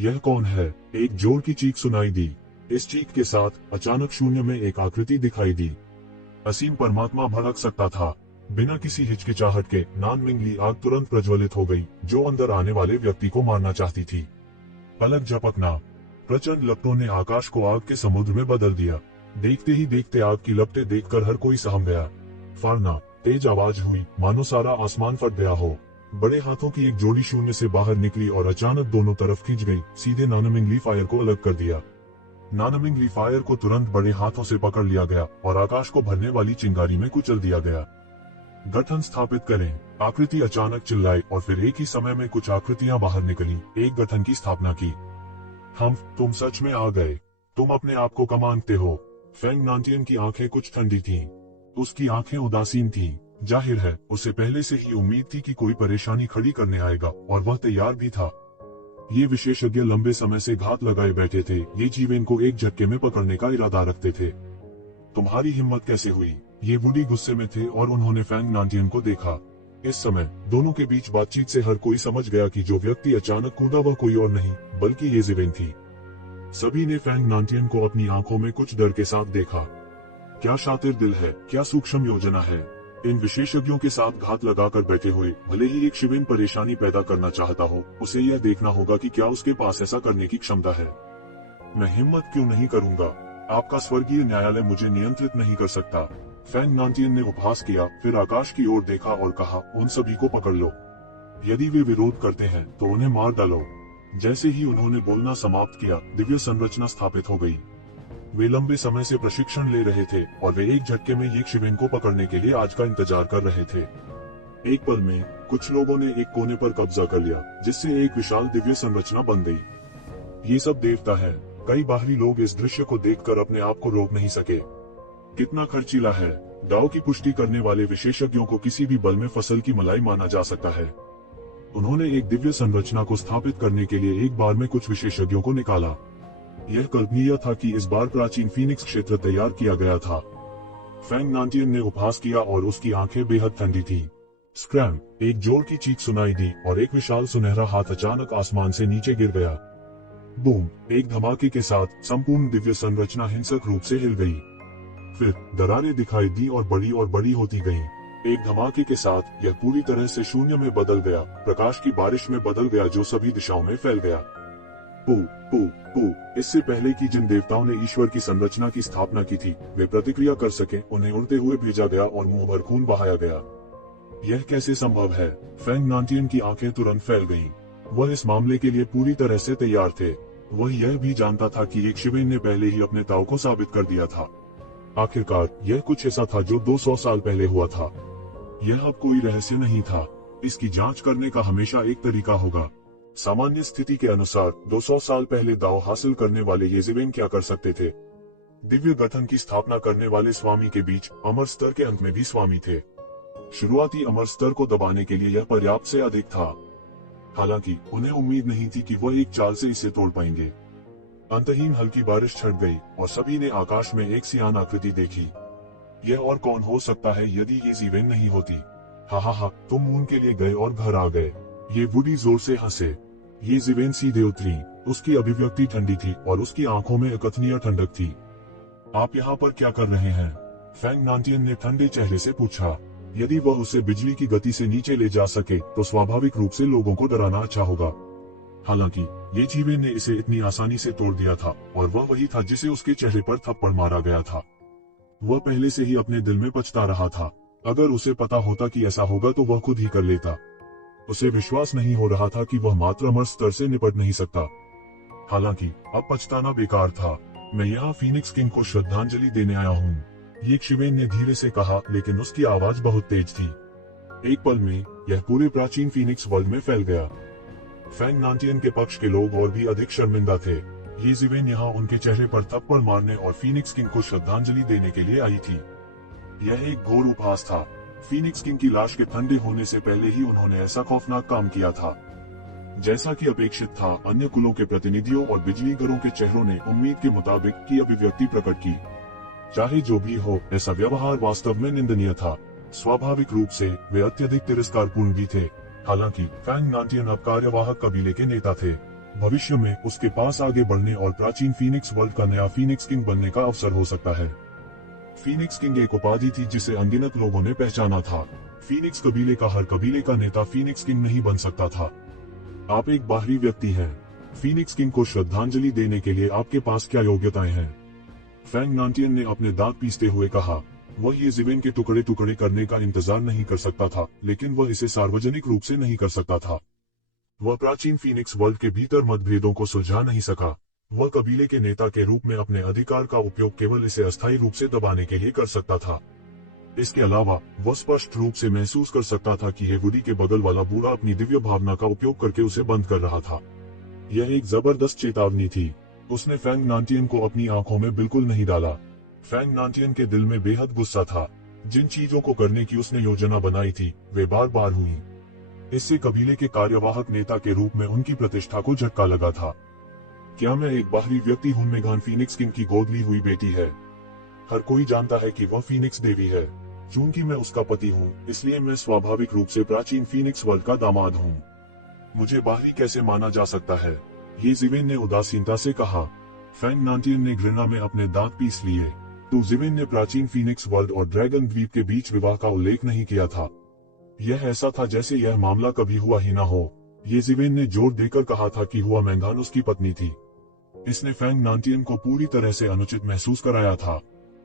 यह कौन है? एक जोर की चीख सुनाई दी। इस चीख के साथ अचानक शून्य में एक आकृति दिखाई दी। असीम परमात्मा भड़क सकता था। बिना किसी हिचकिचाहट के नान मिंगली आग तुरंत प्रज्वलित हो गई, जो अंदर आने वाले व्यक्ति को मारना चाहती थी। पलक झपकना, प्रचंड लपटों ने आकाश को आग के समुद्र में बदल दिया। देखते ही देखते आग की लपटें देखकर हर कोई सहम गया। फाड़ना, तेज आवाज हुई, मानो सारा आसमान फट गया हो। बड़े हाथों की एक जोड़ी शून्य से बाहर निकली और अचानक दोनों तरफ खींच गई, सीधे नानमिंगली फायर को अलग कर दिया। नानमिंगली फायर को तुरंत बड़े हाथों से पकड़ लिया गया और आकाश को भरने वाली चिंगारी में कुचल दिया गया। गठन स्थापित करें। आकृति अचानक चिल्लाई और फिर एक ही समय में कुछ आकृतियां बाहर निकली, एक गठन की स्थापना की। तुम सच में आ गए। तुम अपने आप को कम आंकते हो। फेंग नानटियन की आंखें कुछ ठंडी थीं। उसकी आंखें उदासीन थीं। जाहिर है उसे पहले से ही उम्मीद थी कि कोई परेशानी खड़ी करने आएगा और वह तैयार भी था। ये विशेषज्ञ लंबे समय से घात लगाए बैठे थे। ये जीवेन को एक झटके में पकड़ने का इरादा रखते थे। तुम्हारी हिम्मत कैसे हुई? ये वुडी गुस्से में थे और उन्होंने फेंग नानटियन को देखा। इस समय दोनों के बीच बातचीत से हर कोई समझ गया कि जो व्यक्ति अचानक कूदा वह कोई और नहीं बल्कि ये जीवेन थी। सभी ने फेंग नानटियन को अपनी आंखों में कुछ डर के साथ देखा। क्या शातिर दिल है, क्या सूक्ष्म योजना है। इन विशेषज्ञों के साथ घात लगाकर बैठे हुए भले ही एक शिवेन परेशानी पैदा करना चाहता हो, उसे यह देखना होगा कि क्या उसके पास ऐसा करने की क्षमता है। मैं हिम्मत क्यों नहीं करूंगा? आपका स्वर्गीय न्यायालय मुझे नियंत्रित नहीं कर सकता। फेंग नानटियन ने उपहास किया, फिर आकाश की ओर देखा और कहा, उन सभी को पकड़ लो। यदि वे विरोध करते हैं तो उन्हें मार डालो। जैसे ही उन्होंने बोलना समाप्त किया, दिव्य संरचना स्थापित हो गई। वे लंबे समय से प्रशिक्षण ले रहे थे और वे एक झटके में एक शिवेन को पकड़ने के लिए आज का इंतजार कर रहे थे। एक पल में कुछ लोगों ने एक कोने पर कब्जा कर लिया, जिससे एक विशाल दिव्य संरचना बन गई। ये सब देवता है। कई बाहरी लोग इस दृश्य को देखकर अपने आप को रोक नहीं सके। कितना खर्चीला है। दाव की पुष्टि करने वाले विशेषज्ञों को किसी भी बल में फसल की मलाई माना जा सकता है। उन्होंने एक दिव्य संरचना को स्थापित करने के लिए एक बार में कुछ विशेषज्ञों को निकाला। यह कल्पनीय था कि इस बार प्राचीन फीनिक्स क्षेत्र तैयार किया गया था। फेंग नानटियन ने उपहास किया और उसकी आंखें बेहद ठंडी थी। स्क्रैम, एक जोर की चीख सुनाई दी और एक विशाल सुनहरा हाथ अचानक आसमान से नीचे गिर गया। बूम, एक धमाके के साथ संपूर्ण दिव्य संरचना हिंसक रूप से हिल गई। फिर दरारें दिखाई दी और बड़ी होती गईं। एक धमाके के साथ यह पूरी तरह से शून्य में बदल गया, प्रकाश की बारिश में बदल गया जो सभी दिशाओं में फैल गया। पू पू पू। इससे पहले कि जिन देवताओं ने ईश्वर की संरचना की स्थापना की थी वे प्रतिक्रिया कर सके, उन्हें उड़ते हुए भेजा गया और मुंह भर खून बहाया गया। यह कैसे संभव है? फेंग नानटियन की आंखें तुरंत फैल गईं। वह इस मामले के लिए पूरी तरह से तैयार थे। वह यह भी जानता था कि एक शिवेन ने पहले ही अपने दाव को साबित कर दिया था। आखिरकार यह कुछ ऐसा था जो 200 साल पहले हुआ था। यह अब कोई रहस्य नहीं था। इसकी जांच करने का हमेशा एक तरीका होगा। सामान्य स्थिति के अनुसार 200 साल पहले दाव हासिल करने वाले ये जीवेन क्या कर सकते थे? दिव्य गठन की स्थापना करने वाले स्वामी के बीच अमर स्तर के अंत में भी स्वामी थे। शुरुआती अमर स्तर को दबाने के लिए यह पर्याप्त से अधिक था। हालांकि उन्हें उम्मीद नहीं थी कि वह एक चाल से इसे तोड़ पाएंगे। अंतहीन हल्की बारिश छट गई और सभी ने आकाश में एक सियान आकृति देखी। यह और कौन हो सकता है यदि ये जीवेन नहीं होती? हा, तुम मून के लिए गए और घर आ गए। ये वुडी जोर से हंसे। ये जीवेन सीधे उतरी। उसकी अभिव्यक्ति ठंडी थी और उसकी आंखों में अकथनीय ठंडक थी। आप यहाँ पर क्या कर रहे हैं? फेंग नानटियन ने ठंडे चेहरे से पूछा। यदि वह उसे बिजली की गति से नीचे ले जा सके तो स्वाभाविक रूप से लोगों को डराना अच्छा होगा। हालांकि ये जीवेन ने इसे इतनी आसानी से तोड़ दिया था और वह वही था जिसे उसके चेहरे पर थप्पड़ मारा गया था। वह पहले से ही अपने दिल में पछता रहा था। अगर उसे पता होता कि ऐसा होगा तो वह खुद ही कर लेता। उसे विश्वास नहीं हो रहा था कि वह मात्र अमर स्तर से निपट नहीं सकता। हालांकि अब पछताना बेकार था। मैं यहाँ फीनिक्स किंग को श्रद्धांजलि देने आया हूँ, ये शिवेन ने धीरे से कहा, लेकिन उसकी आवाज बहुत तेज थी। एक पल में यह पूरे प्राचीन फीनिक्स वर्ल्ड में फैल गया। फेंग नानटियन के पक्ष के लोग और भी अधिक शर्मिंदा थे। ये जीवेन यहाँ उनके चेहरे पर थप्पड़ मारने और फीनिक्स किंग को श्रद्धांजलि देने के लिए आई थी। यह एक घोर उपहास था। फीनिक्स किंग की लाश के ठंडे होने से पहले ही उन्होंने ऐसा खौफनाक काम किया था। जैसा कि अपेक्षित था, अन्य कुलों के प्रतिनिधियों और बिजलीगरों के चेहरों ने उम्मीद के मुताबिक की अभिव्यक्ति प्रकट की। चाहे जो भी हो, ऐसा व्यवहार वास्तव में निंदनीय था। स्वाभाविक रूप से वे अत्यधिक तिरस्कारपूर्ण भी थे। हालांकि फेंग नानटियन अब कार्यवाहक कबीले के नेता थे। भविष्य में उसके पास आगे बढ़ने और प्राचीन फीनिक्स वर्ल्ड का नया फीनिक्स किंग बनने का अवसर हो सकता है। फीनिक्स किंग एक उपाधि थी जिसे अनगिनत लोगों ने पहचाना था। फीनिक्स कबीले का हर कबीले का नेता फीनिक्स किंग नहीं बन सकता था। आप एक बाहरी व्यक्ति हैं। फीनिक्स किंग को श्रद्धांजलि देने के लिए आपके पास क्या योग्यताएं हैं? फैंग नांटियन ने अपने दांत पीसते हुए कहा। वह ये ज़मीन के टुकड़े टुकड़े करने का इंतजार नहीं कर सकता था, लेकिन वह इसे सार्वजनिक रूप से नहीं कर सकता था। वह प्राचीन फीनिक्स वर्ल्ड के भीतर मतभेदों को सुलझा नहीं सका। वह कबीले के नेता के रूप में अपने अधिकार का उपयोग केवल इसे अस्थायी रूप से दबाने के लिए कर सकता था। इसके अलावा वह स्पष्ट रूप से महसूस कर सकता था कि हेवुडी के बगल वाला बूढ़ा अपनी दिव्य भावना का उपयोग करके उसे बंद कर रहा था। यह एक जबरदस्त चेतावनी थी। उसने फैंग नांटियन को अपनी आंखों में बिल्कुल नहीं डाला। फैंग नांटियन के दिल में बेहद गुस्सा था। जिन चीजों को करने की उसने योजना बनाई थी वे बार बार हुई। इससे कबीले के कार्यवाहक नेता के रूप में उनकी प्रतिष्ठा को झटका लगा था। क्या मैं एक बाहरी व्यक्ति हूं? मेघान फीनिक्स किंग की गोद ली हुई बेटी है। हर कोई जानता है कि वह फीनिक्स देवी है। चूंकि मैं उसका पति हूं, इसलिए मैं स्वाभाविक रूप से प्राचीन फीनिक्स वर्ल्ड का दामाद हूं। मुझे बाहरी कैसे माना जा सकता है? ये ज़िवेन ने उदासीनता से कहा। फैंग नांटियन ने घृणा में अपने दांत पीस लिए। तो ज़िवेन ने प्राचीन फीनिक्स वर्ल्ड और ड्रैगन द्वीप के बीच विवाह का उल्लेख नहीं किया था। यह ऐसा था जैसे यह मामला कभी हुआ ही ना हो। ये ज़िवेन ने जोर देकर कहा था कि हुआ मेंगान उसकी पत्नी थी। इसने फैंग नांटियन को पूरी तरह से अनुचित महसूस कराया था।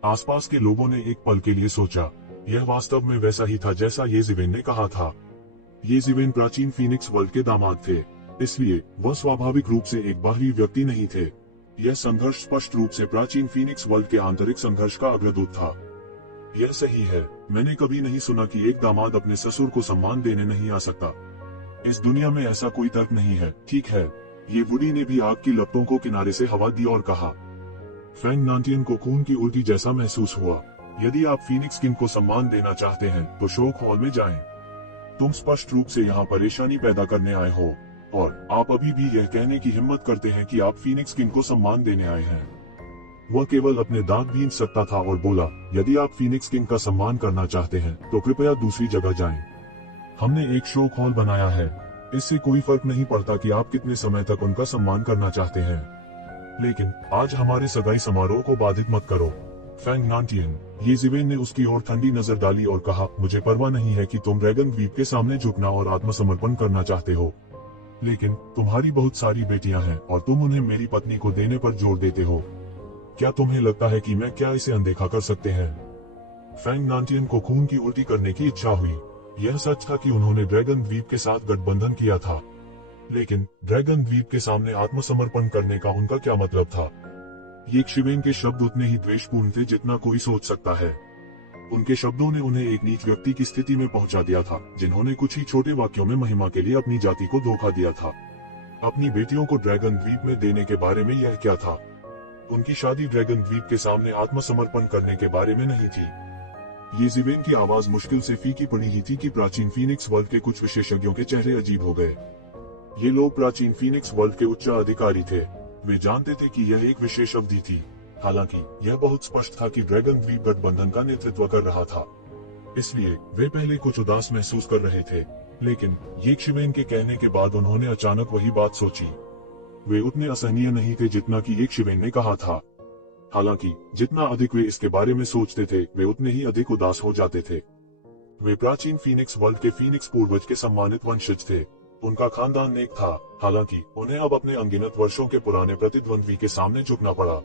आसपास के लोगों ने एक पल के लिए सोचा, यह वास्तव में वैसा ही था जैसा ये ज़िवेन ने कहा था। ये ज़िवेन प्राचीन फीनिक्स वर्ल्ड के दामाद थे, इसलिए वह स्वाभाविक रूप से एक बाहरी व्यक्ति नहीं थे। यह संघर्ष स्पष्ट रूप से प्राचीन फीनिक्स वर्ल्ड के आंतरिक संघर्ष का अग्रदूत था। यह सही है। मैंने कभी नहीं सुना कि एक दामाद अपने ससुर को सम्मान देने नहीं आ सकता। इस दुनिया में ऐसा कोई तर्क नहीं है। ठीक है। ये वुडी ने भी आग की लपटों को किनारे से हवा दी और कहा। फैंग नांटियन को खून की उल्टी जैसा महसूस हुआ। यदि आप फीनिक्स किंग को सम्मान देना चाहते हैं तो शोक हॉल में जाएं। तुम स्पष्ट रूप से यहाँ परेशानी पैदा करने आए हो और आप अभी भी यह कहने की हिम्मत करते हैं कि आप फीनिक्स किंग को सम्मान देने आए हैं। वह केवल अपने दांत भींच सकता था और बोला, यदि आप फीनिक्स किंग का सम्मान करना चाहते हैं तो कृपया दूसरी जगह जाएं। हमने एक शोक हॉल बनाया है। इससे कोई फर्क नहीं पड़ता कि आप कितने समय तक उनका सम्मान करना चाहते हैं, लेकिन आज हमारे सगाई समारोह को बाधित मत करो। फैंग नांटियन, ये ज़िवेन ने उसकी ओर ठंडी नजर डाली और कहा, मुझे परवाह नहीं है कि तुम ड्रैगन द्वीप के सामने झुकना और आत्मसमर्पण करना चाहते हो, लेकिन तुम्हारी बहुत सारी बेटियां हैं और तुम उन्हें मेरी पत्नी को देने पर जोर देते हो। क्या तुम्हें लगता है कि मैं क्या इसे अनदेखा कर सकते हैं? फैंग नांटियन को खून की उल्टी करने की इच्छा हुई। यह सच था कि उन्होंने ड्रैगन द्वीप के साथ गठबंधन किया था, लेकिन ड्रैगन द्वीप के सामने आत्मसमर्पण करने का उनका क्या मतलब था? ये शिवेन के शब्द उतने ही द्वेषपूर्ण थे जितना कोई सोच सकता है। उनके शब्दों ने उन्हें एक नीच व्यक्ति की स्थिति में पहुंचा दिया था, जिन्होंने कुछ ही छोटे वाक्यों में महिमा के लिए अपनी जाति को धोखा दिया था। अपनी बेटियों को ड्रैगन द्वीप में देने के बारे में यह क्या था? उनकी शादी ड्रैगन द्वीप के सामने आत्मसमर्पण करने के बारे में नहीं थी। ये ज़िवेन की आवाज मुश्किल से फीकी पड़ी ही थी कि प्राचीन फीनिक्स वर्ल्ड के कुछ विशेषज्ञों के चेहरे अजीब हो गए। ये लोग प्राचीन फीनिक्स वर्ल्ड के उच्च अधिकारी थे। वे जानते थे कि यह एक विशेष अवधि थी। हालांकि यह बहुत स्पष्ट था कि ड्रैगन द्वीप गठबंधन का नेतृत्व कर रहा था, इसलिए वे पहले कुछ उदास महसूस कर रहे थे। लेकिन ये शिवेन के कहने के बाद उन्होंने अचानक वही बात सोची। वे उतने असहनीय नहीं थे जितना कि एक शिवेन ने कहा था। हालांकि जितना अधिक वे इसके बारे में सोचते थे, वे उतने ही अधिक उदास हो जाते थे। वे प्राचीन फीनिक्स वर्ल्ड के फीनिक्स पूर्वज के सम्मानित वंशज थे। उनका खानदान नेक था, हालांकि उन्हें अब अपने अनगिनत वर्षों के पुराने प्रतिद्वंद्वी के सामने झुकना पड़ा।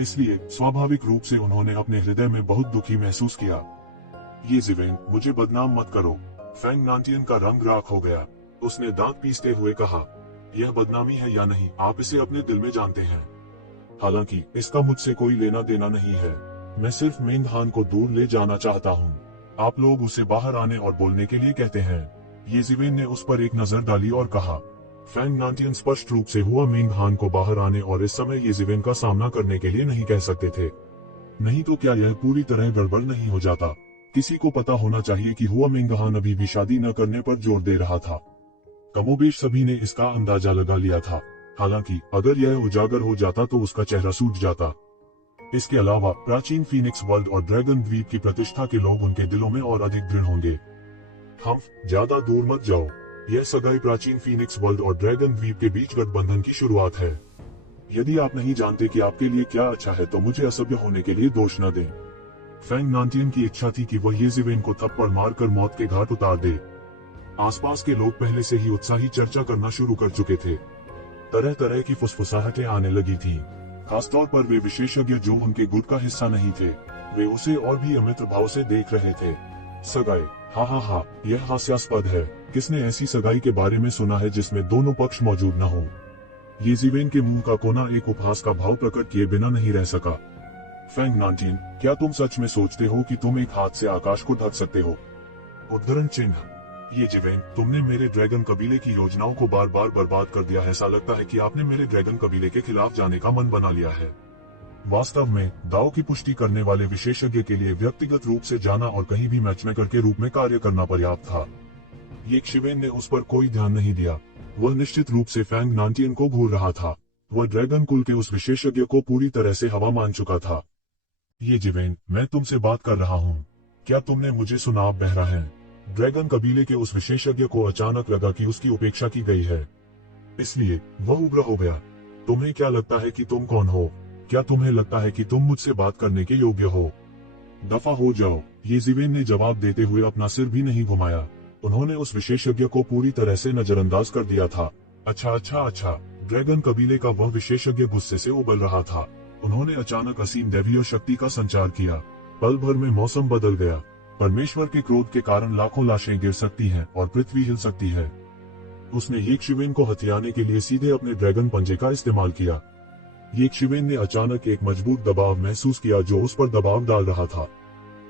इसलिए स्वाभाविक रूप से उन्होंने अपने हृदय में बहुत दुखी महसूस किया। ये ज़िवेन, मुझे बदनाम मत करो। फैंग नांटियन का रंग राख हो गया। उसने दांत पीसते हुए कहा, यह बदनामी है या नहीं, आप इसे अपने दिल में जानते हैं। हालांकि इसका मुझसे कोई लेना देना नहीं है। मैं सिर्फ मेंगहान को दूर ले जाना चाहता हूँ। आप लोग उसे बाहर आने और बोलने के लिए कहते हैं। ये ज़िवेन ने उस पर एक नजर डाली और कहा। फैंग नांटियन स्पष्ट रूप से हुआ मेंगहान को बाहर आने और इस समय ये ज़िवेन का सामना करने के लिए नहीं कह सकते थे। नहीं तो क्या यह पूरी तरह गड़बड़ नहीं हो जाता? किसी को पता होना चाहिए कि हुआ मेंगहान अभी भी शादी न करने पर जोर दे रहा था। कमोबेश सभी ने इसका अंदाजा लगा लिया था। हालांकि अगर यह उजागर हो जाता तो उसका चेहरा सूझ जाता। इसके अलावा प्राचीन फीनिक्स वर्ल्ड और ड्रैगन द्वीप की प्रतिष्ठा के लोग उनके दिलों में और अधिक दृढ़ होंगे। हम ज्यादा दूर मत जाओ। यह सगाई प्राचीन फीनिक्स वर्ल्ड और ड्रैगन द्वीप के बीच गठबंधन की शुरुआत है। यदि आप नहीं जानते कि आपके लिए क्या अच्छा है तो मुझे असभ्य होने के लिए दोष न दें। फैंग नांटियन की इच्छा थी कि वह येज़िवेन को थप्पड़ मारकर मौत के घाट उतार दे। आसपास के लोग पहले से ही उत्साही चर्चा करना शुरू कर चुके थे। तरह तरह की फुसफुसाहटें आने लगी थीं। खासतौर पर वे विशेषज्ञ जो उनके गुट का हिस्सा नहीं थे, वे उसे और भी अमित्र भाव से देख रहे थे। सगाई, हा हा हा, यह हास्यास्पद है। किसने ऐसी सगाई के बारे में सुना है जिसमें दोनों पक्ष मौजूद न हो। येज़िवेन के मुंह का कोना एक उपहास का भाव प्रकट किए बिना नहीं रह सका। फैंग नांटियन, क्या तुम सच में सोचते हो कि तुम एक हाथ से आकाश को ढक सकते हो? उद्धरण चिन्ह। येज़िवेन, तुमने मेरे ड्रैगन कबीले की योजनाओं को बार बार बर्बाद कर दिया है। ऐसा लगता है कि आपने मेरे ड्रैगन कबीले के खिलाफ जाने का मन बना लिया है। वास्तव में दाव की पुष्टि करने वाले विशेषज्ञ के लिए व्यक्तिगत रूप से जाना और कहीं भी मैचमेकर के रूप में कार्य करना पर्याप्त था। येज़िवेन ने उस पर कोई ध्यान नहीं दिया। वह निश्चित रूप से फैंग नांटियन को घूर रहा था। वह ड्रैगन कुल के उस विशेषज्ञ को पूरी तरह से हवा मान चुका था। येज़िवेन, मैं तुमसे बात कर रहा हूँ। क्या तुमने मुझे सुना? आप बहरा हैं। ड्रैगन कबीले के उस विशेषज्ञ को अचानक लगा कि उसकी उपेक्षा की गई है, इसलिए वह उग्र हो गया। तुम्हें क्या लगता है कि तुम कौन हो? क्या तुम्हें लगता है कि तुम मुझसे बात करने के योग्य हो? दफा हो जाओ। येज़िवेन ने जवाब देते हुए अपना सिर भी नहीं घुमाया। उन्होंने उस विशेषज्ञ को पूरी तरह से नजरअंदाज कर दिया था। अच्छा। ड्रैगन कबीले का वह विशेषज्ञ गुस्से से उबल रहा था। उन्होंने अचानक असीम दैवीय शक्ति का संचार किया। पल भर में मौसम बदल गया। परमेश्वर के क्रोध के कारण लाखों लाशें गिर सकती हैं और पृथ्वी हिल सकती है। उसने येज़िवेन को हथियाने के लिए सीधे अपने ड्रैगन पंजे का इस्तेमाल किया। येज़िवेन ने अचानक एक मजबूत दबाव महसूस किया जो उस पर दबाव डाल रहा था।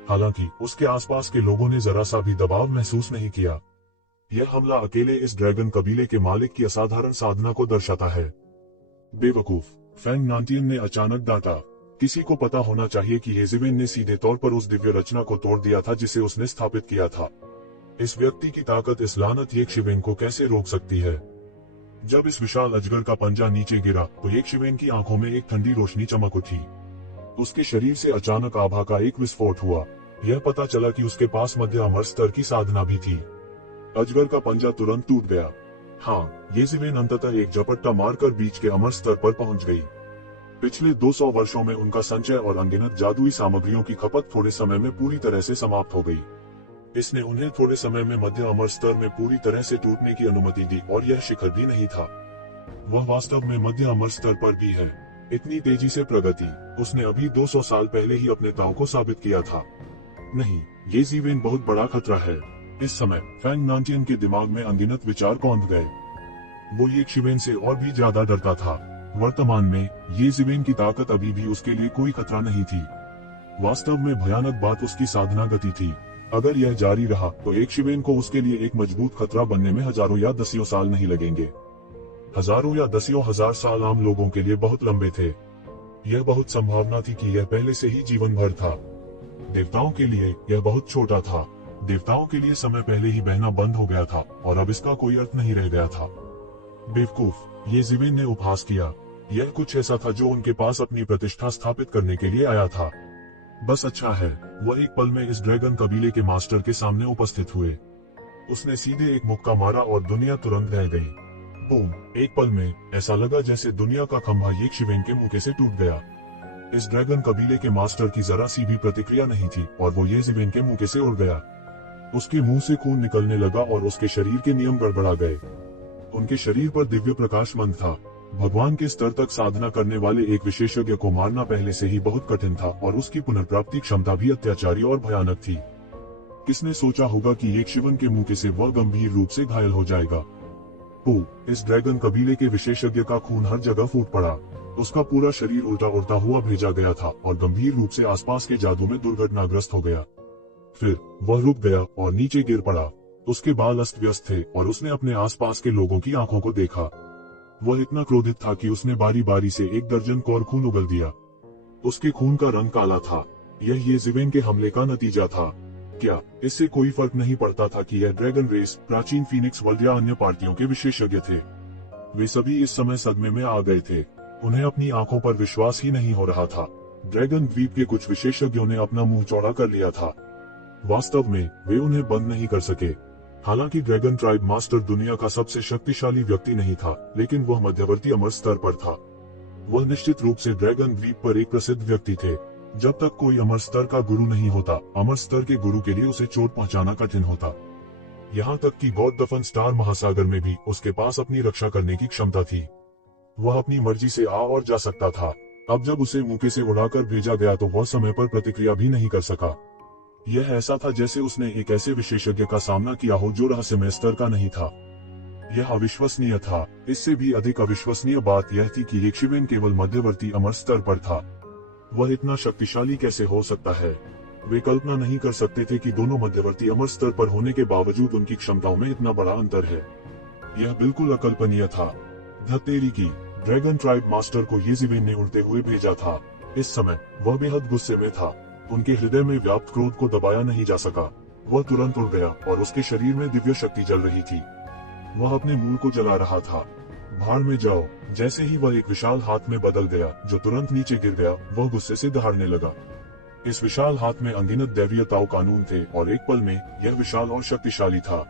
हालांकि उसके आसपास के लोगों ने जरा सा भी दबाव महसूस नहीं किया। यह हमला अकेले इस ड्रैगन कबीले के मालिक की असाधारण साधना को दर्शाता है। बेवकूफ, फैंग नांटियन ने अचानक डांटा। किसी को पता होना चाहिए कि येज़िवेन ने सीधे तौर पर उस दिव्य रचना को तोड़ दिया था जिसे उसने स्थापित किया था। इस व्यक्ति की ताकत इस लानत येज़िवेन को कैसे रोक सकती है? जब इस विशाल अजगर का पंजा नीचे गिरा तो येज़िवेन की आंखों में एक ठंडी रोशनी चमक उठी। उसके शरीर से अचानक आभा का एक विस्फोट हुआ। यह पता चला कि उसके पास मध्य अमर स्तर की साधना भी थी। अजगर का पंजा तुरंत टूट गया। हाँ, येज़िवेन अंततः एक झपट्टा मारकर बीच के अमर स्तर पर पहुंच गई। पिछले 200 वर्षों में उनका संचय और अनगिनत जादुई सामग्रियों की खपत थोड़े समय में पूरी तरह से समाप्त हो गई। इसने उन्हें थोड़े समय में मध्य अमर स्तर में पूरी तरह से टूटने की अनुमति दी और यह शिखर भी नहीं था, वह वास्तव में मध्य अमर स्तर पर भी है। इतनी तेजी से प्रगति उसने अभी 200 साल पहले ही अपने दांव को साबित किया था। नहीं, येज़िवेन बहुत बड़ा खतरा है। इस समय फैंग नांटियन के दिमाग में अनगिनत विचार कौंध गए। वो येज़िवेन से और भी ज्यादा डरता था। वर्तमान में येज़िवेन की ताकत अभी भी उसके लिए कोई खतरा नहीं थी। वास्तव में भयानक बात उसकी साधना गति थी। अगर यह जारी रहा तो येज़िवेन को उसके लिए एक मजबूत खतरा बनने में हजारों या दसियों साल नहीं लगेंगे। हजारों या दसियों हजार साल आम लोगों के लिए बहुत लंबे थे। यह बहुत संभावना थी कि यह पहले से ही जीवन भर था। देवताओं के लिए यह बहुत छोटा था। देवताओं के लिए समय पहले ही बहना बंद हो गया था और अब इसका कोई अर्थ नहीं रह गया था। बेवकूफ, येज़िवेन ने उपहास किया। यह कुछ ऐसा था जो उनके पास अपनी प्रतिष्ठा स्थापित करने के लिए आया था। बस अच्छा है, वह एक पल में इस ड्रैगन कबीले के मास्टर के सामने उपस्थित हुए। उसने सीधे एक मुक्का मारा और दुनिया तुरंत रह गई। बूम! एक पल में ऐसा लगा जैसे दुनिया का खंभा येज़िवेन के मुक्के से टूट गया। इस ड्रैगन कबीले के मास्टर की जरा सी भी प्रतिक्रिया नहीं थी और वो येज़िवेन के मुक्के से उड़ गया। उसके मुंह से खून निकलने लगा और उसके शरीर के नियम गड़बड़ा गए। उनके शरीर पर दिव्य प्रकाश मंद था। भगवान के स्तर तक साधना करने वाले एक विशेषज्ञ को मारना पहले से ही बहुत कठिन था और उसकी पुनर्प्राप्ति क्षमता भी अत्याचारी और भयानक थी। किसने सोचा होगा कि येज़िवेन के मुक्के से वह गंभीर रूप से घायल हो जाएगा? इस ड्रैगन कबीले के विशेषज्ञ का खून हर जगह फूट पड़ा। उसका पूरा शरीर उल्टा उल्टा हुआ भेजा गया था और गंभीर रूप से आसपास के जादू में दुर्घटनाग्रस्त हो गया। फिर वह रुक गया और नीचे गिर पड़ा। उसके बाल अस्त व्यस्त थे और उसने अपने आसपास के लोगों की आंखों को देखा। वह इतना क्रोधित था कि उसने बारी बारी से 1 दर्जन कौर खून उगल दिया। उसके खून का रंग काला था। यह येज़िवेन के हमले का नतीजा था। क्या इससे कोई फर्क नहीं पड़ता था कि यह ड्रैगन रेस, प्राचीन फीनिक्स वर्ल्ड या अन्य पार्टियों के विशेषज्ञ थे? वे सभी इस समय सदमे में आ गए थे। उन्हें अपनी आंखों पर विश्वास ही नहीं हो रहा था। ड्रैगन द्वीप के कुछ विशेषज्ञों ने अपना मुंह चौड़ा कर लिया था। वास्तव में वे उन्हें बंद नहीं कर सके। हालांकि ड्रैगन ट्राइब मास्टर दुनिया का सबसे शक्तिशाली व्यक्ति नहीं था, लेकिन वह मध्यवर्ती अमर स्तर पर था। वह निश्चित रूप से ड्रैगन द्वीप पर एक प्रसिद्ध व्यक्ति थे। जब तक कोई अमर स्तर का गुरु नहीं होता, अमर स्तर के गुरु के लिए उसे चोट पहुंचाना कठिन होता। यहाँ तक कि गॉड दफन स्टार महासागर में भी उसके पास अपनी रक्षा करने की क्षमता थी। वह अपनी मर्जी से आ और जा सकता था। अब जब उसे मौके से उड़ाकर भेजा गया तो वह समय पर प्रतिक्रिया भी नहीं कर सका। यह ऐसा था जैसे उसने एक ऐसे विशेषज्ञ का सामना किया हो जो रहस्यमय स्तर का नहीं था। यह अविश्वसनीय था। इससे भी अधिक अविश्वसनीय बात यह थी कि येक्षिवेन केवल मध्यवर्ती अमर स्तर पर था। वह इतना शक्तिशाली कैसे हो सकता है? वे कल्पना नहीं कर सकते थे कि दोनों मध्यवर्ती अमर स्तर पर होने के बावजूद उनकी क्षमताओं में इतना बड़ा अंतर है। यह बिल्कुल अकल्पनीय था। धत्तेरी की ड्रैगन ट्राइब मास्टर को येज़िवेन ने उड़ते हुए भेजा था। इस समय वह बेहद गुस्से में था। उनके हृदय में व्याप्त क्रोध को दबाया नहीं जा सका। वह तुरंत उड़ गया और उसके शरीर में दिव्य शक्ति जल रही थी। वह अपने मूल को जला रहा था। भाड़ में जाओ। जैसे ही वह एक विशाल हाथ में बदल गया जो तुरंत नीचे गिर गया, वह गुस्से से दहाड़ने लगा। इस विशाल हाथ में अनगिनत दैवीय ताऊ कानून थे और एक पल में यह विशाल और शक्तिशाली था।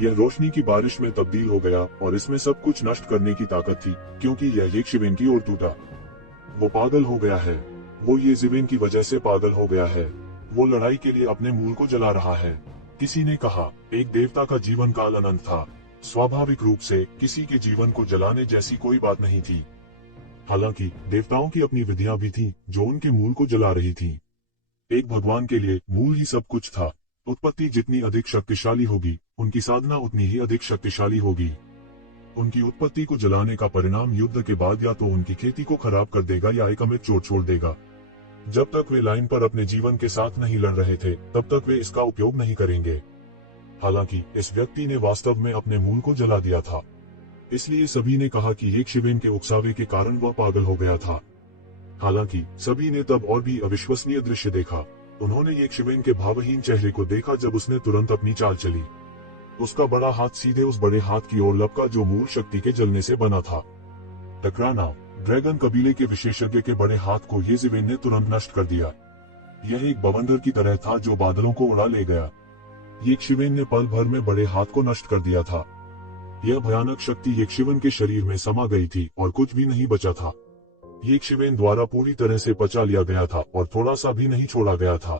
यह रोशनी की बारिश में तब्दील हो गया और इसमें सब कुछ नष्ट करने की ताकत थी, क्योंकि यह येक्षिवेन की ओर टूटा। वो पागल हो गया है। वो येज़िवेन की वजह से पागल हो गया है। वो लड़ाई के लिए अपने मूल को जला रहा है। किसी ने कहा, एक देवता का जीवन काल अनंत था। स्वाभाविक रूप से किसी के जीवन को जलाने जैसी कोई बात नहीं थी। हालांकि देवताओं की अपनी विधियां भी थीं जो उनके मूल को जला रही थीं। एक भगवान के लिए मूल ही सब कुछ था। उत्पत्ति जितनी अधिक शक्तिशाली होगी, उनकी साधना उतनी ही अधिक शक्तिशाली होगी। उनकी उत्पत्ति को जलाने का परिणाम युद्ध के बाद या तो उनकी खेती को खराब कर देगा या एक अमिट चोट छोड़ देगा। जब तक वे लाइन पर अपने जीवन के साथ नहीं लड़ रहे थे, तब तक वे इसका उपयोग नहीं करेंगे। हालांकि इस व्यक्ति ने वास्तव में अपने मूल को जला दिया था। इसलिए सभी ने कहा कि येक्षिवेन के उकसावे के कारण वह पागल हो गया था। हालांकि सभी ने तब और भी अविश्वसनीय दृश्य देखा। उन्होंने येक्षिवेन के भावहीन चेहरे को देखा जब उसने तुरंत अपनी चाल चली। उसका बड़ा हाथ सीधे उस बड़े हाथ की ओर लपका जो मूल शक्ति के जलने से बना था। टकराना। ड्रैगन कबीले के विशेषज्ञ के बड़े हाथ को येज़िवेन ने तुरंत नष्ट कर दिया। यह एक बवंडर की तरह था जो बादलों को उड़ा ले गया। येक्षिवेन ने पल भर में बड़े हाथ को नष्ट कर दिया था। यह भयानक शक्ति येक्षिवेन के शरीर में समा गई थी और कुछ भी नहीं बचा था। येक्षिवेन द्वारा पूरी तरह से पचा लिया गया था और थोड़ा सा भी नहीं छोड़ा गया था।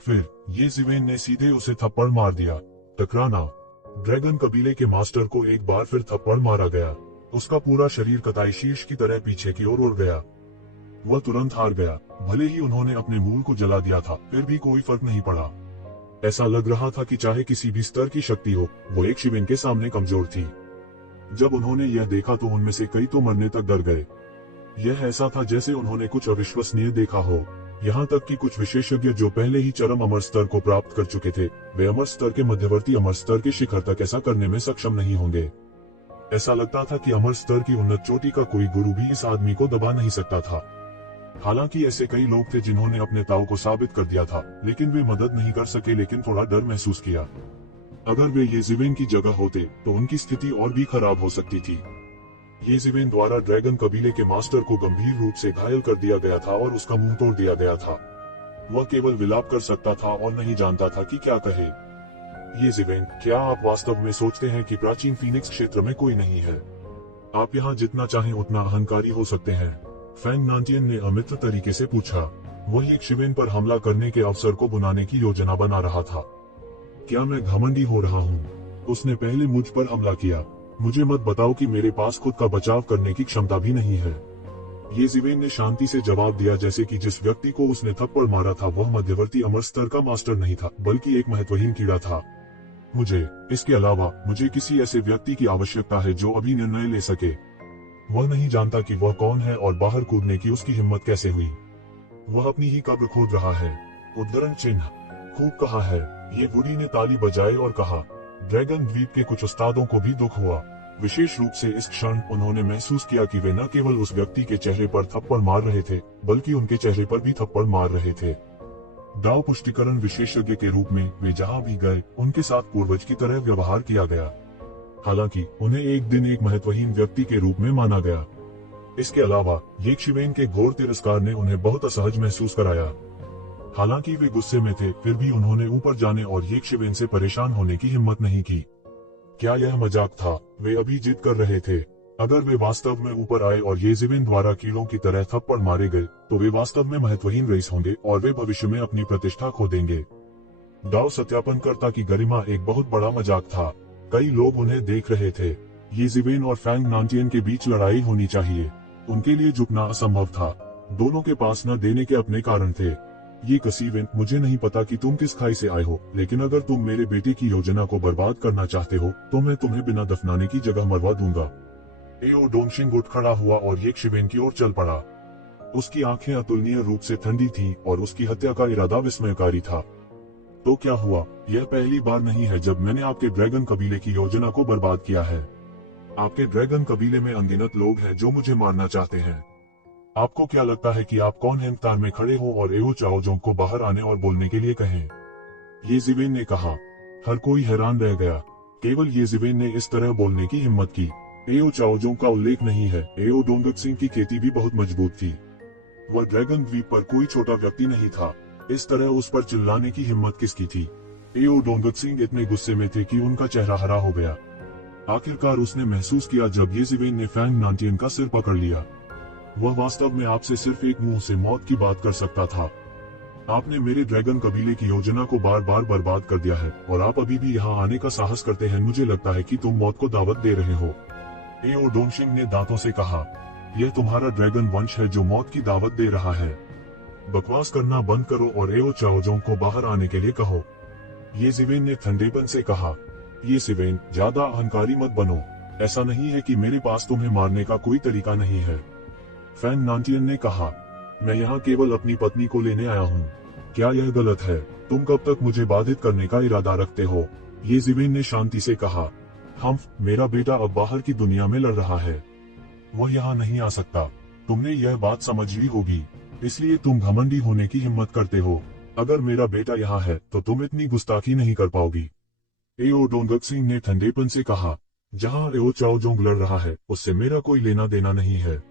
फिर येज़िवेन ने सीधे उसे थप्पड़ मार दिया। टकराना। ड्रैगन कबीले के मास्टर को एक बार फिर थप्पड़ मारा गया। उसका पूरा शरीर कताई शीर्ष की तरह पीछे की ओर उड़ गया। वह तुरंत हार गया। भले ही उन्होंने अपने मूल को जला दिया था, फिर भी कोई फर्क नहीं पड़ा। ऐसा लग रहा था कि चाहे किसी भी स्तर की शक्ति हो, वो येक्षिवेन के सामने कमजोर थी। जब उन्होंने यह देखा तो उनमें से कई तो मरने तक डर गए। यह ऐसा था जैसे उन्होंने कुछ अविश्वसनीय देखा हो। यहाँ तक कि कुछ विशेषज्ञ जो पहले ही चरम अमर स्तर को प्राप्त कर चुके थे, वे अमर स्तर के मध्यवर्ती अमर स्तर के शिखर तक ऐसा करने में सक्षम नहीं होंगे। ऐसा लगता था कि अमर स्तर की उन्नत चोटी का कोई गुरु भी इस आदमी को दबा नहीं सकता था। हालांकि ऐसे कई लोग थे जिन्होंने अपने ताऊ को साबित कर दिया था, लेकिन वे मदद नहीं कर सके, लेकिन थोड़ा डर महसूस किया। अगर वे येज़िवेन की जगह होते तो उनकी स्थिति और भी खराब हो सकती थी। येज़िवेन द्वारा ड्रैगन कबीले के मास्टर को गंभीर रूप से घायल कर दिया गया था और उसका मुंह तोड़ दिया गया था। वह केवल विलाप कर सकता था और नहीं जानता था कि क्या कहे। येज़िवेन, क्या आप वास्तव में सोचते हैं कि प्राचीन फीनिक्स क्षेत्र में कोई नहीं है? आप यहाँ जितना चाहें उतना अहंकारी हो सकते हैं। फैंग नांटियन ने अमित्र तरीके से पूछा। वह येक्षिवेन पर हमला करने के अवसर को बुनाने की योजना बना रहा था। क्या मैं घमंडी हो रहा हूँ? उसने पहले मुझ पर हमला किया। मुझे मत बताओ कि मेरे पास खुद का बचाव करने की क्षमता भी नहीं है। येज़िवेन ने शांति से जवाब दिया, जैसे कि जिस व्यक्ति को उसने थप्पड़ मारा था वह मध्यवर्ती अमर स्तर का मास्टर नहीं था, बल्कि एक महत्वहीन कीड़ा था। इसके अलावा मुझे किसी ऐसे व्यक्ति की आवश्यकता है जो अभी निर्णय ले सके। वह नहीं जानता कि वह कौन है और बाहर कूदने की उसकी हिम्मत कैसे हुई। वह अपनी ही कब्र खोद रहा है। उद्धरण चिन्ह। खूब कहा है। ये बूढ़ी ने ताली बजाई और कहा। ड्रैगन द्वीप के कुछ उस्तादों को भी दुख हुआ। विशेष रूप से इस क्षण उन्होंने महसूस किया कि वे न केवल उस व्यक्ति के चेहरे पर थप्पड़ मार रहे थे, बल्कि उनके चेहरे पर भी थप्पड़ मार रहे थे। दाव पुष्टिकरण विशेषज्ञ के रूप में वे जहां भी गए, उनके साथ पूर्वज की तरह व्यवहार किया गया। हालांकि उन्हें एक दिन एक महत्वहीन व्यक्ति के रूप में माना गया। इसके अलावा येक्षिवेन के घोर तिरस्कार ने उन्हें बहुत असहज महसूस कराया। हालांकि वे गुस्से में थे, फिर भी उन्होंने ऊपर जाने और येशिवेन से परेशान होने की हिम्मत नहीं की। क्या यह मजाक था? वे अभी जिद कर रहे थे। अगर वे वास्तव में ऊपर आए और येशिवेन द्वारा कीड़ों की तरह थप्पड़ मारे गए, तो वे वास्तव में महत्वहीन रईस होंगे और वे भविष्य में अपनी प्रतिष्ठा खो देंगे। दाव सत्यापनकर्ता की गरिमा एक बहुत बड़ा मजाक था। कई लोग उन्हें देख रहे थे। येशिवेन और फैंग नानटियन के बीच लड़ाई होनी चाहिए। उनके लिए झुकना असंभव था। दोनों के पास न देने के अपने कारण थे। ये कसीवेन, मुझे नहीं पता कि तुम किस खाई से आए हो, लेकिन अगर तुम मेरे बेटे की योजना को बर्बाद करना चाहते हो, तो मैं तुम्हें बिना दफनाने की जगह मरवा दूंगा। एओ डोंगशिंग उठ खड़ा हुआ और येशिवेन की ओर चल पड़ा। उसकी आंखें अतुलनीय रूप से ठंडी थीं और उसकी हत्या का इरादा विस्मयकारी था। तो क्या हुआ? यह पहली बार नहीं है जब मैंने आपके ड्रैगन कबीले की योजना को बर्बाद किया है। आपके ड्रैगन कबीले में अनगिनत लोग हैं जो मुझे मारना चाहते हैं। आपको क्या लगता है कि आप कौन है कतार में खड़े हो और एओ चाओजोंग को बाहर आने और बोलने के लिए कहें? येशिवेन ने कहा। हर कोई हैरान रह गया। केवल येशिवेन ने इस तरह बोलने की हिम्मत की। एओ चाओजोंग का उल्लेख नहीं है। एओ डोंगक्सिंग की खेती भी बहुत मजबूत थी। वह ड्रैगन द्वीप पर कोई छोटा व्यक्ति नहीं था। इस तरह उस पर चिल्लाने की हिम्मत किसकी थी? एओ डोंगक्सिंग इतने गुस्से में थे कि उनका चेहरा हरा हो गया। आखिरकार उसने महसूस किया जब येशिवेन ने फैंग नानटियन का सिर पकड़ लिया। वह वास्तव में आपसे सिर्फ एक मुंह से मौत की बात कर सकता था। आपने मेरे ड्रैगन कबीले की योजना को बार बार बर्बाद कर दिया है और आप अभी भी यहाँ आने का साहस करते हैं। मुझे लगता है कि तुम मौत को दावत दे रहे हो। एओ डोंगशिंग ने दांतों से कहा, यह तुम्हारा ड्रैगन वंश है जो मौत की दावत दे रहा है। बकवास करना बंद करो और एओ चाओजोंग को बाहर आने के लिए कहो। येशिवेन ने ठंडेपन से कहा। येशिवेन, ज्यादा अहंकारी मत बनो। ऐसा नहीं है कि मेरे पास तुम्हें मारने का कोई तरीका नहीं है। फैंग नानटियन ने कहा, मैं यहाँ केवल अपनी पत्नी को लेने आया हूँ। क्या यह गलत है? तुम कब तक मुझे बाधित करने का इरादा रखते हो? येशिवेन ने शांति से कहा, मेरा बेटा अब बाहर की दुनिया में लड़ रहा है। वह यहाँ नहीं आ सकता। तुमने यह बात समझ ली होगी, इसलिए तुम घमंडी होने की हिम्मत करते हो। अगर मेरा बेटा यहाँ है तो तुम इतनी गुस्ताखी नहीं कर पाओगी। एओ डोंगक्सिंग ने ठंडेपन से कहा, जहाँ एओ चाओजोंग लड़ रहा है उससे मेरा कोई लेना देना नहीं है,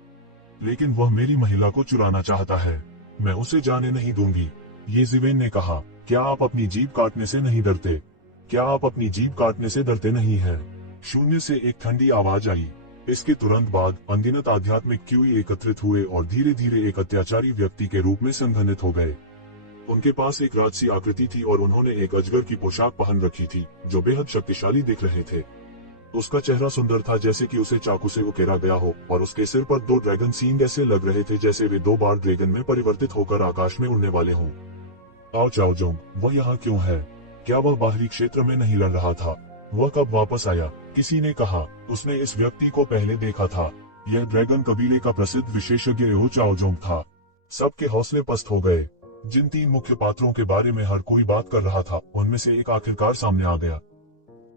लेकिन वह मेरी महिला को चुराना चाहता है। मैं उसे जाने नहीं दूंगी। येशिवेन ने कहा, क्या आप अपनी जीभ काटने से नहीं डरते? क्या आप अपनी जीभ काटने से डरते नहीं है? शून्य से एक ठंडी आवाज आई। इसके तुरंत बाद अनगिनत आध्यात्मिक क्यूई एकत्रित हुए और धीरे धीरे एक अत्याचारी व्यक्ति के रूप में संघनित हो गए। उनके पास एक राजसी आकृति थी और उन्होंने एक अजगर की पोशाक पहन रखी थी जो बेहद शक्तिशाली दिख रहे थे। उसका चेहरा सुंदर था जैसे कि उसे चाकू से उकेरा गया हो और उसके सिर पर 2 ड्रैगन सींग ऐसे लग रहे थे जैसे वे 2 बार ड्रैगन में परिवर्तित होकर आकाश में उड़ने वाले हों। आओ चाओजोंग, वह यहाँ क्यों है? क्या वह बाहरी क्षेत्र में नहीं लड़ रहा था? वह कब वापस आया? किसी ने कहा, उसने इस व्यक्ति को पहले देखा था। यह ड्रैगन कबीले का प्रसिद्ध विशेषज्ञ एओ चाओजोंग था। सबके हौसले पस्त हो गए। जिन 3 मुख्य पात्रों के बारे में हर कोई बात कर रहा था, उनमें से एक आखिरकार सामने आ गया।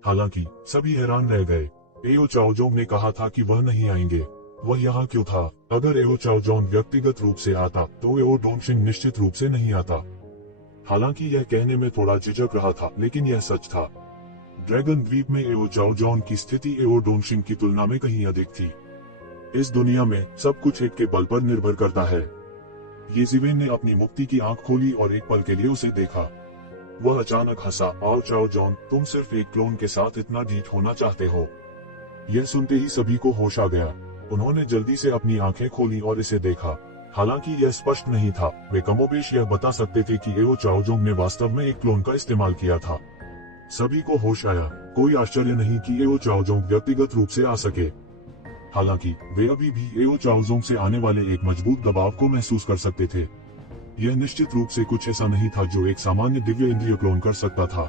हालांकि सभी हैरान रह गए। एओ चाओजोंग ने कहा था कि वह नहीं आएंगे। वह यहाँ क्यों था? अगर एओ चाओजोंग व्यक्तिगत रूप से आता तो एओ डोंगशिंग निश्चित रूप से नहीं आता। हालांकि यह कहने में थोड़ा झिझक रहा था, लेकिन यह सच था। ड्रैगन द्वीप में एओ चाओजोंग की स्थिति एओ डोंगशिंग की तुलना में कहीं अधिक थी। इस दुनिया में सब कुछ एक के बल पर निर्भर करता है। येशिवेन ने अपनी मुक्ति की आंख खोली और एक पल के लिए उसे देखा। वह अचानक हंसा, आओ चाओजोंग, तुम सिर्फ एक क्लोन के साथ इतना ढीठ होना चाहते हो। यह सुनते ही सभी को होश आ गया। उन्होंने जल्दी से अपनी आंखें खोली और इसे देखा। हालांकि यह स्पष्ट नहीं था, वे कमोबेश यह बता सकते थे कि एओ चाओजोंग ने वास्तव में एक क्लोन का इस्तेमाल किया था। सभी को होश आया। कोई आश्चर्य नहीं कि एओ चाओजोंग व्यक्तिगत रूप से आ सके। हालांकि वे अभी भी एओ चाओजोंग से आने वाले एक मजबूत दबाव को महसूस कर सकते थे। यह निश्चित रूप से कुछ ऐसा नहीं था जो एक सामान्य दिव्य इंद्रिय क्लोन कर सकता था।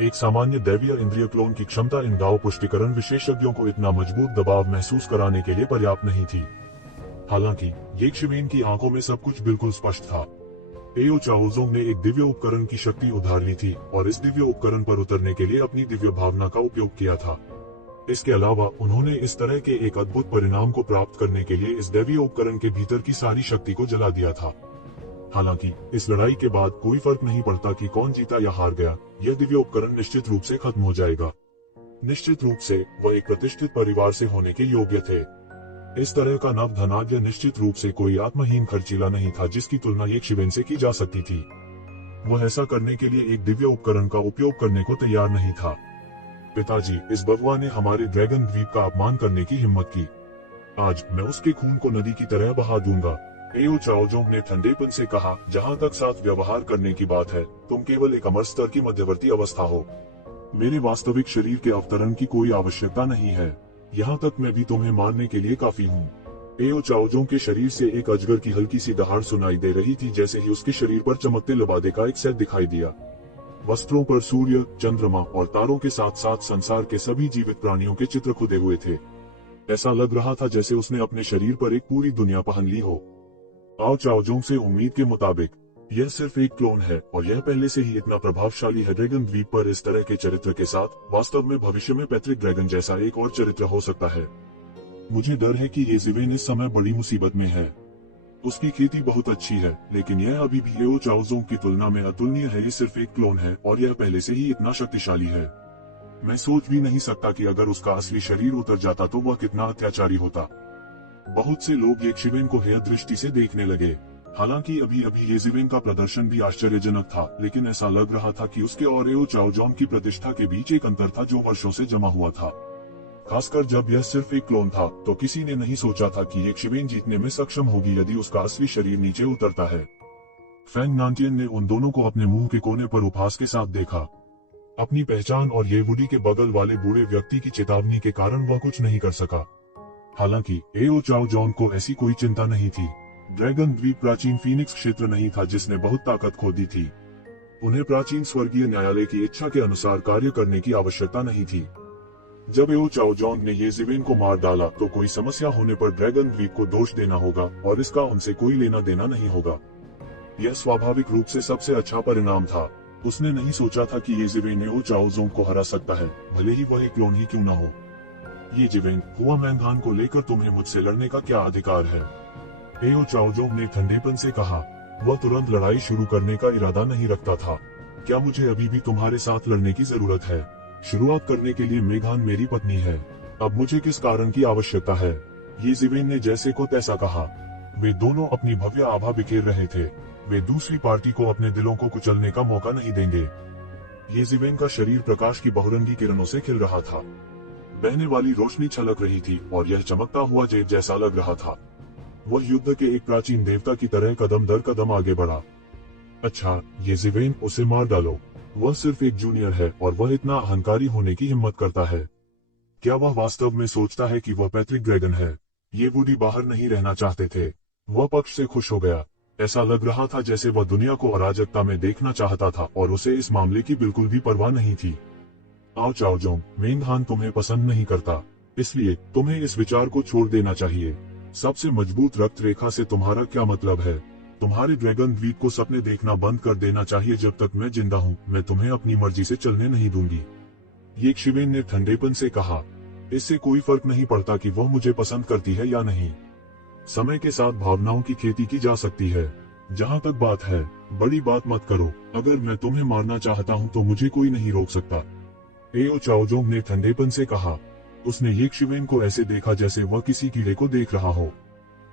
एक सामान्य दैवीय इंद्रिय क्लोन की क्षमता इन दाव पुष्टिकरण विशेषज्ञों को इतना मजबूत दबाव महसूस कराने के लिए पर्याप्त नहीं थी। हालांकि येशिवेन की आंखों में सब कुछ बिल्कुल स्पष्ट था। एओ चाओजोंग ने एक दिव्य उपकरण की शक्ति उधार ली थी और इस दिव्य उपकरण पर उतरने के लिए अपनी दिव्य भावना का उपयोग किया था। इसके अलावा उन्होंने इस तरह के एक अद्भुत परिणाम को प्राप्त करने के लिए इस दैवीय उपकरण के भीतर की सारी शक्ति को जला दिया था। हालांकि इस लड़ाई के बाद कोई फर्क नहीं पड़ता कि कौन जीता या हार गया, यह दिव्य उपकरण निश्चित रूप से खत्म हो जाएगा। निश्चित रूप से वह एक प्रतिष्ठित परिवार से होने के योग्य थे। इस तरह का नव धनाढ्य निश्चित रूप से कोई आत्महीन खर्चीला नहीं था जिसकी तुलना येशिवेन से की जा सकती थी। वह ऐसा करने के लिए एक दिव्य उपकरण का उपयोग करने को तैयार नहीं था। पिताजी, इस बगवा ने हमारे ड्रैगन द्वीप का अपमान करने की हिम्मत की। आज मैं उसके खून को नदी की तरह बहा दूंगा। एओ चाओजोंग ने ठंडेपन से कहा, जहाँ तक साथ व्यवहार करने की बात है, तुम केवल एक अमर स्तर की मध्यवर्ती अवस्था हो। मेरे वास्तविक शरीर के अवतरण की कोई आवश्यकता नहीं है। यहाँ तक मैं भी तुम्हें मारने के लिए काफी हूँ। एओ चाओजोंग के शरीर से एक अजगर की हल्की सी दहाड़ सुनाई दे रही थी। जैसे ही उसके शरीर पर चमकते लबादे का एक सेट दिखाई दिया। वस्त्रों पर सूर्य, चंद्रमा और तारों के साथ साथ संसार के सभी जीवित प्राणियों के चित्र खुदे हुए थे। ऐसा लग रहा था जैसे उसने अपने शरीर पर एक पूरी दुनिया पहन ली हो। आओ चाओजोंग से उम्मीद के मुताबिक यह सिर्फ एक क्लोन है और यह पहले से ही इतना प्रभावशाली है। ड्रैगन द्वीप पर इस तरह के चरित्र के साथ वास्तव में भविष्य में पैट्रिक ड्रैगन जैसा एक और चरित्र हो सकता है। मुझे डर है कि येजिवेन इस समय बड़ी मुसीबत में है। उसकी खेती बहुत अच्छी है, लेकिन यह अभी भी एओ चाओजोंग की तुलना में अतुलनीय है। ये सिर्फ एक क्लोन है और यह पहले से ही इतना शक्तिशाली है। मैं सोच भी नहीं सकता कि अगर उसका असली शरीर उतर जाता तो वह कितना अत्याचारी होता। बहुत से लोग येजिवेन को हेय दृष्टि से देखने लगे। हालांकि अभी अभी येजिवेन का प्रदर्शन भी आश्चर्यजनक था, लेकिन ऐसा लग रहा था कि उसके और एओ चाओजोंग की प्रतिष्ठा के बीच एक अंतर था जो वर्षों से जमा हुआ था। खासकर जब यह सिर्फ एक क्लोन था, तो किसी ने नहीं सोचा था कि येजिवेन जीतने में सक्षम होगी यदि उसका असली शरीर नीचे उतरता है। फैंग नांटियन ने उन दोनों को अपने मुंह के कोने पर उपहास के साथ देखा। अपनी पहचान और येवुडी के बगल वाले बूढ़े व्यक्ति की चेतावनी के कारण वह कुछ नहीं कर सका। हालांकि एओ चाओजोंग को ऐसी कोई चिंता नहीं थी। ड्रैगन द्वीप प्राचीन फीनिक्स क्षेत्र नहीं था जिसने बहुत ताकत खो दी थी। उन्हें प्राचीन स्वर्गीय न्यायालय की इच्छा के अनुसार कार्य करने की आवश्यकता नहीं थी। जब एओ चाओजोंग ने येजिवेन को मार डाला तो कोई समस्या होने पर ड्रैगन द्वीप को दोष देना होगा और इसका उनसे कोई लेना देना नहीं होगा। यह स्वाभाविक रूप से सबसे अच्छा परिणाम था। उसने नहीं सोचा था कि येजिवेन एओ चाओजोंग को हरा सकता है, भले ही वह एक क्लोन ही क्यों न हो। येजिवेन, हुआ मैदान को लेकर तुम्हें मुझसे लड़ने का क्या अधिकार है? एओ चाओजोंग ने ठंडेपन से कहा। वह तुरंत लड़ाई शुरू करने का इरादा नहीं रखता था। क्या मुझे अभी भी तुम्हारे साथ लड़ने की जरूरत है? शुरुआत करने के लिए मेघान मेरी पत्नी है। अब मुझे किस कारण की आवश्यकता है? येजिवेन ने जैसे को तैसा कहा। वे दोनों अपनी भव्य आभा बिखेर रहे थे। वे दूसरी पार्टी को अपने दिलों को कुचलने का मौका नहीं देंगे। येजिवेन का शरीर प्रकाश की बहुरंगी किरणों से खिल रहा था। बहने वाली रोशनी छलक रही थी और यह चमकता हुआ जेब जैसा लग रहा था। वह युद्ध के एक प्राचीन देवता की तरह कदम दर कदम आगे बढ़ा। अच्छा येजिवेन, उसे मार डालो। वह सिर्फ एक जूनियर है और वह इतना अहंकारी होने की हिम्मत करता है। क्या वह वास्तव में सोचता है कि वह पैट्रिक ड्रैगन है? येवुडी बाहर नहीं रहना चाहते थे। वह पक्ष से खुश हो गया। ऐसा लग रहा था जैसे वह दुनिया को अराजकता में देखना चाहता था और उसे इस मामले की बिल्कुल भी परवाह नहीं थी। आओ चाओजोंग, मेंगहान तुम्हें पसंद नहीं करता, इसलिए तुम्हें इस विचार को छोड़ देना चाहिए। सबसे मजबूत रक्त रेखा से तुम्हारा क्या मतलब है? तुम्हारे ड्रैगन द्वीप को सपने देखना बंद कर देना चाहिए। जब तक मैं जिंदा हूँ, मैं तुम्हें अपनी मर्जी से चलने नहीं दूंगी। येजिवेन ने ठंडेपन से कहा। इससे कोई फर्क नहीं पड़ता कि वह मुझे पसंद करती है या नहीं। समय के साथ भावनाओं की खेती की जा सकती है। जहाँ तक बात है, बड़ी बात मत करो। अगर मैं तुम्हें मारना चाहता हूँ तो मुझे कोई नहीं रोक सकता। एओ चाओजोंग ने ठंडेपन से कहा। उसने येजिवेन को ऐसे देखा जैसे वह किसी कीड़े को देख रहा हो।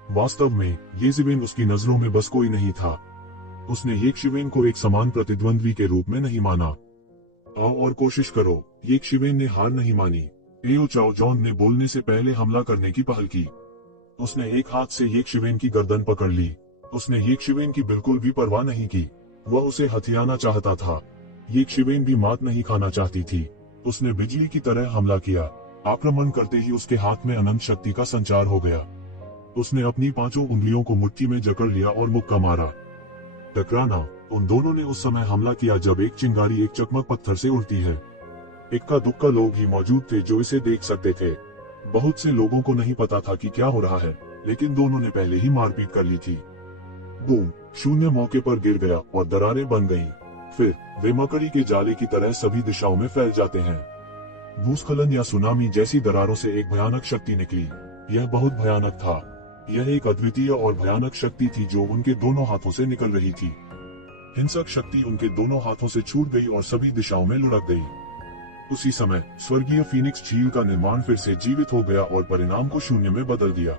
वास्तव में येजिवेन उसकी नजरों में बस कोई नहीं था। उसने येजिवेन को एक समान प्रतिद्वंद्वी के रूप में नहीं माना। आओ और कोशिश करो। येजिवेन ने हार नहीं मानी। एओ चाओजोंग ने बोलने से पहले हमला करने की पहल की। उसने एक हाथ से येजिवेन की गर्दन पकड़ ली। उसने येजिवेन की बिल्कुल भी परवाह नहीं की। वह उसे हथियाना चाहता था। येजिवेन भी मात नहीं खाना चाहती थी। उसने बिजली की तरह हमला किया। आक्रमण करते ही उसके हाथ में अनंत शक्ति का संचार हो गया। उसने अपनी 5 उंगलियों को मुट्ठी में जकड़ लिया और मुक्का मारा। टकराना। उन दोनों ने उस समय हमला किया जब एक चिंगारी एक चकमक पत्थर से उड़ती है। इक्का दुक्का लोग ही मौजूद थे जो इसे देख सकते थे। बहुत से लोगों को नहीं पता था कि क्या हो रहा है, लेकिन दोनों ने पहले ही मारपीट कर ली थी। बूम! शून्य मौके पर गिर गया और दरारें बन गईं। फिर वे मकड़ी के जाले की तरह सभी दिशाओं में फैल जाते हैं। भूस्खलन या सुनामी जैसी दरारों से एक भयानक शक्ति निकली। यह बहुत भयानक था। यह एक अद्वितीय और भयानक शक्ति थी जो उनके दोनों हाथों से निकल रही थी। हिंसक शक्ति उनके दोनों हाथों से छूट गई और सभी दिशाओं में लुढ़क गई। उसी समय स्वर्गीय फीनिक्स झील का निर्माण फिर से जीवित हो गया और परिणाम को शून्य में बदल दिया।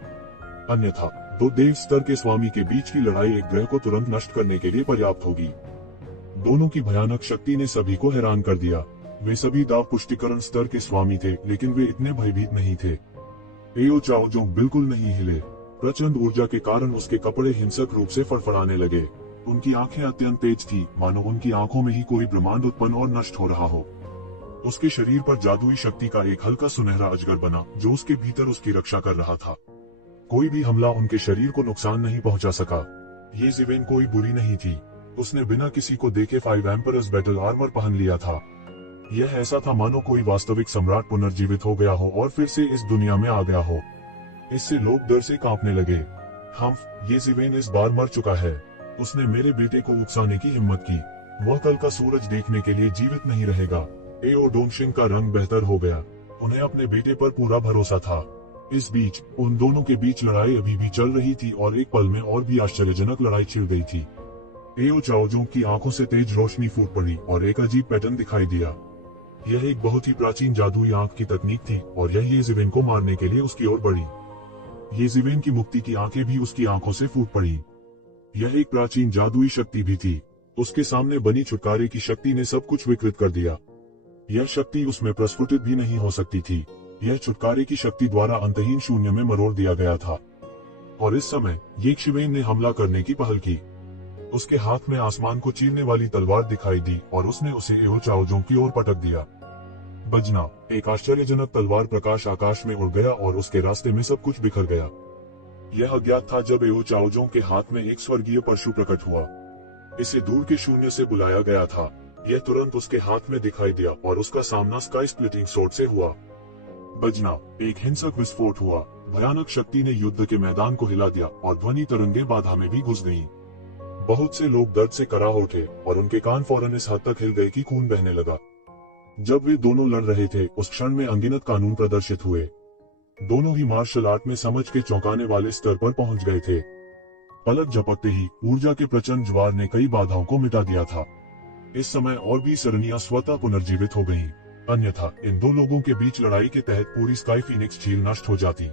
अन्यथा 2 देव स्तर के स्वामी के बीच की लड़ाई एक ग्रह को तुरंत नष्ट करने के लिए पर्याप्त होगी। दोनों की भयानक शक्ति ने सभी को हैरान कर दिया। वे सभी दाव पुष्टिकरण स्तर के स्वामी थे, लेकिन वे इतने भयभीत नहीं थे। एओ चाओजोंग बिल्कुल नहीं हिले। प्रचंड ऊर्जा के कारण उसके कपड़े हिंसक रूप से फड़फड़ाने लगे। उनकी आंखें अत्यंत तेज थी, मानो उनकी आंखों में ही कोई ब्रह्मांड उत्पन्न और नष्ट हो रहा हो। उसके शरीर पर जादुई शक्ति का एक हल्का सुनहरा अजगर बना, जो उसके भीतर उसकी रक्षा कर रहा था। कोई भी हमला उनके शरीर को नुकसान नहीं पहुंचा सका। ये ज़िवेन कोई बुरी नहीं थी। उसने बिना किसी को देखे 5 एम्परर्स बैटल आर्मर पहन लिया था। यह ऐसा था मानो कोई वास्तविक सम्राट पुनर्जीवित हो गया हो और फिर से इस दुनिया में आ गया हो। इससे लोग डर से कांपने लगे। ये ज़िवेन इस बार मर चुका है। उसने मेरे बेटे को उकसाने की हिम्मत की। वह कल का सूरज देखने के लिए जीवित नहीं रहेगा। एओ डोंगशिन का रंग बेहतर हो गया। उन्हें अपने बेटे पर पूरा भरोसा था। इस बीच उन दोनों के बीच लड़ाई अभी भी चल रही थी और एक पल में और भी आश्चर्यजनक लड़ाई छिड़ गई थी। एओ चाओजोंग की आंखों से तेज रोशनी फूट पड़ी और एक अजीब पैटर्न दिखाई दिया। यह एक बहुत ही प्राचीन जादुई आंख की तकनीक थी और यह ये ज़िवेन को मारने के लिए उसकी ओर बढ़ी। ये ज़िवेन की मुक्ति की आंखें भी उसकी आंखों से फूट पड़ी। यह एक प्राचीन जादुई शक्ति भी थी। उसके सामने बनी छुटकारे की शक्ति ने सब कुछ विकृत कर दिया। यह शक्ति उसमें प्रस्फुटित भी नहीं हो सकती थी। यह छुटकारे की शक्ति द्वारा अंतहीन शून्य में मरोड़ दिया गया था। और इस समय ये ज़िवेन ने हमला करने की पहल की। उसके हाथ में आसमान को चीरने वाली तलवार दिखाई दी और उसने उसे एओ चाओजोंग की ओर पटक दिया। बजना, एक आश्चर्यजनक तलवार प्रकाश आकाश में उड़ गया और उसके रास्ते में सब कुछ बिखर गया। यह अज्ञात था जब एओ चाओजोंग के हाथ में एक स्वर्गीय परशु प्रकट हुआ। इसे दूर के शून्य से बुलाया गया था। यह तुरंत उसके हाथ में दिखाई दिया और उसका सामना स्काई स्प्लिटिंग स्वॉर्ड से हुआ। बजना, एक हिंसक विस्फोट हुआ। भयानक शक्ति ने युद्ध के मैदान को हिला दिया और ध्वनि तरंगे बाधा में भी घुस गईं। बहुत से लोग दर्द से कराह उठे और उनके कान फौरन इस हद तक हिल गए कि खून बहने लगा। जब वे दोनों लड़ रहे थे, उस क्षण में अनगिनत कानून प्रदर्शित हुए। दोनों ही मार्शल आर्ट में समझ के चौंकाने वाले स्तर पर पहुंच गए थे। पलक झपकते ही ऊर्जा के प्रचंड ज्वार ने कई बाधाओं को मिटा दिया था। इस समय और भी सरणियां स्वतः पुनर्जीवित हो गईं। अन्यथा इन दो लोगों के बीच लड़ाई के तहत पूरी स्काई फीनिक्स झील नष्ट हो जाती।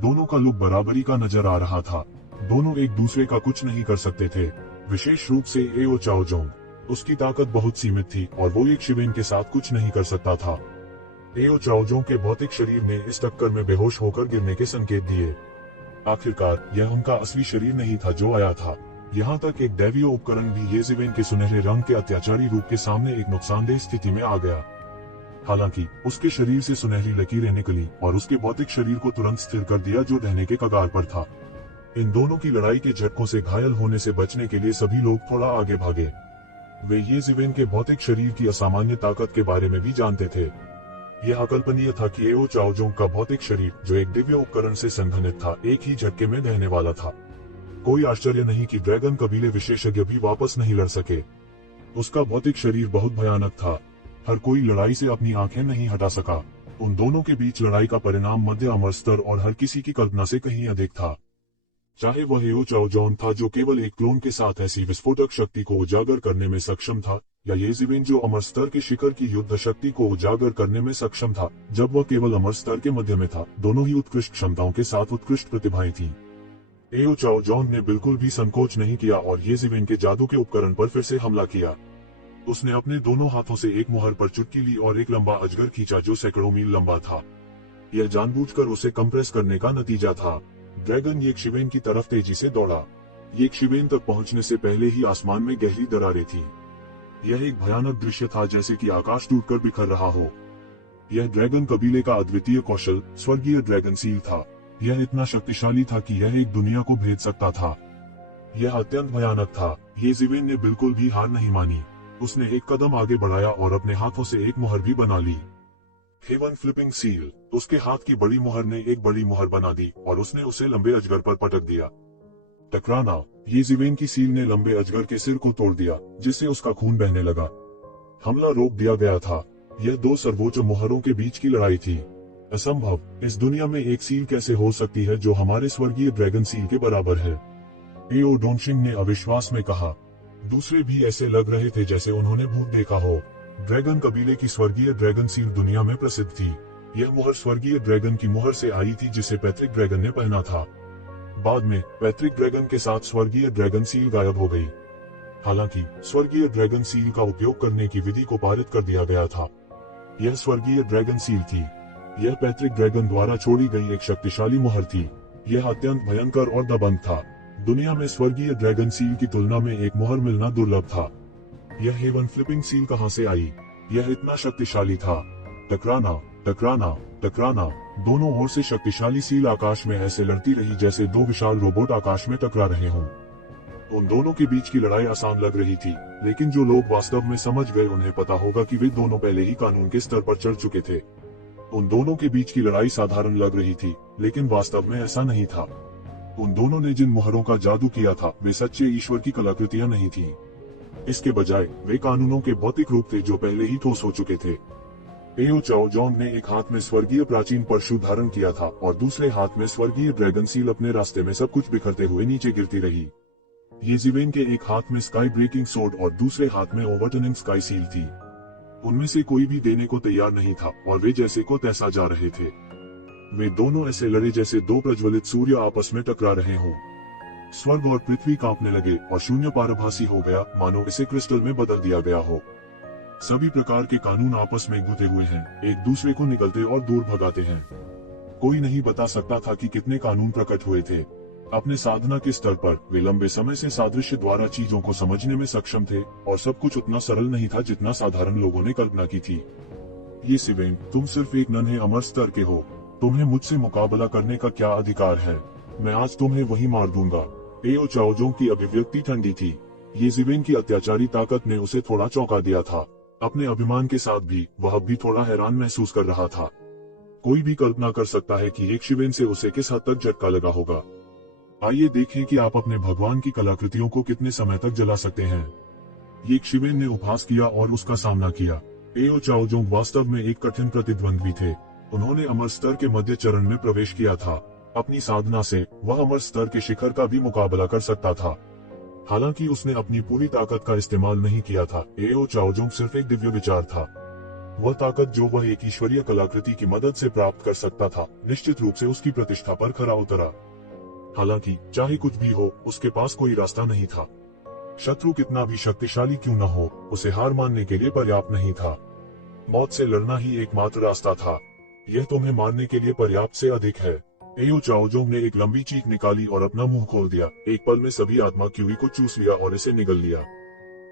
दोनों का लुक बराबरी का नजर आ रहा था। दोनों एक दूसरे का कुछ नहीं कर सकते थे, विशेष रूप से एओ चाओजोंग। उसकी ताकत बहुत सीमित थी और वो एक ज़िवेन के साथ कुछ नहीं कर सकता था। एओ चाओजोंग के भौतिक शरीर ने इस टक्कर में बेहोश होकर गिरने के संकेत दिए। आखिरकार यह उनका असली शरीर नहीं था जो आया था। यहाँ तक एक दैवीय उपकरण भी ये ज़िवेन के सुनहरे रंग के अत्याचारी रूप के सामने एक नुकसानदेह स्थिति में आ गया। हालांकि उसके शरीर से सुनहरी लकीरें निकली और उसके भौतिक शरीर को तुरंत स्थिर कर दिया जो ढहने के कगार पर था। इन दोनों की लड़ाई के झटकों से घायल होने से बचने के लिए सभी लोग थोड़ा आगे भागे। वे ये ज़िवेन के भौतिक शरीर की असामान्य ताकत के बारे में भी जानते थे। यह अकल्पनीय था कि एओ चाओजोंग का भौतिक शरीर, जो एक दिव्य उपकरण से संघनित था, एक ही झटके में ढहने वाला था। कोई आश्चर्य नहीं कि ड्रैगन कबीले विशेषज्ञ भी वापस नहीं लड़ सके। उसका भौतिक शरीर बहुत भयानक था। हर कोई लड़ाई से अपनी आंखें नहीं हटा सका। उन दोनों के बीच लड़ाई का परिणाम मध्य अमर स्तर और हर किसी की कल्पना से कहीं अधिक था। चाहे वह एओ चाओजोंग था जो केवल एक क्लोन के साथ ऐसी विस्फोटक शक्ति को उजागर करने में सक्षम था, या ये ज़िवेन जो अमर स्तर के शिखर की युद्ध शक्ति को उजागर करने में सक्षम था जब वह केवल अमर स्तर के मध्य में था। दोनों ही उत्कृष्ट क्षमताओं के साथ उत्कृष्ट प्रतिभाएं थीं। एओ चाओजोंग ने बिल्कुल भी संकोच नहीं किया और ये ज़िवेन के जादू के उपकरण पर फिर से हमला किया। उसने अपने दोनों हाथों से एक मुहर पर चुटकी ली और एक लंबा अजगर खींचा जो सैकड़ों मील लंबा था। यह जानबूझकर उसे कंप्रेस करने का नतीजा था। ड्रैगन ये ज़िवेन की तरफ तेजी से दौड़ा। ये ज़िवेन तक पहुंचने से पहले ही आसमान में गहरी दरारें थी। यह एक भयानक दृश्य था, जैसे कि आकाश टूटकर बिखर रहा हो। यह ड्रैगन कबीले का अद्वितीय कौशल, स्वर्गीय ड्रैगन सील था। यह इतना शक्तिशाली था कि यह एक दुनिया को भेद सकता था। यह अत्यंत भयानक था। ये ज़िवेन ने बिल्कुल भी हार नहीं मानी। उसने एक कदम आगे बढ़ाया और अपने हाथों से एक मुहर भी बना ली। Haven flipping seal. उसके हाथ की बड़ी मुहर ने एक बड़ी मुहर बना दी और उसने उसे लंबे अजगर पर पटक दिया। टकराना। ये ज़िवेन की सील ने लंबे अजगर के सिर को तोड़ दिया, जिससे उसका खून बहने लगा। हमला रोक दिया गया था। यह दो सर्वोच्च मुहरों के बीच की लड़ाई थी। असंभव। इस दुनिया में एक सील कैसे हो सकती है जो हमारे स्वर्गीय ड्रैगन सील के बराबर है? एओ डोंगशिन ने अविश्वास में कहा। दूसरे भी ऐसे लग रहे थे जैसे उन्होंने भूत देखा हो। ड्रैगन कबीले की स्वर्गीय ड्रैगन सील दुनिया में प्रसिद्ध थी। यह मुहर स्वर्गीय ड्रैगन की मुहर से आई थी जिसे पैट्रिक ड्रैगन ने पहना था। बाद में पैट्रिक ड्रैगन के साथ स्वर्गीय ड्रैगन सील गायब हो गई। हालांकि स्वर्गीय ड्रैगन सील का उपयोग करने की विधि को पारित कर दिया गया था। यह स्वर्गीय ड्रैगन सील थी। यह पैट्रिक ड्रैगन द्वारा छोड़ी गई एक शक्तिशाली मुहर थी। यह अत्यंत भयंकर और दबंग था। दुनिया में स्वर्गीय ड्रैगन सील की तुलना में एक मुहर मिलना दुर्लभ था। यह हेवन फ्लिपिंग सील कहां से आई? यह इतना शक्तिशाली था। टकराना, टकराना, टकराना। दोनों ओर से शक्तिशाली सील आकाश में ऐसे लड़ती रही जैसे दो विशाल रोबोट आकाश में टकरा रहे हों। उन दोनों के बीच की लड़ाई आसान लग रही थी, लेकिन जो लोग वास्तव में समझ गए उन्हें पता होगा कि वे दोनों पहले ही कानून के स्तर पर चढ़ चुके थे। उन दोनों के बीच की लड़ाई साधारण लग रही थी, लेकिन वास्तव में ऐसा नहीं था। उन दोनों ने जिन मुहरों का जादू किया था वे सच्चे ईश्वर की कलाकृतियां नहीं थीं। इसके बजाय वे कानूनों के भौतिक रूप थे जो पहले ही ठोस हो चुके थे। एओ चाओ जोंग ने एक हाथ में स्वर्गीय प्राचीन परशु धारण किया था और दूसरे हाथ में स्वर्गीय ड्रैगन सील अपने रास्ते में सब कुछ बिखरते हुए नीचे गिरती रही। ये जिवेन के एक हाथ में स्काई ब्रेकिंग सोर्ड और दूसरे हाथ में ओवरटर्निंग स्काई सील थी। उनमें से कोई भी देने को तैयार नहीं था और वे जैसे को तैसा जा रहे थे। वे दोनों ऐसे लड़े जैसे दो प्रज्वलित सूर्य आपस में टकरा रहे हों। स्वर्ग और पृथ्वी कांपने लगे और शून्य पारभासी हो गया, मानो इसे क्रिस्टल में बदल दिया गया हो। सभी प्रकार के कानून आपस में गुथे हुए हैं, एक दूसरे को निकलते और दूर भगाते हैं। कोई नहीं बता सकता था कि कितने कानून प्रकट हुए थे। अपने साधना के स्तर पर वे लंबे समय से सादृश्य द्वारा चीजों को समझने में सक्षम थे और सब कुछ उतना सरल नहीं था जितना साधारण लोगों ने कल्पना की थी। ये सिवेन, तुम सिर्फ एक नन्हे अमर स्तर के हो। तुम्हें मुझसे मुकाबला करने का क्या अधिकार है? मैं आज तुम्हें वही मार दूंगा। एओ चाओजोंग की अभिव्यक्ति ठंडी थी। ये जिवेन की अत्याचारी ताकत ने उसे थोड़ा चौंका दिया था। अपने अभिमान के साथ भी वह भी थोड़ा हैरान महसूस कर रहा था। कोई भी कल्पना कर सकता है कि एक शिवेन से उसे किस हद तक झटका लगा होगा। आइए देखें कि आप अपने भगवान की कलाकृतियों को कितने समय तक जला सकते हैं। एक शिवेन ने उपहास किया और उसका सामना किया। एओ चाओजोंग वास्तव में एक कठिन प्रतिद्वंद्वी थे। उन्होंने अमर स्तर के मध्य चरण में प्रवेश किया था। अपनी साधना से वह अमर स्तर के शिखर का भी मुकाबला कर सकता था। हालांकि उसने अपनी पूरी ताकत का इस्तेमाल नहीं किया था। एओ चाओजोंग सिर्फ एक दिव्य विचार था। वह ताकत जो वह एक ईश्वरीय कलाकृति की मदद से प्राप्त कर सकता था, निश्चित रूप से उसकी प्रतिष्ठा पर खरा उतरा। हालांकि चाहे कुछ भी हो, उसके पास कोई रास्ता नहीं था। शत्रु कितना भी शक्तिशाली क्यों न हो, उसे हार मानने के लिए पर्याप्त नहीं था। मौत से लड़ना ही एकमात्र रास्ता था। यह तुम्हें मारने के लिए पर्याप्त से अधिक है। एओ चाओजोंग ने एक लंबी चीख निकाली और अपना मुंह खोल दिया। एक पल में सभी आत्मा क्यूई को चूस लिया और इसे निगल लिया।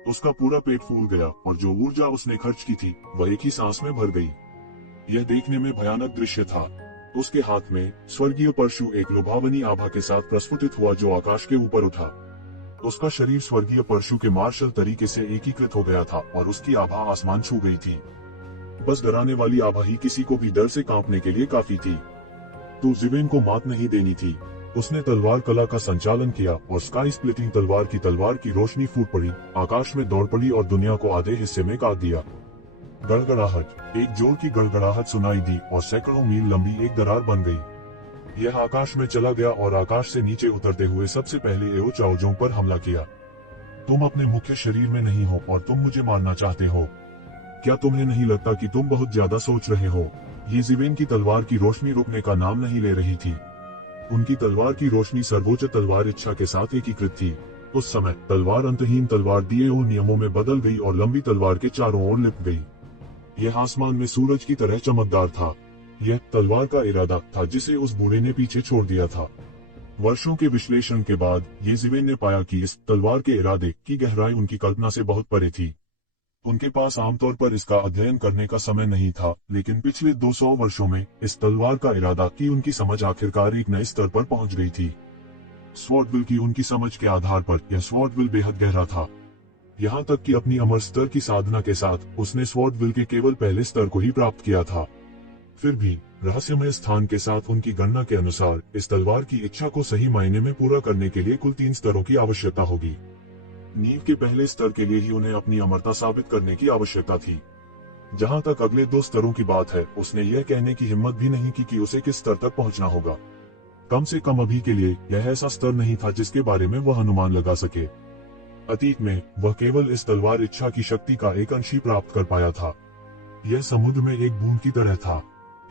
उसका पूरा पेट फूल गया और जो ऊर्जा उसने खर्च की थी वह एक ही सांस में भर गई। यह देखने में भयानक दृश्य था। उसके हाथ में स्वर्गीय परशु एक लुभावनी आभा के साथ प्रस्फुटित हुआ जो आकाश के ऊपर उठा। उसका शरीर स्वर्गीय परशु के मार्शल तरीके से एकीकृत हो गया था और उसकी आभा आसमान छू गई थी। बस डराने वाली आभा ही किसी को भी डर से कांपने के लिए काफी थी। तो जिवेन को मात नहीं देनी थी। उसने तलवार कला का संचालन किया और स्काई स्प्लिटिंग तलवार की रोशनी फूट पड़ी, आकाश में दौड़ पड़ी और दुनिया को आधे हिस्से में काट दिया। गड़गड़ाहट, एक जोर की गड़गड़ाहट सुनाई दी और सैकड़ों मील लंबी एक दरार बन गई। यह आकाश में चला गया और आकाश से नीचे उतरते हुए सबसे पहले एओ चाओजोंग पर हमला किया। तुम अपने मुख्य शरीर में नहीं हो और तुम मुझे मारना चाहते हो। क्या तुम्हें नहीं लगता कि तुम बहुत ज्यादा सोच रहे हो? ये जिवेन की तलवार की रोशनी रुकने का नाम नहीं ले रही थी। उनकी तलवार की रोशनी सर्वोच्च तलवार इच्छा के साथ एकीकृत थी। उस समय तलवार अंतहीन तलवार दिए हुए नियमों में बदल गई और लंबी तलवार के चारों ओर लिप गई। यह आसमान में सूरज की तरह चमकदार था। यह तलवार का इरादा था जिसे उस बूढ़े ने पीछे छोड़ दिया था। वर्षों के विश्लेषण के बाद ये जिवेन ने पाया कि इस तलवार के इरादे की गहराई उनकी कल्पना से बहुत परे थी। उनके पास आमतौर पर इसका अध्ययन करने का समय नहीं था, लेकिन पिछले 200 वर्षों में इस तलवार का इरादा की उनकी समझ आखिरकार एक नए स्तर पर पहुंच गई थी। स्वॉर्डविल की उनकी समझ के आधार पर यह स्वॉर्डविल बेहद गहरा था। यहाँ तक कि अपनी अमर स्तर की साधना के साथ उसने स्वॉर्डविल के केवल पहले स्तर को ही प्राप्त किया था। फिर भी रहस्यमय स्थान के साथ उनकी गणना के अनुसार इस तलवार की इच्छा को सही मायने में पूरा करने के लिए कुल 3 स्तरों की आवश्यकता होगी। नींव के पहले स्तर के लिए ही उन्हें अपनी अमरता साबित करने की आवश्यकता थी। जहां तक अगले 2 स्तरों की बात है, उसने यह कहने की हिम्मत भी नहीं की कि उसे किस स्तर तक पहुंचना होगा। कम से कम अभी के लिए यह ऐसा स्तर नहीं था जिसके बारे में वह अनुमान लगा सके। अतीत में वह केवल इस तलवार इच्छा की शक्ति का एक अंश ही प्राप्त कर पाया था। यह समुद्र में एक बूंद की तरह था।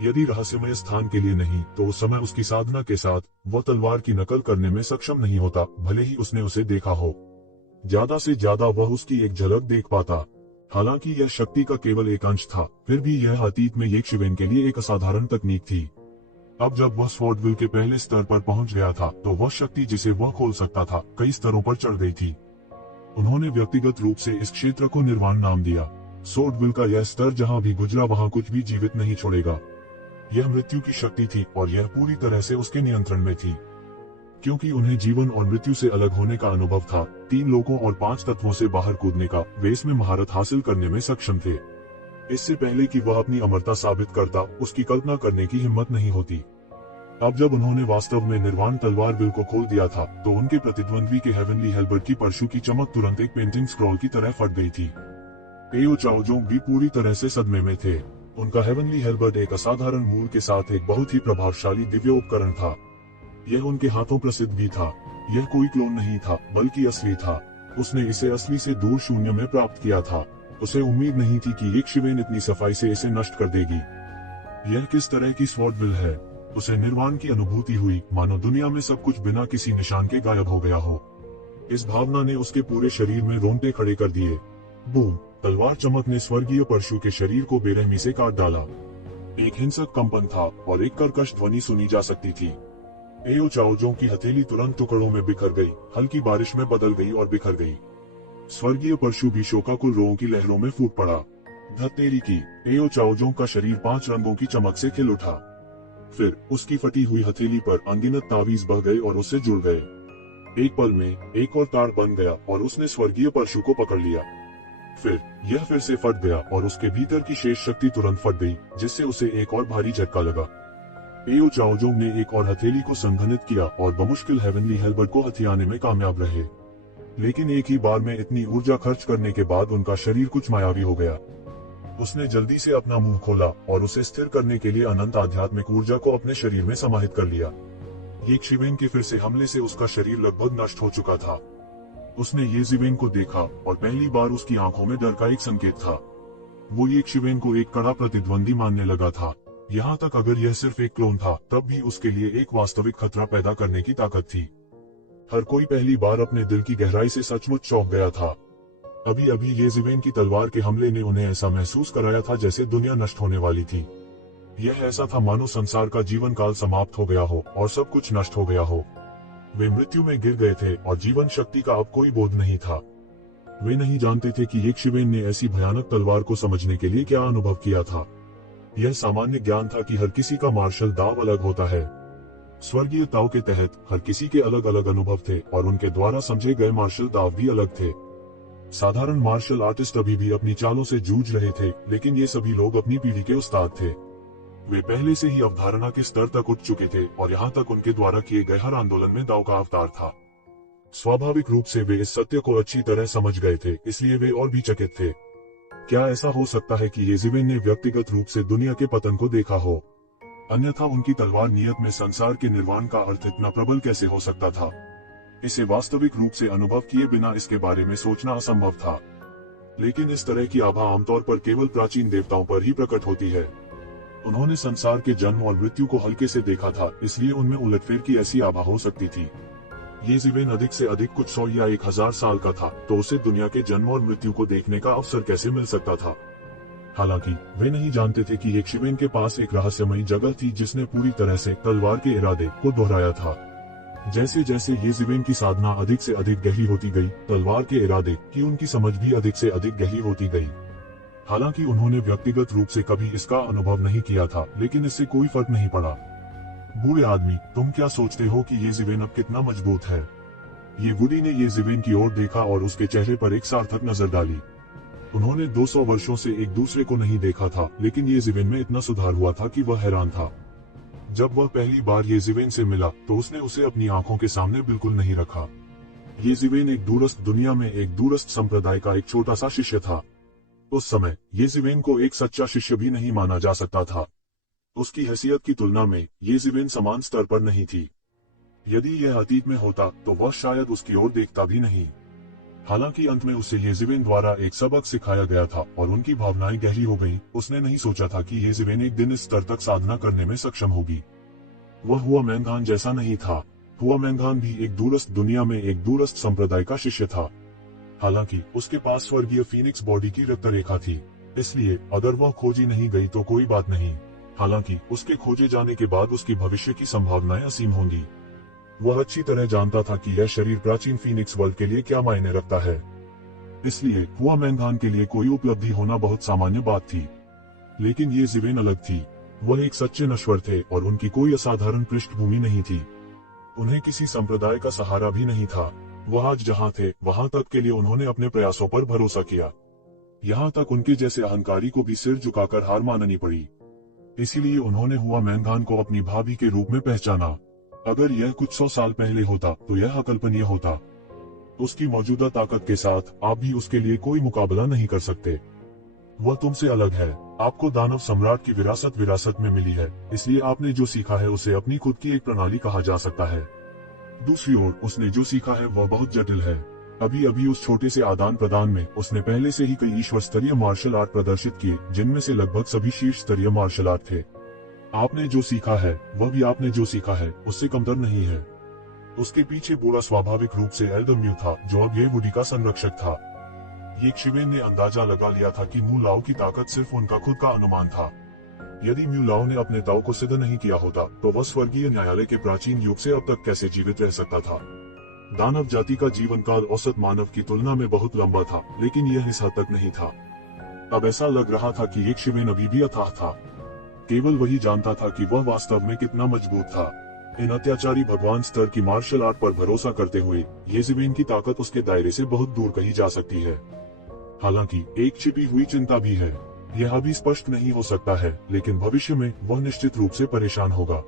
यदि रहस्यमय स्थान के लिए नहीं तो उस समय उसकी साधना के साथ वह तलवार की नकल करने में सक्षम नहीं होता, भले ही उसने उसे देखा हो। ज्यादा से ज्यादा वह उसकी एक झलक देख पाता। हालांकि यह शक्ति का केवल एक अंश था, फिर भी यह अतीत में येशिवेन के लिए एक असाधारण तकनीक थी। अब जब वह स्वॉर्डविल के पहले स्तर पर पहुंच गया था, तो वह शक्ति जिसे वह खोल सकता था कई स्तरों पर चढ़ गई थी। उन्होंने व्यक्तिगत रूप से इस क्षेत्र को निर्वाण नाम दिया। स्वॉर्डविल का यह स्तर जहां भी गुजरा वहां कुछ भी जीवित नहीं छोड़ेगा। यह मृत्यु की शक्ति थी और यह पूरी तरह से उसके नियंत्रण में थी। क्योंकि उन्हें जीवन और मृत्यु से अलग होने का अनुभव था, 3 लोगों और 5 तत्वों से बाहर कूदने का वे इसमें महारत हासिल करने में सक्षम थे। इससे पहले कि वह अपनी अमरता साबित करता, उसकी कल्पना करने की हिम्मत नहीं होती। अब जब उन्होंने वास्तव में निर्वाण तलवार विल को खोल दिया था, तो उनके प्रतिद्वंद्वी के हेवनली हेल्बर्ट की परशु की चमक तुरंत एक पेंटिंग स्क्रॉल की तरह फट गई थी। एओ चाओजोंग भी पूरी तरह से सदमे में थे। उनका हेवनली हेल्बर्ट एक असाधारण मूल के साथ एक बहुत ही प्रभावशाली दिव्य उपकरण था। यह उनके हाथों प्रसिद्ध भी था। यह कोई क्लोन नहीं था, बल्कि असली था। उसने इसे असली से दूर शून्य में प्राप्त किया था। उसे उम्मीद नहीं थी कि येशिवेन इतनी सफाई से इसे नष्ट कर देगी। यह किस तरह की स्वॉर्डविल है? उसे निर्वाण की अनुभूति हुई, मानो दुनिया में सब कुछ बिना किसी निशान के गायब हो गया हो। इस भावना ने उसके पूरे शरीर में रोंगटे खड़े कर दिए। बूम! तलवार चमक ने स्वर्गीय परशु के शरीर को बेरहमी से काट डाला। एक हिंसक कंपन था और एक कर्कश ध्वनि सुनी जा सकती थी। एओ चाओजोंग की हथेली तुरंत टुकड़ों में बिखर गई, हल्की बारिश में बदल गई और बिखर गई। स्वर्गीय परशु भी शोकाकुल रोओं की लहरों में फूट पड़ा। धत्तेरी की! एओ चाओजोंग का शरीर 5 रंगों की चमक से खिल उठा। फिर उसकी फटी हुई हथेली पर अनगिनत तावीज बह गए और उससे जुड़ गए। एक पल में एक और तार बन गया और उसने स्वर्गीय परशु को पकड़ लिया। फिर यह फिर से फट गया और उसके भीतर की शेष शक्ति तुरंत फट गई, जिससे उसे एक और भारी झटका लगा। एओ चाओजोंग ने एक और हथेली को संघनित किया और बमुश्किल हेवनली हेल्बर्ट को हथियाने में कामयाब रहे। लेकिन एक ही बार में इतनी ऊर्जा खर्च करने के बाद उनका शरीर कुछ मायावी हो गया। उसने जल्दी से अपना मुंह खोला और उसे स्थिर करने के लिए अनंत आध्यात्मिक ऊर्जा को अपने शरीर में समाहित कर लिया। येशिवेन के फिर से हमले से उसका शरीर लगभग नष्ट हो चुका था। उसने येशिवेन को देखा और पहली बार उसकी आंखों में डर का एक संकेत था। वो येशिवेन को एक कड़ा प्रतिद्वंदी मानने लगा था। यहाँ तक अगर यह सिर्फ एक क्लोन था, तब भी उसके लिए एक वास्तविक खतरा पैदा करने की ताकत थी। हर कोई पहली बार अपने दिल की गहराई से सचमुच चौंक गया था। अभी अभी येशिवेन की तलवार के हमले ने उन्हें ऐसा महसूस कराया था जैसे दुनिया नष्ट होने वाली थी। यह ऐसा था मानो संसार का जीवन काल समाप्त हो गया हो और सब कुछ नष्ट हो गया हो। वे मृत्यु में गिर गए थे और जीवन शक्ति का अब कोई बोध नहीं था। वे नहीं जानते थे कि येशिवेन ने ऐसी भयानक तलवार को समझने के लिए क्या अनुभव किया था। यह सामान्य ज्ञान था कि हर किसी का मार्शल दाव अलग होता है। स्वर्गीय ताओ के तहत हर किसी के अलग अलग अनुभव थे और उनके द्वारा समझे गए मार्शल दाव भी अलग थे। साधारण मार्शल आर्टिस्ट अभी भी अपनी चालों से जूझ रहे थे, लेकिन ये सभी लोग अपनी पीढ़ी के उस्ताद थे। वे पहले से ही अवधारणा के स्तर तक उठ चुके थे और यहाँ तक उनके द्वारा किए गए हर आंदोलन में दाव का अवतार था। स्वाभाविक रूप से वे इस सत्य को अच्छी तरह समझ गए थे, इसलिए वे और भी चकित थे। क्या ऐसा हो सकता है कि येशिवेन ने व्यक्तिगत रूप से दुनिया के पतन को देखा हो? अन्यथा उनकी तलवार नियत में संसार के निर्वाण का अर्थ इतना प्रबल कैसे हो सकता था? इसे वास्तविक रूप से अनुभव किए बिना इसके बारे में सोचना असंभव था। लेकिन इस तरह की आभा आमतौर पर केवल प्राचीन देवताओं पर ही प्रकट होती है। उन्होंने संसार के जन्म और मृत्यु को हल्के से देखा था, इसलिए उनमें उलटफेर की ऐसी आभा हो सकती थी। येशिवेन अधिक से अधिक कुछ 100 या 1000 साल का था, तो उसे दुनिया के जन्म और मृत्यु को देखने का अवसर कैसे मिल सकता था? हालांकि वे नहीं जानते थे कि येशिवेन के पास एक रहस्यमयी जगह थी जिसने पूरी तरह से तलवार के इरादे को दोहराया था। जैसे जैसे येशिवेन की साधना अधिक से अधिक गहरी होती गई, तलवार के इरादे की उनकी समझ भी अधिक से अधिक गहरी होती गई। हालांकि उन्होंने व्यक्तिगत रूप से कभी इसका अनुभव नहीं किया था, लेकिन इससे कोई फर्क नहीं पड़ा। बूढ़े आदमी, तुम क्या सोचते हो कि येशिवेन अब कितना मजबूत है? ये बूढ़ी ने येशिवेन की ओर देखा और उसके चेहरे पर एक सार्थक नजर डाली। उन्होंने 200 वर्षों से एक दूसरे को नहीं देखा था, लेकिन येशिवेन में इतना सुधार हुआ था कि वह हैरान था। जब वह पहली बार येशिवेन से मिला, तो उसने उसे अपनी आंखों के सामने बिल्कुल नहीं रखा। येशिवेन एक दूरस्थ दुनिया में एक दूरस्थ संप्रदाय का एक छोटा सा शिष्य था। उस समय येशिवेन को एक सच्चा शिष्य भी नहीं माना जा सकता था। उसकी हैसियत की तुलना में येशिवेन समान स्तर पर नहीं थी। यदि यह अतीत में होता, तो वह शायद उसकी ओर देखता भी नहीं। हालांकि अंत में उसे येशिवेन द्वारा एक सबक सिखाया गया था और उनकी भावनाएं गहरी हो गईं। उसने नहीं सोचा था कि येशिवेन एक दिन इस स्तर तक साधना करने में सक्षम होगी। वह हुआ मैंगान जैसा नहीं था। हुआ मैंगान भी एक दूरस्थ दुनिया में एक दूरस्थ संप्रदाय का शिष्य था। हालांकि उसके पास स्वर्गीय फीनिक्स बॉडी की रक्तरेखा थी, इसलिए अगर वह खोजी नहीं गई तो कोई बात नहीं। हालांकि उसके खोजे जाने के बाद उसकी भविष्य की संभावनाएं असीम होंगी। वह अच्छी तरह जानता था कि यह शरीर प्राचीन फीनिक्स वर्ल्ड के लिए क्या मायने रखता है, इसलिए हुआ मैंगान के लिए कोई उपलब्धि होना बहुत सामान्य बात थी। लेकिन ये ज़िवेन अलग थी। वह एक सच्चे नश्वर थे और उनकी कोई असाधारण पृष्ठभूमि नहीं थी। उन्हें किसी संप्रदाय का सहारा भी नहीं था। वह आज जहाँ थे वहां तक के लिए उन्होंने अपने प्रयासों पर भरोसा किया। यहाँ तक उनके जैसे अहंकारी को भी सिर झुकाकर हार माननी पड़ी। इसीलिए उन्होंने हुआ मैंगान को अपनी भाभी के रूप में पहचाना। अगर यह कुछ 100 साल पहले होता तो यह अकल्पनीय होता। उसकी मौजूदा ताकत के साथ आप भी उसके लिए कोई मुकाबला नहीं कर सकते। वह तुमसे अलग है। आपको दानव सम्राट की विरासत में मिली है, इसलिए आपने जो सीखा है उसे अपनी खुद की एक प्रणाली कहा जा सकता है। दूसरी ओर उसने जो सीखा है वह बहुत जटिल है। अभी अभी उस छोटे से आदान प्रदान में उसने पहले से ही कई ईश्वर स्तरीय मार्शल आर्ट प्रदर्शित किए, जिनमें से लगभग सभी शीर्ष स्तरीय मार्शल आर्ट थे। आपने जो सीखा है वह भी आपने जो सीखा है उससे कमतर नहीं है। उसके पीछे बूढ़ा स्वाभाविक रूप से एल्डर म्यू था, जो अब ये वुडी का संरक्षक था। ये शिवेन ने अंदाजा लगा लिया था कि म्यू लाओ की ताकत सिर्फ उनका खुद का अनुमान था। यदि म्यू लाओ ने अपने दाव को सिद्ध नहीं किया होता तो वह स्वर्गीय न्यायालय के प्राचीन युग से अब तक कैसे जीवित रह सकता था। दानव जाति का जीवन काल औसत मानव की तुलना में बहुत लंबा था, लेकिन यह इस हद तक नहीं था। अब ऐसा लग रहा था कि एक शिवेन अभी भी अथाह था। केवल वही जानता था कि वह वास्तव में कितना मजबूत था। इन अत्याचारी भगवान स्तर की मार्शल आर्ट पर भरोसा करते हुए ये ज़िवेन की ताकत उसके दायरे से बहुत दूर कही जा सकती है। हालांकि एक छिपी हुई चिंता भी है। यह अभी स्पष्ट नहीं हो सकता है, लेकिन भविष्य में वह निश्चित रूप से परेशान होगा।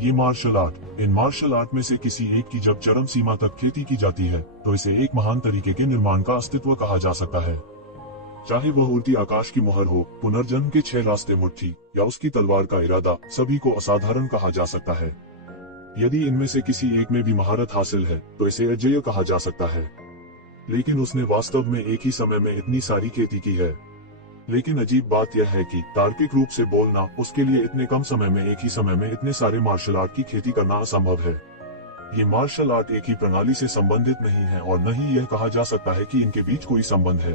ये martial art, in martial art में से किसी एक की जब चरम सीमा तक खेती की जाती है तो इसे एक महान तरीके के निर्माण का अस्तित्व कहा जा सकता है। चाहे वह उल्टी आकाश की मोहर हो, पुनर्जन्म के 6 रास्ते मुट्ठी या उसकी तलवार का इरादा, सभी को असाधारण कहा जा सकता है। यदि इनमें से किसी एक में भी महारत हासिल है तो इसे अजेय कहा जा सकता है। लेकिन उसने वास्तव में एक ही समय में इतनी सारी खेती की है। लेकिन अजीब बात यह है कि तार्किक रूप से बोलना उसके लिए इतने कम समय में एक ही समय में इतने सारे मार्शल आर्ट की खेती करना असंभव है। ये मार्शल आर्ट एक ही प्रणाली से संबंधित नहीं है और न ही यह कहा जा सकता है कि इनके बीच कोई संबंध है।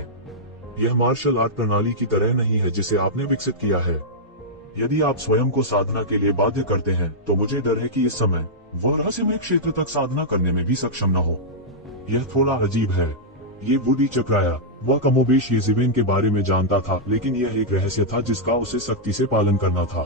यह मार्शल आर्ट प्रणाली की तरह नहीं है जिसे आपने विकसित किया है। यदि आप स्वयं को साधना के लिए बाध्य करते हैं तो मुझे डर है कि इस समय वह रहस्यमय क्षेत्र तक साधना करने में भी सक्षम न हो। यह थोड़ा अजीब है। ये वुडी चकराया। वह कमोबेश ये ज़िवेन के बारे में जानता था, लेकिन यह एक रहस्य था जिसका उसे सख्ती से पालन करना था।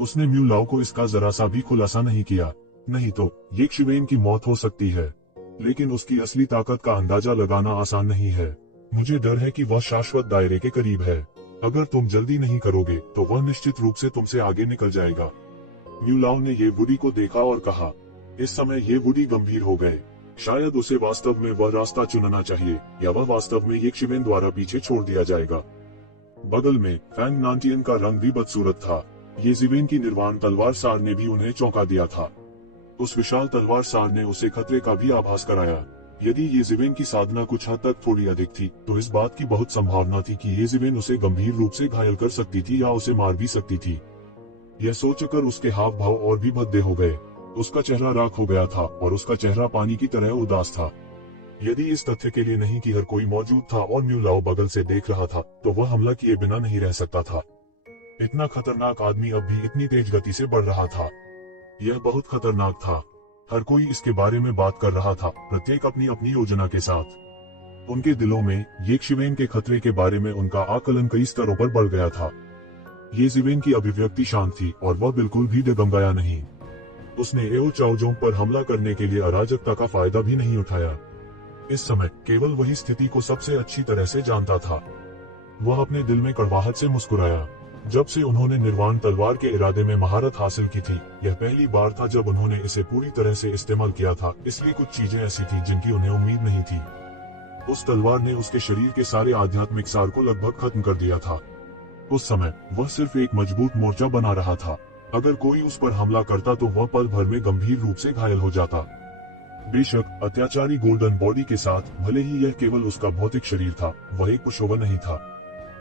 उसने म्यू लाओ को इसका जरा सा भी खुलासा नहीं किया। नहीं तो ये शिवेन की मौत हो सकती है, लेकिन उसकी असली ताकत का अंदाजा लगाना आसान नहीं है। मुझे डर है कि वह शाश्वत दायरे के करीब है। अगर तुम जल्दी नहीं करोगे तो वह निश्चित रूप से तुमसे आगे निकल जाएगा। म्यू लाओ ने ये वुडी को देखा और कहा। इस समय ये वुडी गंभीर हो गए। शायद उसे वास्तव में वह रास्ता चुनना चाहिए, या वह वास्तव में ये शिवेन द्वारा पीछे छोड़ दिया जाएगा। बगल में फैंग नांटियन का रंग भी बदसूरत था। ये ज़िवेन की निर्वाण तलवार सार ने भी उन्हें चौंका दिया था। उस विशाल तलवार सार ने उसे खतरे का भी आभास कराया। यदि ये ज़िवेन की साधना कुछ हद तक थोड़ी अधिक थी तो इस बात की बहुत संभावना थी कि ये ज़िवेन उसे गंभीर रूप से घायल कर सकती थी या उसे मार भी सकती थी। यह सोचकर उसके हाव भाव और भी भद्दे हो गए। उसका चेहरा राख हो गया था और उसका चेहरा पानी की तरह उदास था। यदि इस तथ्य के लिए नहीं कि हर कोई मौजूद था और म्यू लाओ बगल से देख रहा था तो वह हमला किए बिना नहीं रह सकता था। इतना खतरनाक आदमी अब भी इतनी तेज गति से बढ़ रहा था। यह बहुत खतरनाक था। हर कोई इसके बारे में बात कर रहा था, प्रत्येक अपनी अपनी योजना के साथ। उनके दिलों में ये शिवेन के खतरे के बारे में उनका आकलन कई स्तरों पर बढ़ गया था। ये ज़िवेन की अभिव्यक्ति शांत थी और वह बिल्कुल भी डगमगाया नहीं। उसने एओ चाओजोंग पर हमला करने के लिए अराजकता का फायदा भी नहीं उठाया। इस समय केवल वही स्थिति को सबसे अच्छी तरह से जानता था। वह अपने दिल में कड़वाहट से मुस्कुराया। जब से उन्होंने निर्वाण तलवार के इरादे में महारत हासिल की थी, यह पहली बार था जब उन्होंने इसे पूरी तरह से इस्तेमाल किया था, इसलिए कुछ चीजें ऐसी थी जिनकी उन्हें उम्मीद नहीं थी। उस तलवार ने उसके शरीर के सारे आध्यात्मिक सार को लगभग खत्म कर दिया था। उस समय वह सिर्फ एक मजबूत मोर्चा बना रहा था। अगर कोई उस पर हमला करता तो वह पल भर में गंभीर रूप से घायल हो जाता। बेशक अत्याचारी गोल्डन बॉडी के साथ भले ही यह केवल उसका भौतिक शरीर था, वह एक पुष्पवन नहीं था।